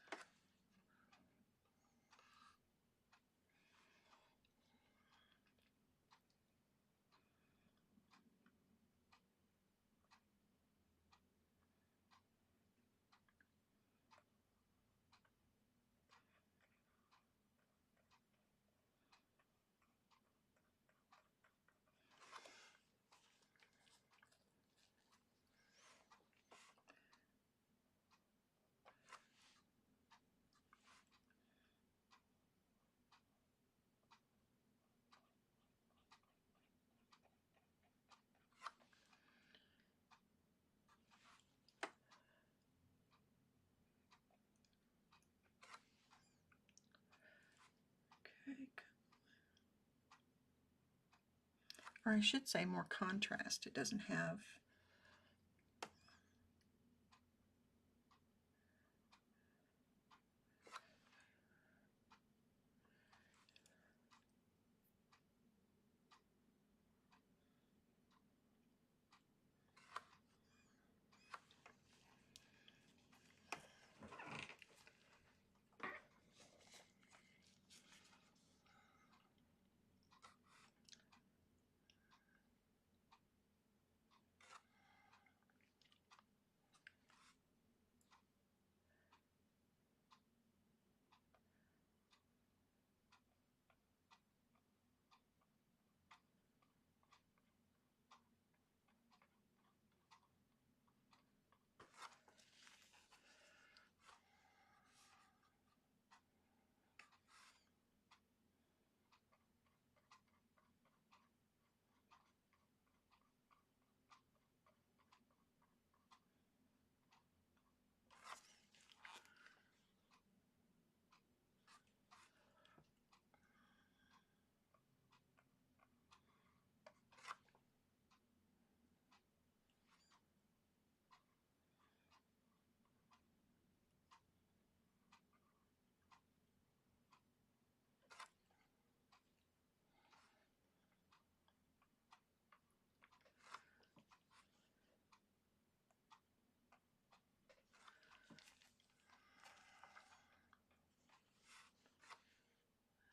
Okay. Or I should say more contrast. It doesn't have.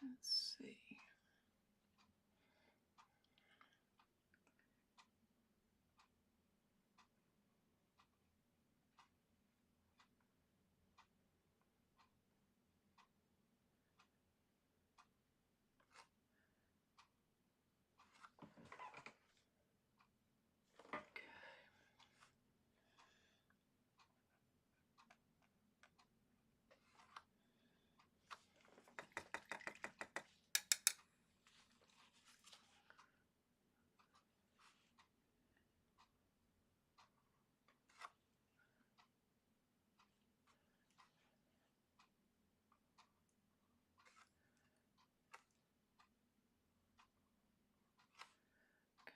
Let's see.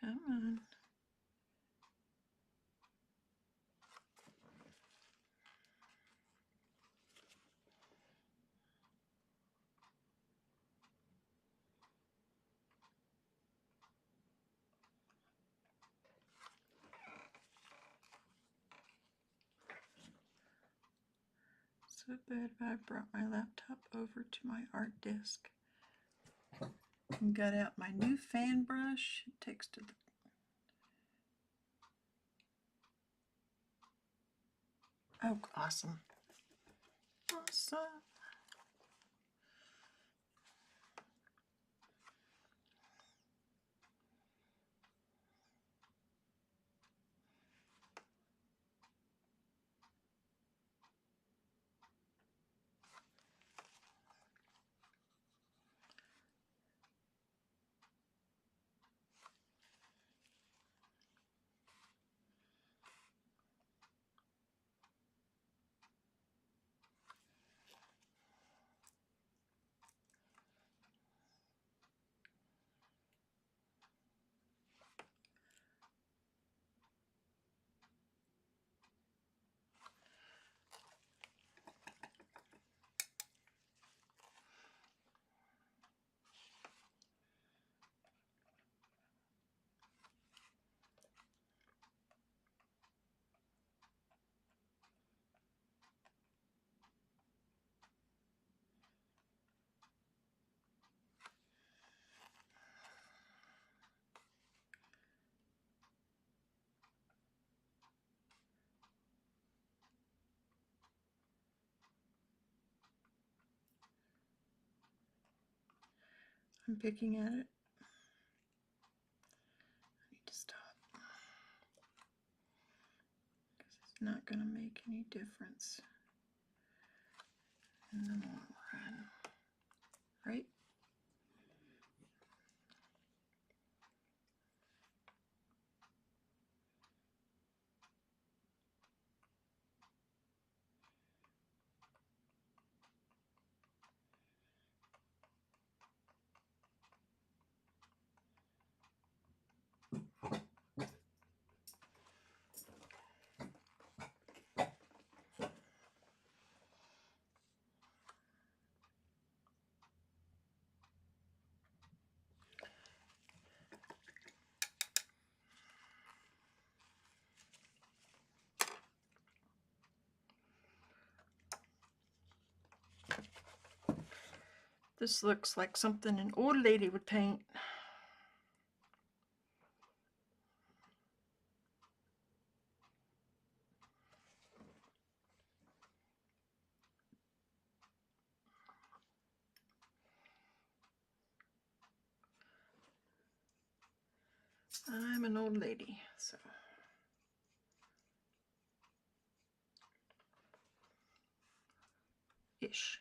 Come on. So bad I brought my laptop over to my art desk and got out my new fan brush. It takes to the oh, awesome. Awesome. I'm picking at it. I need to stop. Because it's not going to make any difference in the long run. Right? This looks like something an old lady would paint. I'm an old lady, so. Ish.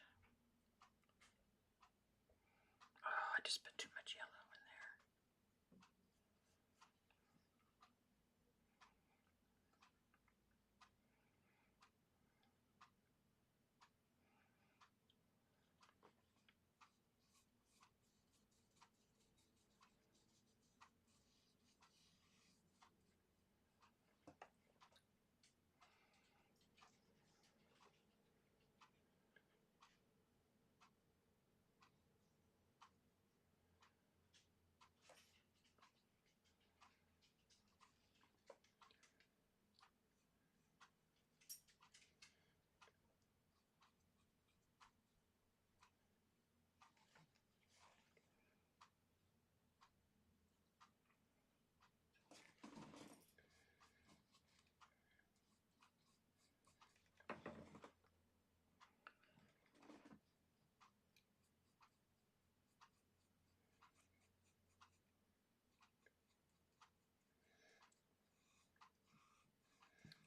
Oh, I just put too much yellow in there.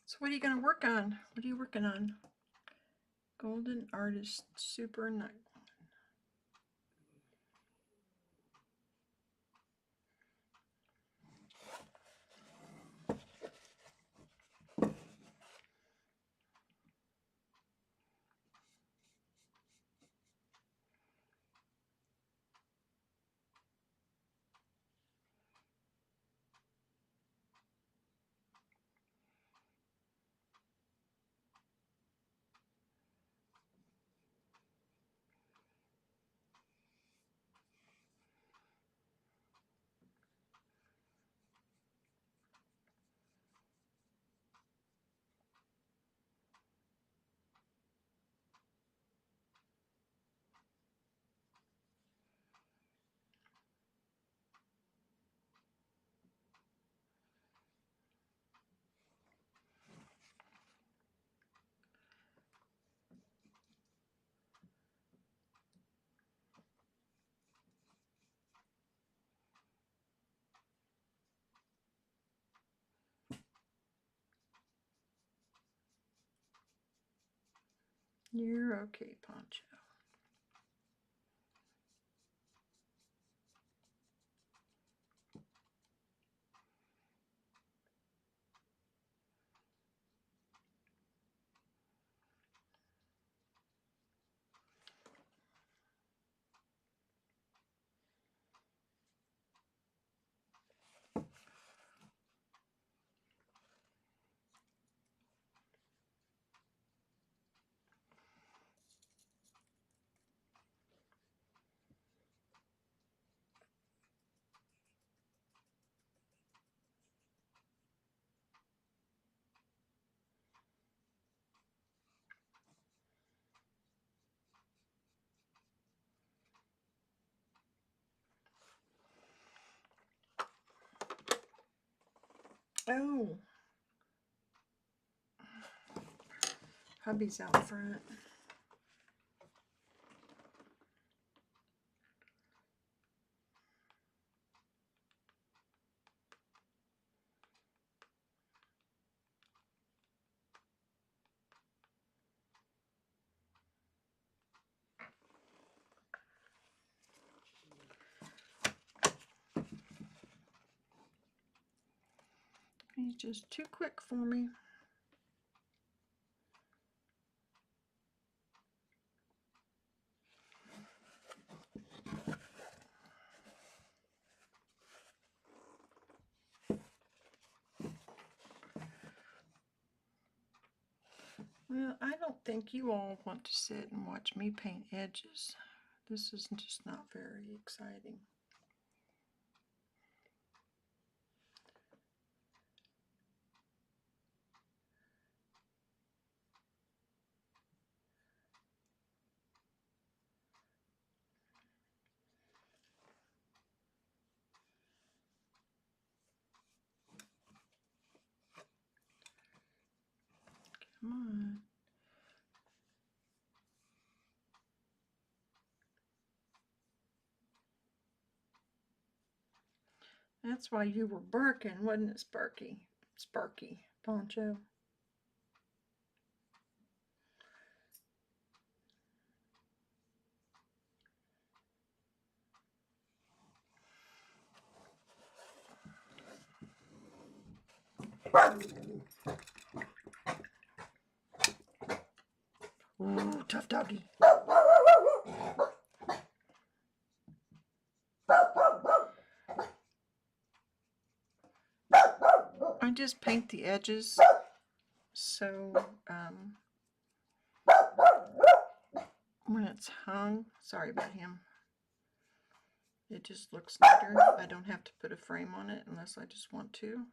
So what are you going to work on? What are you working on? Golden Artist Super Nut. You're okay, Poncho. Oh, hubby's out front. He's just too quick for me. Well, I don't think you all want to sit and watch me paint edges. This is just not very exciting. Come on. That's why you were barking, wasn't it, Sparky? Sparky, Poncho. Ooh, tough doggy. I just paint the edges so when it's hung, sorry about him, it just looks neater. I don't have to put a frame on it unless I just want to.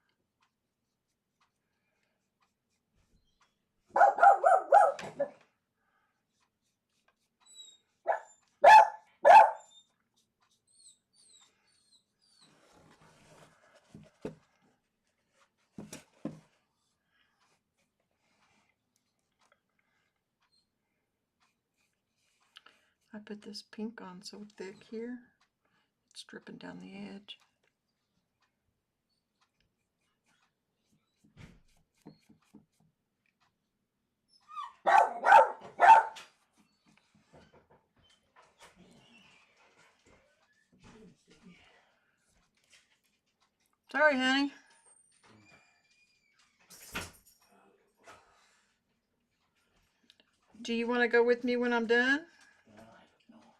I put this pink on so thick here, it's dripping down the edge. Sorry, honey. Do you want to go with me when I'm done? Well, I don't know.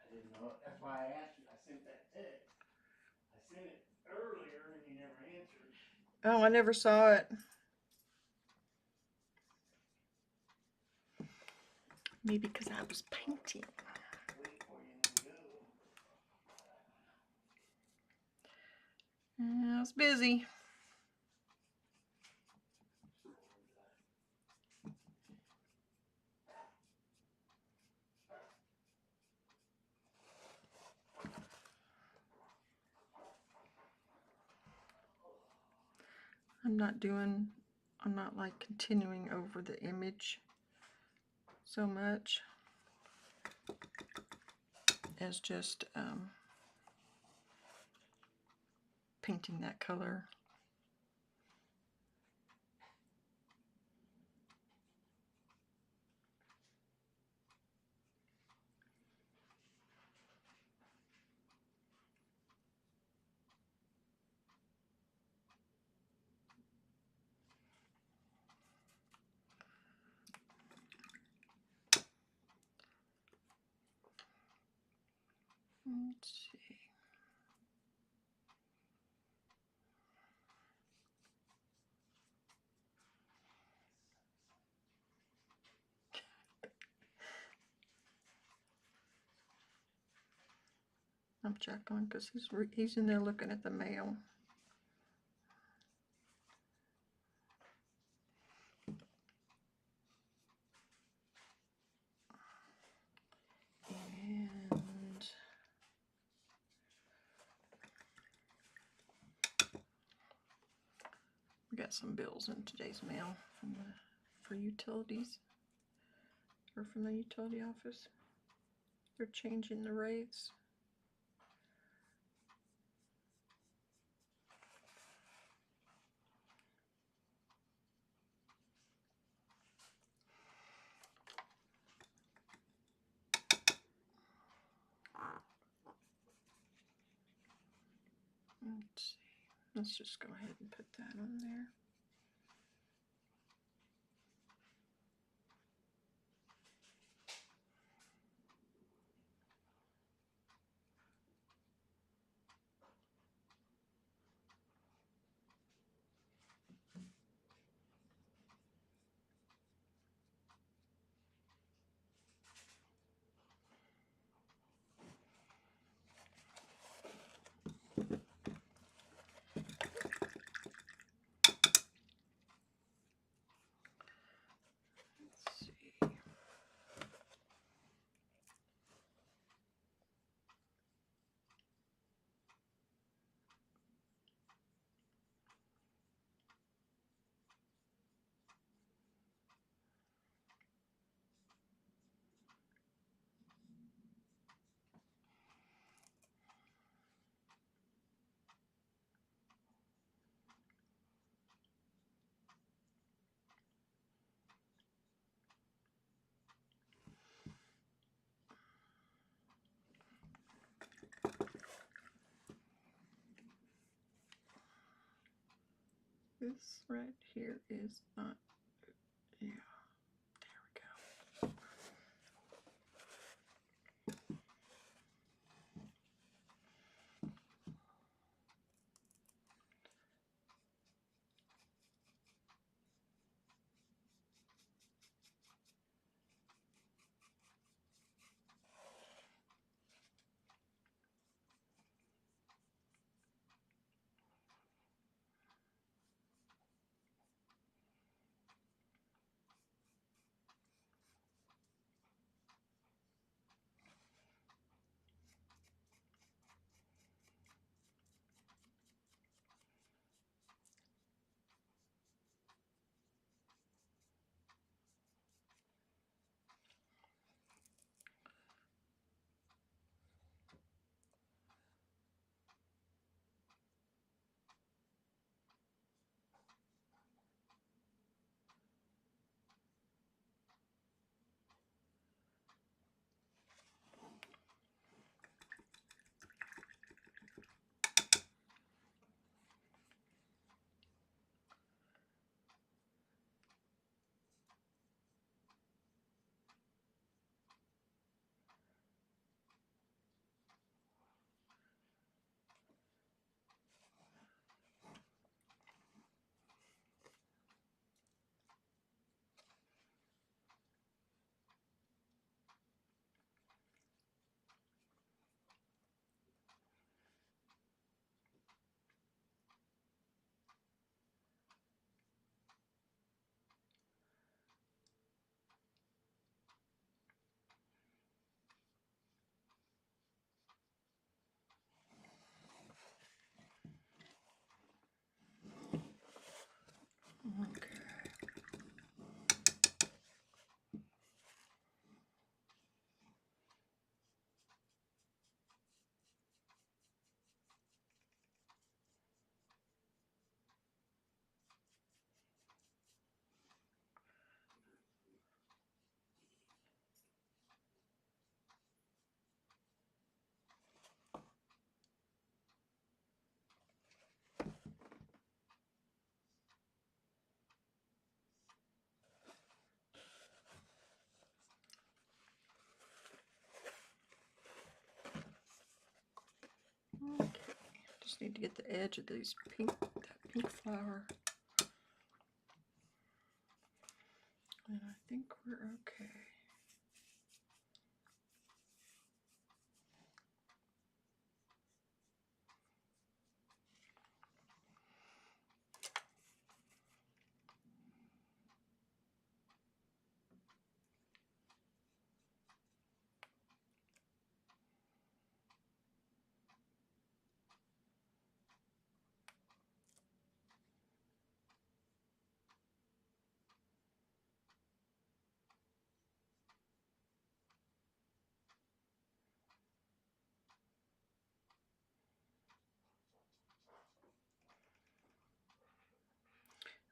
I didn't know. That's why I asked you. I sent that text. I sent it earlier and you never answered. Oh, I never saw it. Maybe because I was painting. Wait for you and then go. I was busy. I'm not like continuing over the image so much as just painting that color. Let's see. I'm chuckling because he's in there looking at the mail. And we got some bills in today's mail for utilities, or from the utility office. They're changing the rates. Let's see. Let's just go ahead and put that on there. Let's see. This right here is not, yeah, there we go. Okay. Okay, just need to get the edge of these that pink flower. And I think we're okay.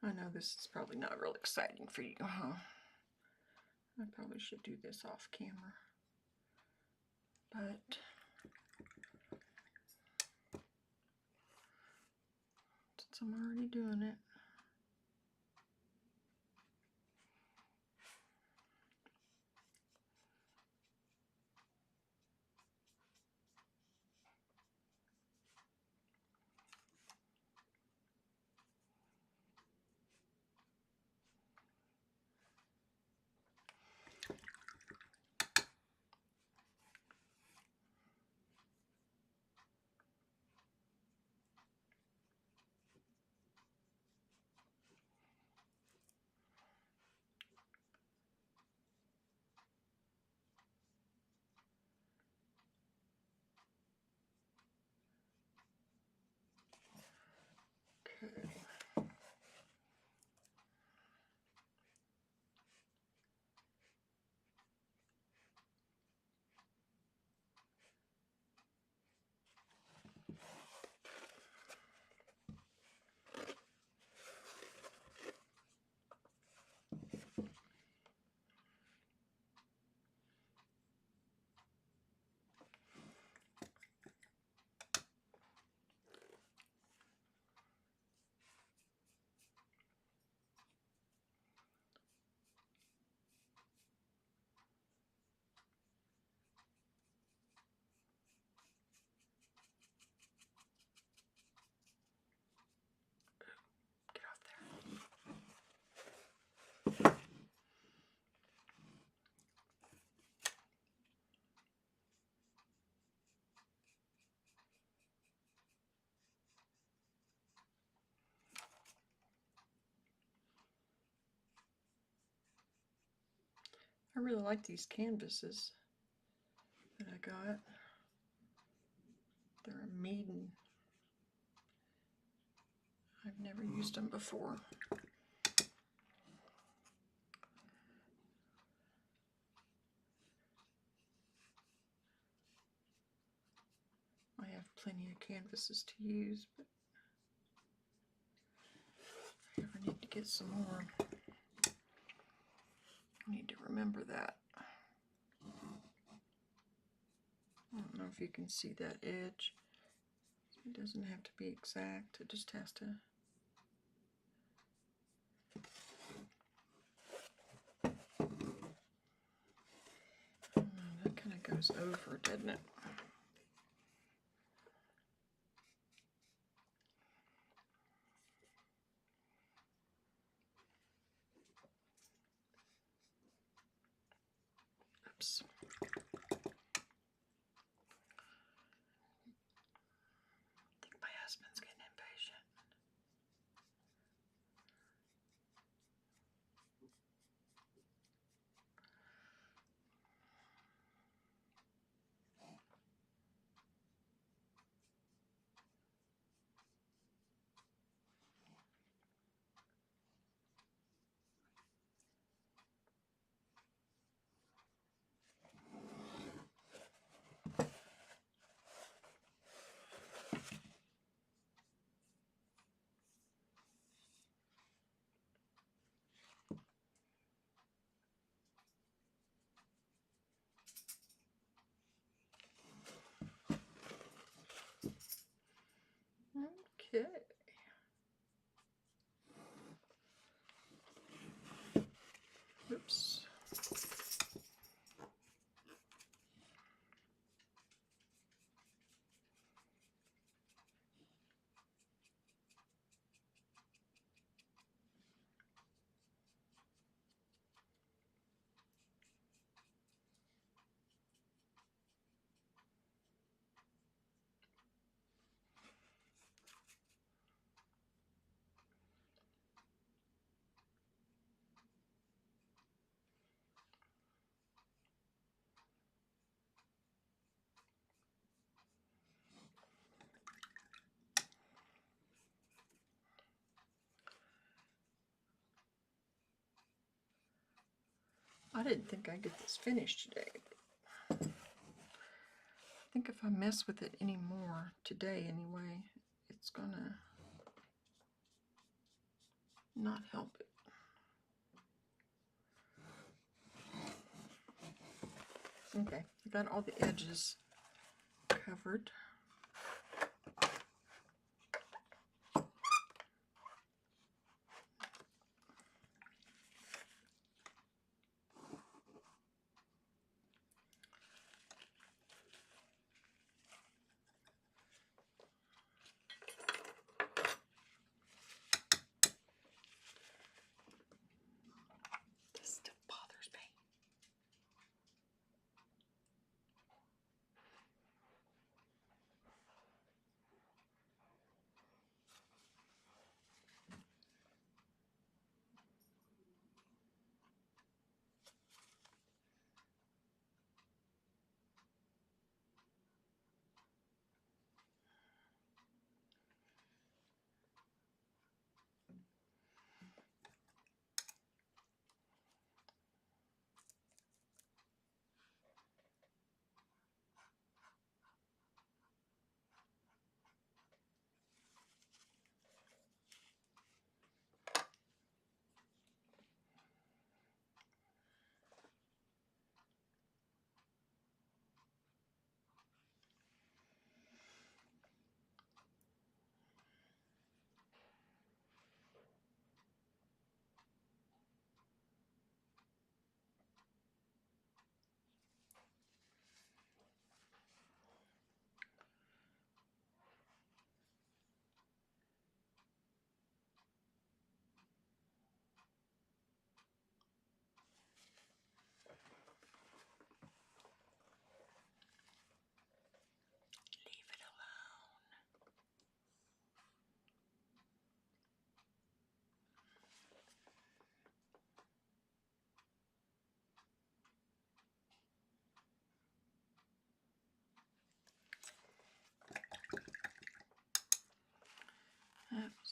I know this is probably not real exciting for you, huh? I probably should do this off camera. But I'm already doing it. Okay. Get off there. I really like these canvases that I got. They're a maiden. I've never used them before. I have plenty of canvases to use, but I ever need to get some more. I need to remember that. I don't know if you can see that edge. It doesn't have to be exact, it just has to. That kind of goes over, doesn't it? Oops. I think my husband's getting impatient. Okay. Oops. I didn't think I'd get this finished today. I think if I mess with it anymore, today anyway, it's gonna not help it. Okay, I got all the edges covered.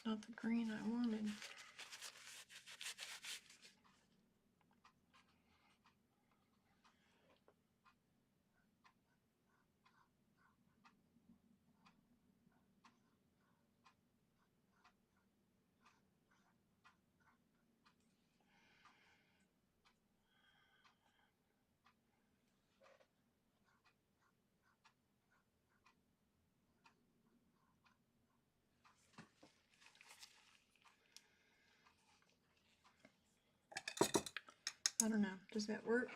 It's not the green I wanted. I don't know. Does that work?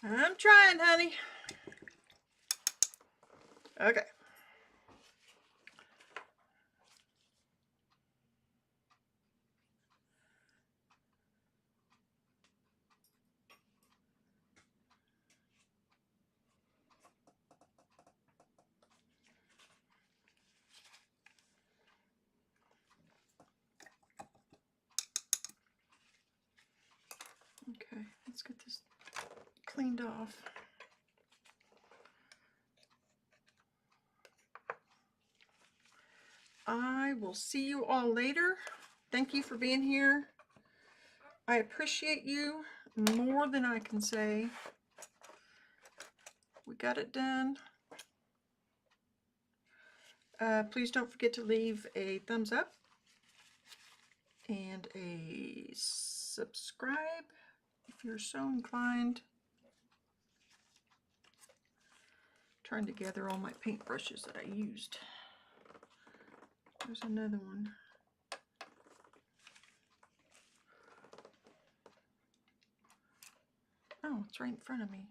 I'm trying, honey. Okay. Okay, let's get this cleaned off. I will see you all later. Thank you for being here. I appreciate you more than I can say. We got it done. Please don't forget to leave a thumbs up and a subscribe if you're so inclined. Trying to gather all my paintbrushes that I used. There's another one. Oh, it's right in front of me.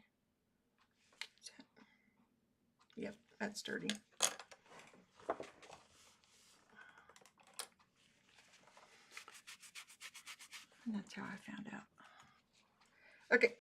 Yep, that's dirty. And that's how I found out. Okay,